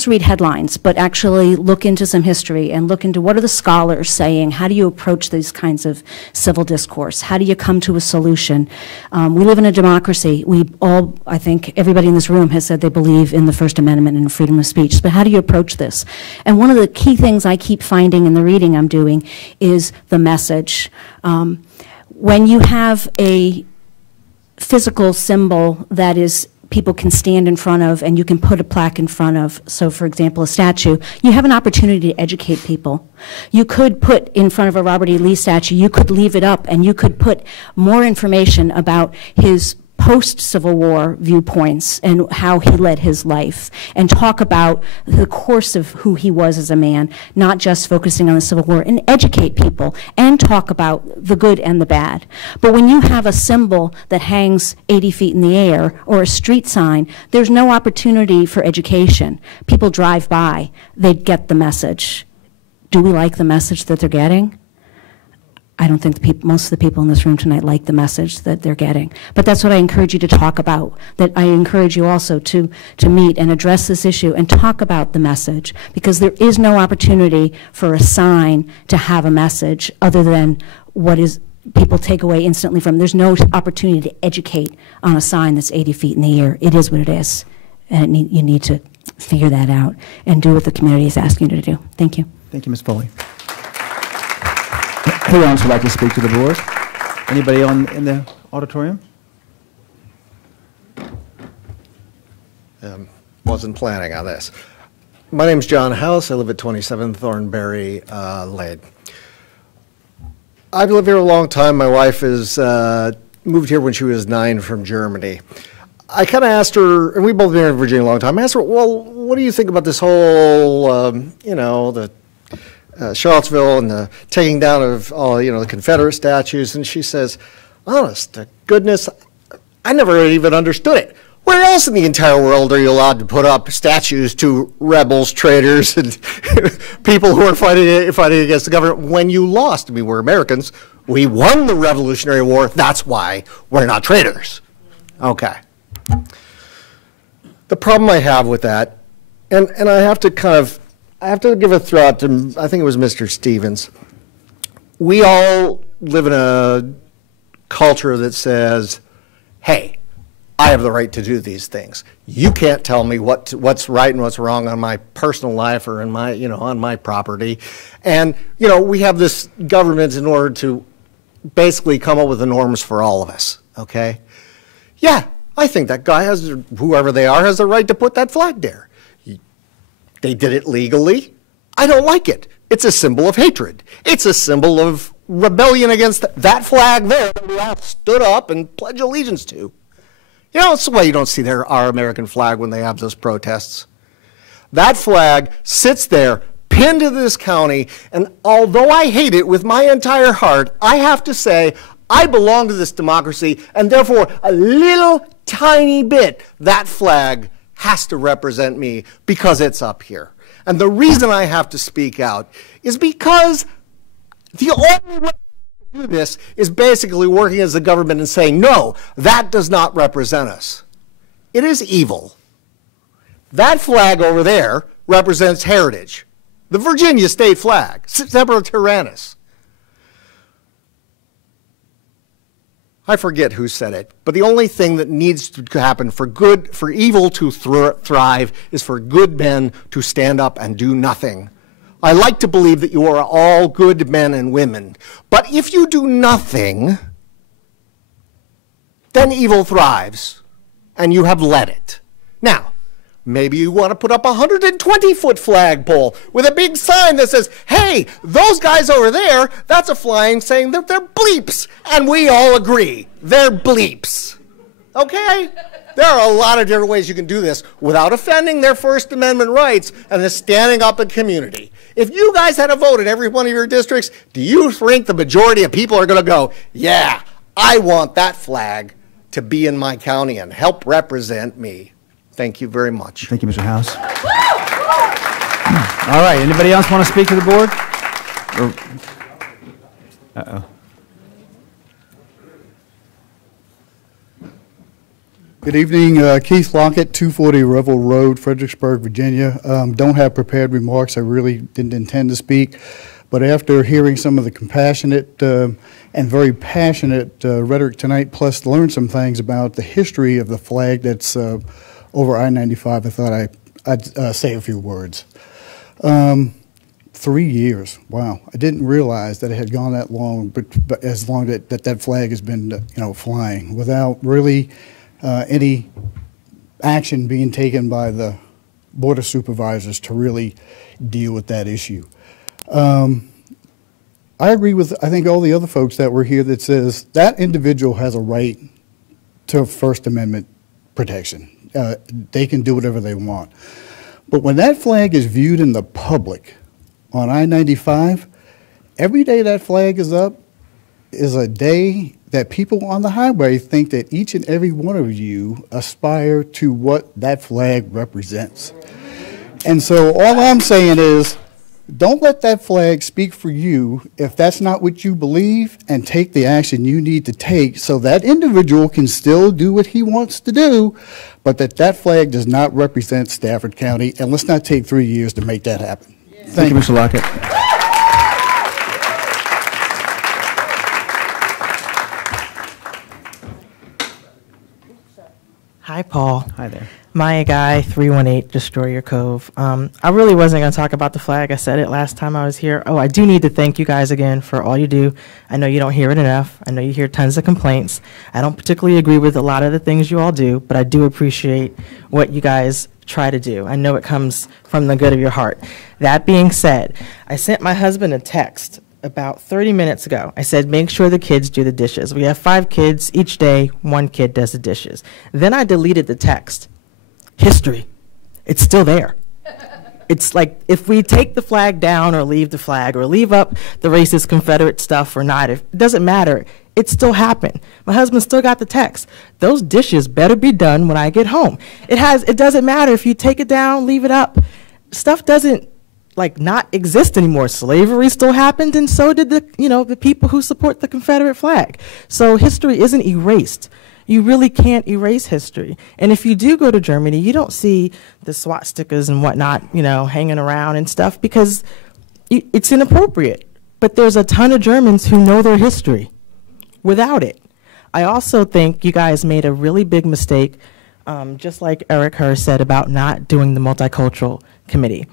read headlines, but actually look into some history and look into what are the scholars saying, how do you approach these kinds of civil discourse, how do you come to a solution. We live in a democracy. We all, I think everybody in this room has said they believe in the First Amendment and freedom of speech, but how do you approach this? And one of the key things I keep finding in the reading I'm doing is the message. When you have a physical symbol that is people can stand in front of and you can put a plaque in front of, so for example a statue, you have an opportunity to educate people. You could put in front of a Robert E. Lee statue, you could leave it up and you could put more information about his post-Civil War viewpoints and how he led his life and talk about the course of who he was as a man, not just focusing on the Civil War, and educate people and talk about the good and the bad. But when you have a symbol that hangs 80 feet in the air or a street sign, there's no opportunity for education. People drive by, they get the message. Do we like the message that they're getting? I don't think most of the people in this room tonight like the message that they're getting. But that's what I encourage you to talk about, that I encourage you also to meet and address this issue and talk about the message, because there is no opportunity for a sign to have a message other than what is people take away instantly from. There's no opportunity to educate on a sign that's 80 feet in the air. It is what it is, and you need to figure that out and do what the community is asking you to do. Thank you. Thank you, Ms. Foley. Who else would like to speak to the board? Anybody in the auditorium? Wasn't planning on this. My name's John House. I live at 27 Thornberry Lane. I've lived here a long time. My wife is moved here when she was 9 from Germany. I kind of asked her, and we've both been here in Virginia a long time. I asked her, well, what do you think about this whole, the Charlottesville and the taking down of all, the Confederate statues? And she says, honest to goodness, I never even understood it. Where else in the entire world are you allowed to put up statues to rebels, traitors, and people who are fighting against the government when you lost? I mean, we're Americans. We won the Revolutionary War. That's why we're not traitors. Okay. The problem I have with that, and I have to give a thought to, I think it was Mr. Stevens. We all live in a culture that says, hey, I have the right to do these things. You can't tell me what's right and what's wrong on my personal life or in my, on my property. And, we have this government in order to basically come up with the norms for all of us, okay? Yeah, I think that guy whoever they are, has the right to put that flag there. They did it legally. I don't like it. It's a symbol of hatred. It's a symbol of rebellion against that flag there that we all stood up and pledged allegiance to. It's why you don't see our American flag when they have those protests. That flag sits there, pinned to this county, and although I hate it with my entire heart, I have to say I belong to this democracy, and therefore a little tiny bit, that flag has to represent me because it's up here. And the reason I have to speak out is because the only way to do this is basically working as the government and saying, no, that does not represent us. It is evil. That flag over there represents heritage. The Virginia state flag, Semper Tyrannis. I forget who said it, but the only thing that needs to happen for evil to thrive is for good men to stand up and do nothing. I like to believe that you are all good men and women, but if you do nothing, then evil thrives, and you have let it. Now, maybe you want to put up a 120-foot flagpole with a big sign that says, hey, those guys over there, that's a flying saying that they're bleeps. And we all agree, they're bleeps. Okay? There are a lot of different ways you can do this without offending their First Amendment rights and then standing up in community. If you guys had a vote in every one of your districts, do you think the majority of people are going to go, yeah, I want that flag to be in my county and help represent me? Thank you very much. Thank you, Mr. House. All right, anybody else want to speak to the board? Uh-oh. Good evening, Keith Lockett, 240 Revel Road, Fredericksburg, Virginia. Don't have prepared remarks. I really didn't intend to speak, but after hearing some of the compassionate and very passionate rhetoric tonight, plus learn some things about the history of the flag that's over I-95, I thought I'd say a few words. 3 years, wow. I didn't realize that it had gone that long, but as long that flag has been flying without really any action being taken by the Board of Supervisors to really deal with that issue. I agree with, I think, all the other folks that were here that says that individual has a right to First Amendment protection. They can do whatever they want. But when that flag is viewed in the public on I-95, every day that flag is up is a day that people on the highway think that each and every one of you aspire to what that flag represents. And so all I'm saying is, don't let that flag speak for you if that's not what you believe, and take the action you need to take so that individual can still do what he wants to do, but that flag does not represent Stafford County, and let's not take 3 years to make that happen. Thank you, Mr. Lockett. Hi, Paul. Hi there. Maya Guy, 318 Destroyer Cove. I really wasn't going to talk about the flag. I said it last time I was here. Oh, I do need to thank you guys again for all you do. I know you don't hear it enough. I know you hear tons of complaints. I don't particularly agree with a lot of the things you all do, but I do appreciate what you guys try to do. I know it comes from the good of your heart. That being said, I sent my husband a text about 30 minutes ago. I said, make sure the kids do the dishes. We have 5 kids. Each day, 1 kid does the dishes. Then I deleted the text. History. It's still there. It's like if we take the flag down or leave the flag or leave up the racist Confederate stuff or not, it doesn't matter. It still happened. My husband still got the text. Those dishes better be done when I get home. It doesn't matter if you take it down, leave it up. Stuff doesn't not exist anymore. Slavery still happened, and so did the people who support the Confederate flag. So history isn't erased. You really can't erase history. And if you do go to Germany, you don't see the swastikas and whatnot, hanging around and stuff, because it's inappropriate. But there's a ton of Germans who know their history without it. I also think you guys made a really big mistake, just like Eric Herr said about not doing the multicultural committee.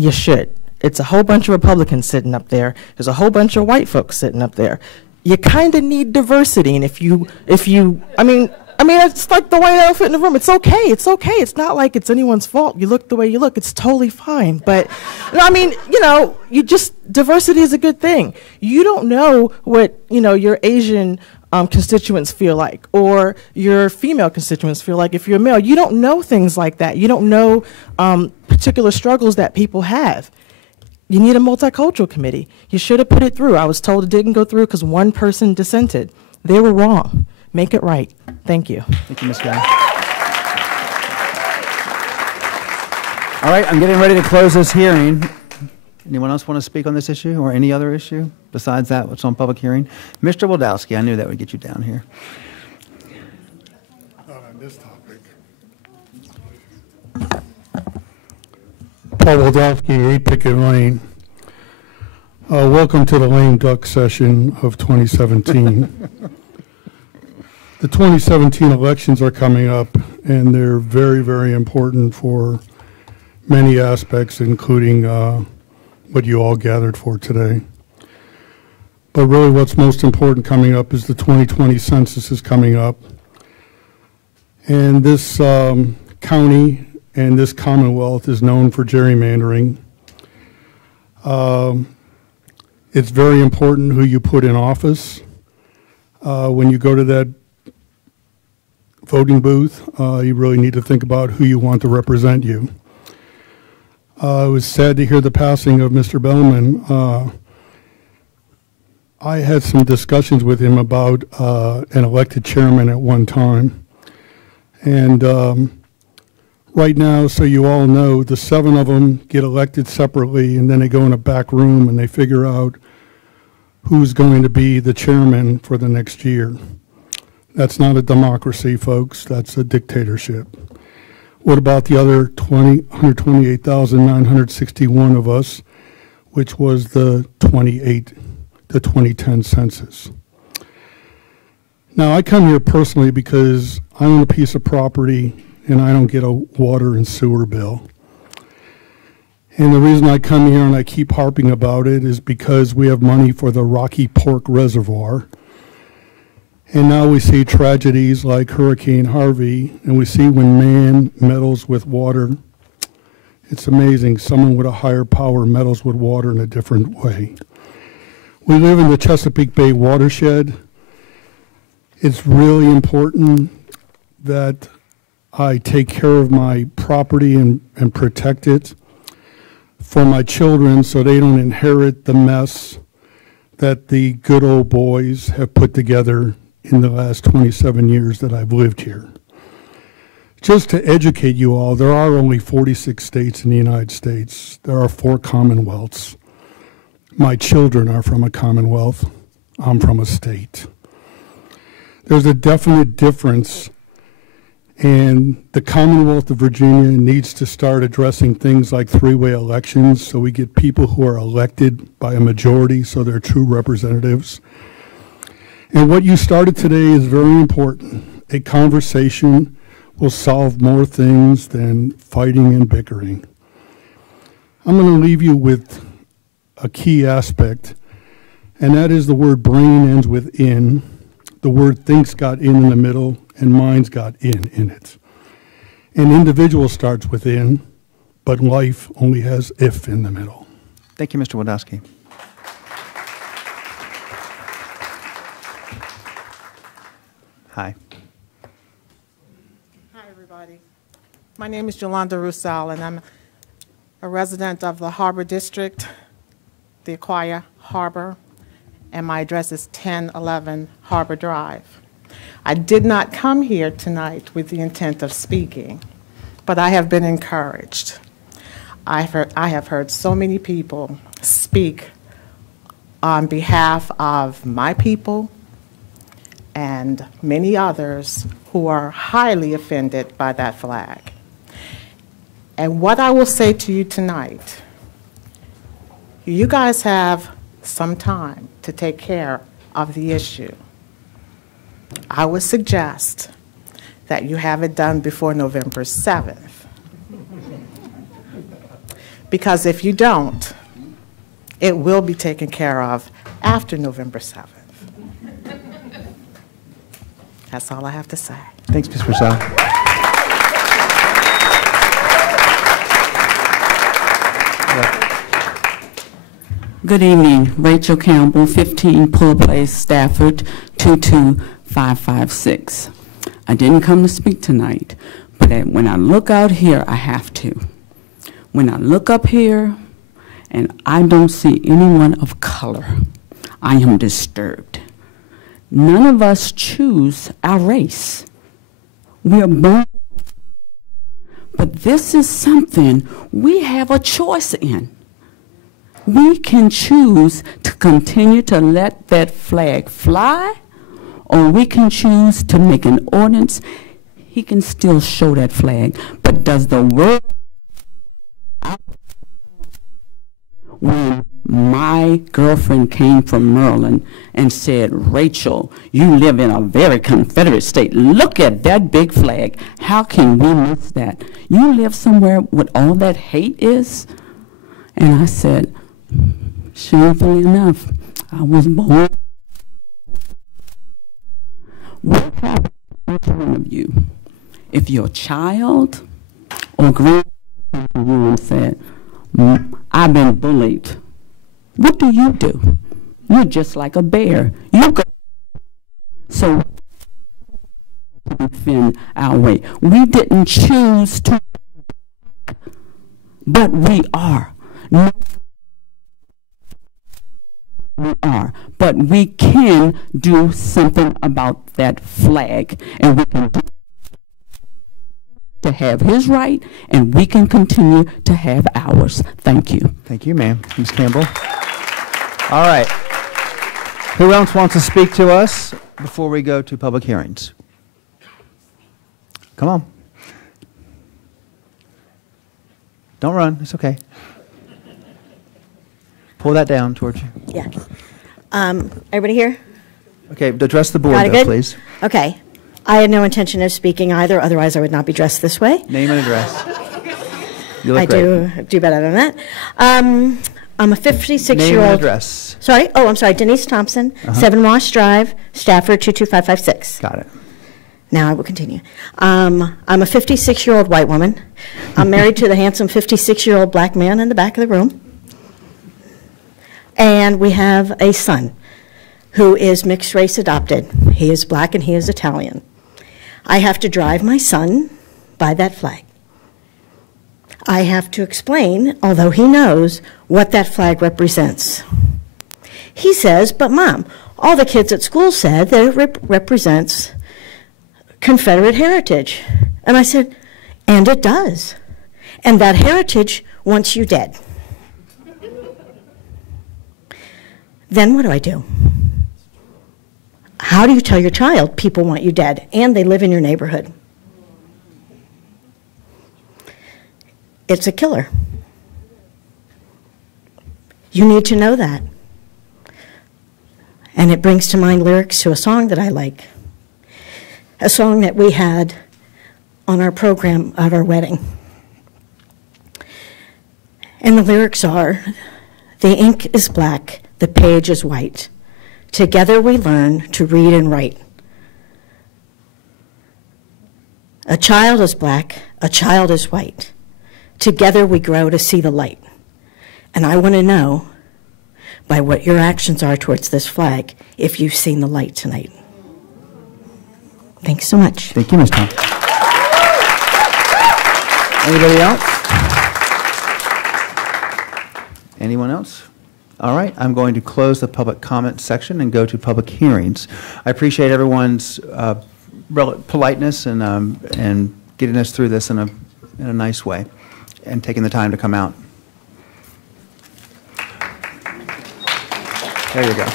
You should. It's a whole bunch of Republicans sitting up there. There's a whole bunch of white folks sitting up there. You kind of need diversity, and if you, I mean, it's like the white elephant in the room. It's okay. It's okay. It's not like it's anyone's fault. You look the way you look. It's totally fine. But, diversity is a good thing. You don't know what, your Asian constituents feel like, or your female constituents feel like if you're male. You don't know things like that. You don't know particular struggles that people have. You need a multicultural committee. You should have put it through. I was told it didn't go through because one person dissented. They were wrong. Make it right. Thank you. Thank you, Ms. Guy. All right, I'm getting ready to close this hearing. Anyone else want to speak on this issue or any other issue besides that what's on public hearing? Mr. Wildowski, I knew that would get you down here. Not on this topic. Paul Wildowski, 8 Pickett Lane. Welcome to the lame duck session of 2017. The 2017 elections are coming up, and they're very, very important for many aspects, including what you all gathered for today. But really what's most important coming up is the 2020 census is coming up. And this county and this Commonwealth is known for gerrymandering. It's very important who you put in office. When you go to that voting booth, you really need to think about who you want to represent you. It was sad to hear the passing of Mr. Bellman. I had some discussions with him about an elected chairman at one time. And right now, so you all know, the 7 of them get elected separately, and then they go in a back room and they figure out who's going to be the chairman for the next year. That's not a democracy, folks. That's a dictatorship. What about the other 128,961 of us, which was the 2010 census? Now, I come here personally because I own a piece of property and I don't get a water and sewer bill. And the reason I come here and I keep harping about it is because we have money for the Rocky Pork Reservoir. And now we see tragedies like Hurricane Harvey, and we see when man meddles with water. It's amazing. Someone with a higher power meddles with water in a different way. We live in the Chesapeake Bay watershed. It's really important that I take care of my property and protect it for my children so they don't inherit the mess that the good old boys have put together in the last 27 years that I've lived here. Just to educate you all, there are only 46 states in the United States. There are 4 commonwealths. My children are from a commonwealth. I'm from a state. There's a definite difference, and the Commonwealth of Virginia needs to start addressing things like 3-way elections so we get people who are elected by a majority so they're true representatives. And what you started today is very important. A conversation will solve more things than fighting and bickering. I'm going to leave you with a key aspect, and that is the word brain ends with in. The word thinks got in the middle, and mind's got in it. An individual starts with in, but life only has if in the middle. Thank you, Mr. Wadowski. Hi. Hi, everybody. My name is Jolanda Roussel, and I'm a resident of the Harbor District, the Aquia Harbor, and my address is 1011 Harbor Drive. I did not come here tonight with the intent of speaking, but I have been encouraged. I have heard so many people speak on behalf of my people and many others who are highly offended by that flag. And what I will say to you tonight, you guys have some time to take care of the issue. I would suggest that you have it done before November 7th. Because if you don't, it will be taken care of after November 7th. That's all I have to say. Thanks, Ms. Purcell. Good evening. Rachel Campbell, 15 Pull Place, Stafford, 22556. I didn't come to speak tonight, but when I look out here, I have to. When I look up here and I don't see anyone of color, I am disturbed. None of us choose our race. We are born, but this is something we have a choice in. We can choose to continue to let that flag fly, or we can choose to make an ordinance. He can still show that flag, but does the world, when My girlfriend came from Maryland and said, Rachel, you live in a very Confederate state. Look at that big flag. How can we miss that? You live somewhere where all that hate is? And I said, shamefully enough, I was born. What happens to each one of you if your child or grandchild came to you and said, I've been bullied? What do? You're just like a bear. You go. So to defend our way. We didn't choose to, but we are. We are. But we can do something about that flag, and we can do to have his right, and we can continue to have ours. Thank you. Thank you, ma'am. Ms. Campbell. All right. Who else wants to speak to us before we go to public hearings? Come on. Don't run. It's okay. Pull that down towards you. Yeah. Everybody here? Okay, address the board, Got it though, good? please. Okay. I had no intention of speaking either, otherwise I would not be dressed this way. Name and address. You look I great. do better than that. I'm a 56-year-old. Name and address. Sorry? Oh, I'm sorry. Denise Thompson, 7 Wash Drive, Stafford, 22556. Got it. Now I will continue. I'm a 56-year-old white woman. I'm married to the handsome 56-year-old black man in the back of the room. And we have a son who is mixed race adopted. He is black and he is Italian. I have to drive my son by that flag. I have to explain, although he knows, what that flag represents. He says, but Mom, all the kids at school said that it represents Confederate heritage. And I said, and it does. And that heritage wants you dead. Then what do I do? How do you tell your child people want you dead and they live in your neighborhood? It's a killer. You need to know that. And it brings to mind lyrics to a song that I like. A song that we had on our program at our wedding. And the lyrics are, the ink is black, the page is white. Together we learn to read and write. A child is black, a child is white. Together we grow to see the light. And I want to know, by what your actions are towards this flag, if you've seen the light tonight. Thanks so much. Thank you, Ms. Thompson. Anybody else? Anyone else? All right, I'm going to close the public comment section and go to public hearings. I appreciate everyone's politeness and getting us through this in a nice way and taking the time to come out. There you go.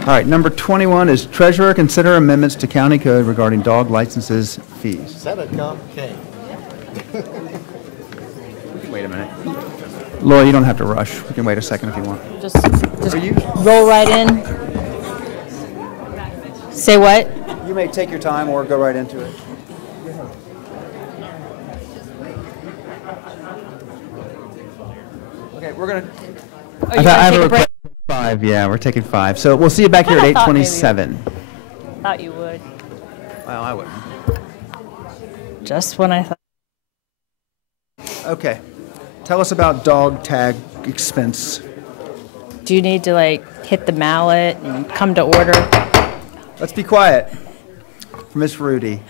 All right, number 21 is Treasurer, consider amendments to county code regarding dog licenses fees. Senator King. Wait a minute. Laura, you don't have to rush. We can wait a second if you want. Just roll right in. Say what? You may take your time or go right into it. Okay, we're going to... Oh, I have a break? 5, yeah, we're taking 5. So we'll see you back here at 8:27. Thought you would. Well, I wouldn't. Just when I thought. Okay. Tell us about dog tag expense. Do you need to hit the mallet and come to order? Let's be quiet. For Ms. Rudy.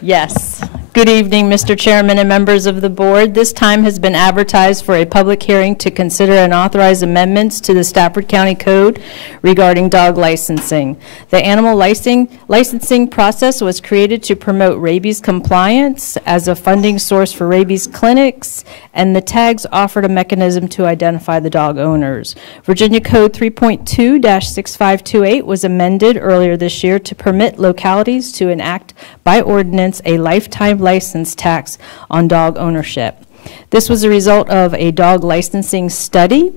Yes. Good evening, Mr. Chairman and members of the board. This time has been advertised for a public hearing to consider and authorize amendments to the Stafford County Code regarding dog licensing. The animal licensing process was created to promote rabies compliance as a funding source for rabies clinics, and the tags offered a mechanism to identify the dog owners. Virginia Code 3.2-6528 was amended earlier this year to permit localities to enact by ordinance a lifetime license tax on dog ownership. This was a result of a dog licensing study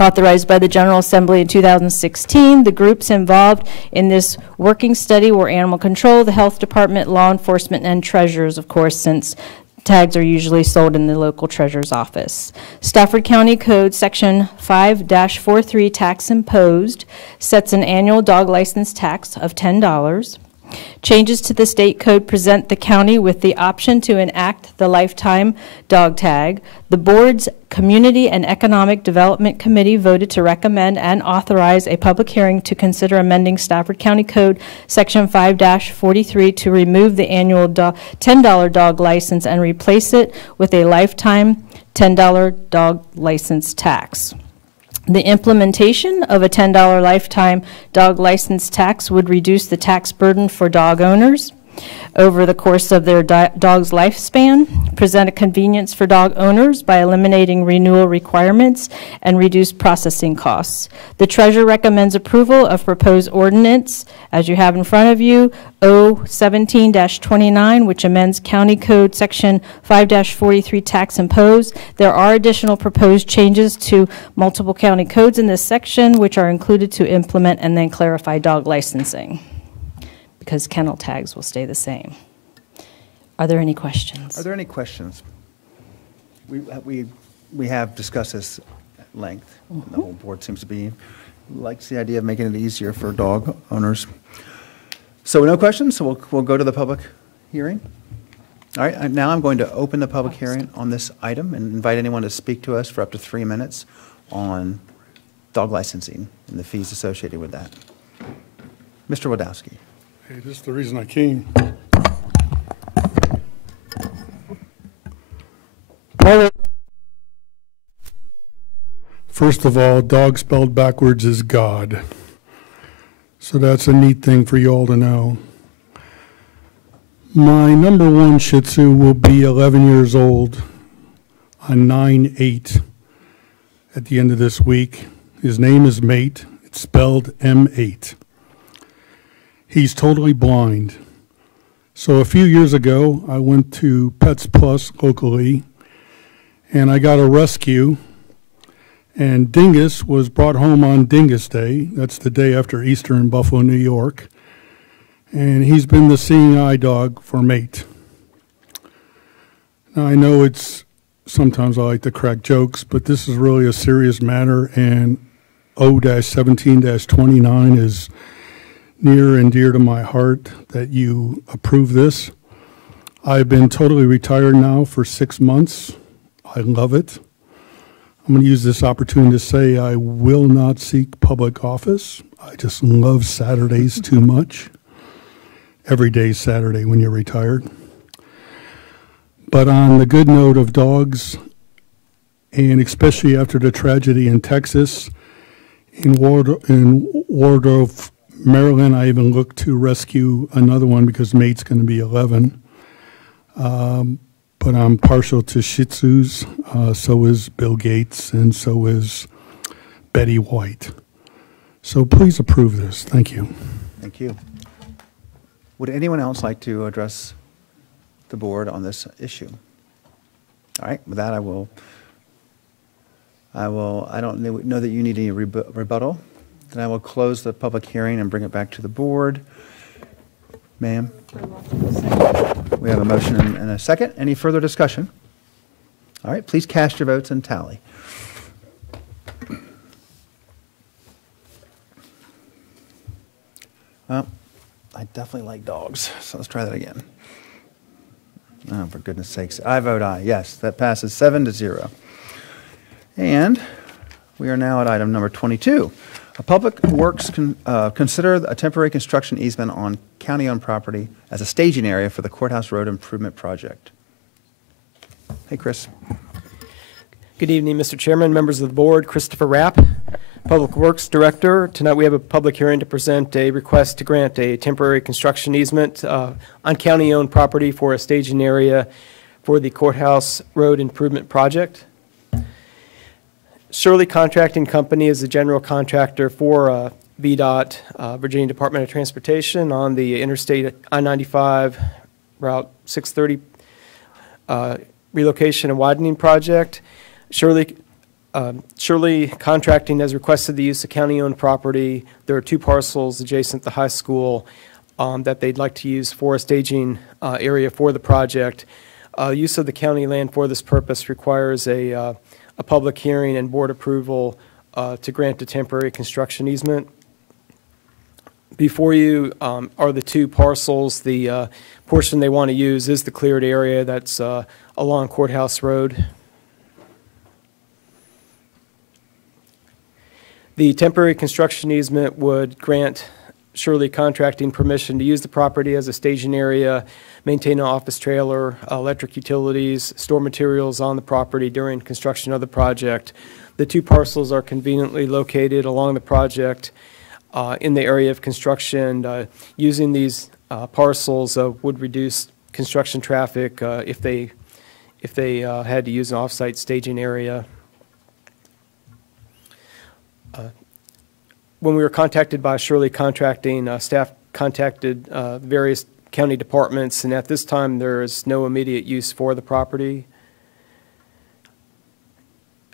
authorized by the General Assembly in 2016. The groups involved in this working study were Animal Control, the Health Department, law enforcement, and treasurers, of course, since tags are usually sold in the local treasurer's office. Stafford County Code Section 5-43 tax imposed sets an annual dog license tax of $10. Changes to the state code present the county with the option to enact the lifetime dog tag. The board's Community and Economic Development Committee voted to recommend and authorize a public hearing to consider amending Stafford County Code Section 5-43 to remove the annual $10 dog license and replace it with a lifetime $10 dog license tax. The implementation of a $10 lifetime dog license tax would reduce the tax burden for dog owners over the course of their dog's lifespan, present a convenience for dog owners by eliminating renewal requirements, and reduce processing costs. The Treasurer recommends approval of proposed ordinance, as you have in front of you, O17-29, which amends County Code Section 5-43 tax imposed. There are additional proposed changes to multiple county codes in this section, which are included to implement and then clarify dog licensing, because kennel tags will stay the same. Are there any questions? Are there any questions? We have discussed this at length. The whole board seems to be likes the idea of making it easier for dog owners. So no questions, so we'll go to the public hearing. All right, now I'm going to open the public hearing on this item and invite anyone to speak to us for up to 3 minutes on dog licensing and the fees associated with that. Mr. Wadowski. Hey, this is the reason I came. First of all, dog spelled backwards is God. So that's a neat thing for you all to know. My number one Shih Tzu will be 11 years old on 9/8 at the end of this week. His name is Mate. It's spelled M8. He's totally blind. So a few years ago, I went to Pets Plus locally, and I got a rescue, and Dingus was brought home on Dingus Day. That's the day after Easter in Buffalo, New York. And he's been the seeing eye dog for Mate. Now, I know it's, sometimes I like to crack jokes, but this is really a serious matter, and O-17-29 is near and dear to my heart that you approve this. I've been totally retired now for 6 months. I love it. I'm going to use this opportunity to say I will not seek public office. I just love Saturdays too much. Every day's Saturday when you're retired. But on the good note of dogs, and especially after the tragedy in Texas, in Waldorf, Maryland, I even looked to rescue another one because Mate's going to be 11. But I'm partial to Shih Tzus. So is Bill Gates, and so is Betty White. So please approve this. Thank you. Thank you. Would anyone else like to address the board on this issue? All right, with that, I don't know that you need any rebuttal. Then I will close the public hearing and bring it back to the board. Ma'am? We have a motion and a second. Any further discussion? All right, please cast your votes and tally. Well, I definitely like dogs, so let's try that again. Oh, for goodness sakes. I vote aye. Yes, that passes 7-0. And we are now at item number 22. A Public Works consider a temporary construction easement on county-owned property as a staging area for the Courthouse Road Improvement Project. Hey, Chris. Good evening, Mr. Chairman, members of the board. Christopher Rapp, Public Works Director. Tonight we have a public hearing to present a request to grant a temporary construction easement on county-owned property for a staging area for the Courthouse Road Improvement Project. Shirley Contracting Company is the general contractor for VDOT, Virginia Department of Transportation, on the Interstate I-95 Route 630 relocation and widening project. Shirley Contracting has requested the use of county-owned property. There are 2 parcels adjacent to the high school that they'd like to use for a staging area for the project. Use of the county land for this purpose requires a public hearing and board approval to grant a temporary construction easement. Before you are the 2 parcels. The portion they want to use is the cleared area that's along Courthouse Road. The temporary construction easement would grant Shirley Contracting permission to use the property as a staging area, maintain an office trailer, electric utilities, store materials on the property during construction of the project. The 2 parcels are conveniently located along the project in the area of construction. Using these parcels would reduce construction traffic if they had to use an off-site staging area. When we were contacted by Shirley Contracting, staff contacted various county departments, and at this time there is no immediate use for the property.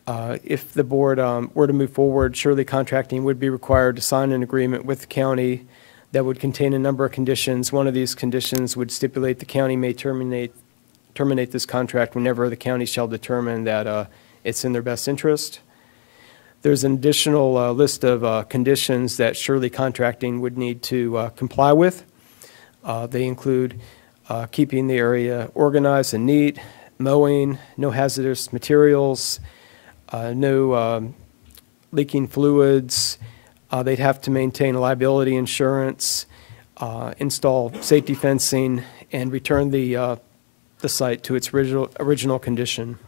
If the board were to move forward, Shirley Contracting would be required to sign an agreement with the county that would contain a number of conditions. One of these conditions would stipulate the county may terminate this contract whenever the county shall determine that it's in their best interest. There's an additional list of conditions that Shirley Contracting would need to comply with. They include keeping the area organized and neat, mowing, no hazardous materials, no leaking fluids. They'd have to maintain liability insurance, install safety fencing, and return the site to its original condition.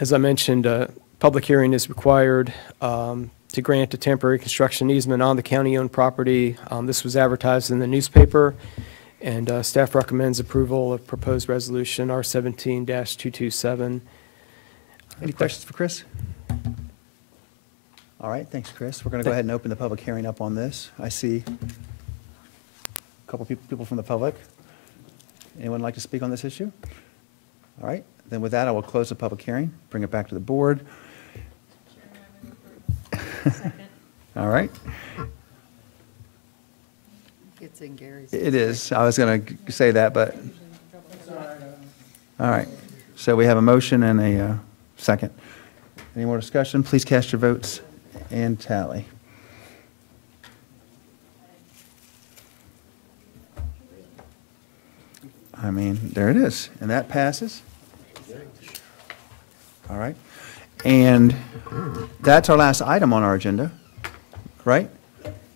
As I mentioned, a public hearing is required to grant a temporary construction easement on the county-owned property. This was advertised in the newspaper, and staff recommends approval of proposed resolution R17-227. Any questions for Chris? All right, thanks, Chris. We're going to go ahead and open the public hearing up on this. I see a couple people from the public. Anyone like to speak on this issue? All right. Then with that, I will close the public hearing, bring it back to the board. All right. It's in Gary's. It is. I was going to say that, but. All right. So we have a motion and a second. Any more discussion? Please cast your votes and tally. I mean, there it is. And that passes. All right. And that's our last item on our agenda, right?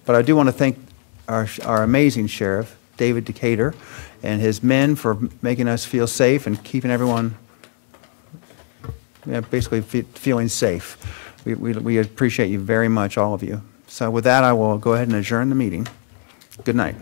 But I do want to thank our amazing sheriff, David Decatur, and his men for making us feel safe and keeping everyone basically feeling safe. We appreciate you very much, all of you. So with that, I will go ahead and adjourn the meeting. Good night.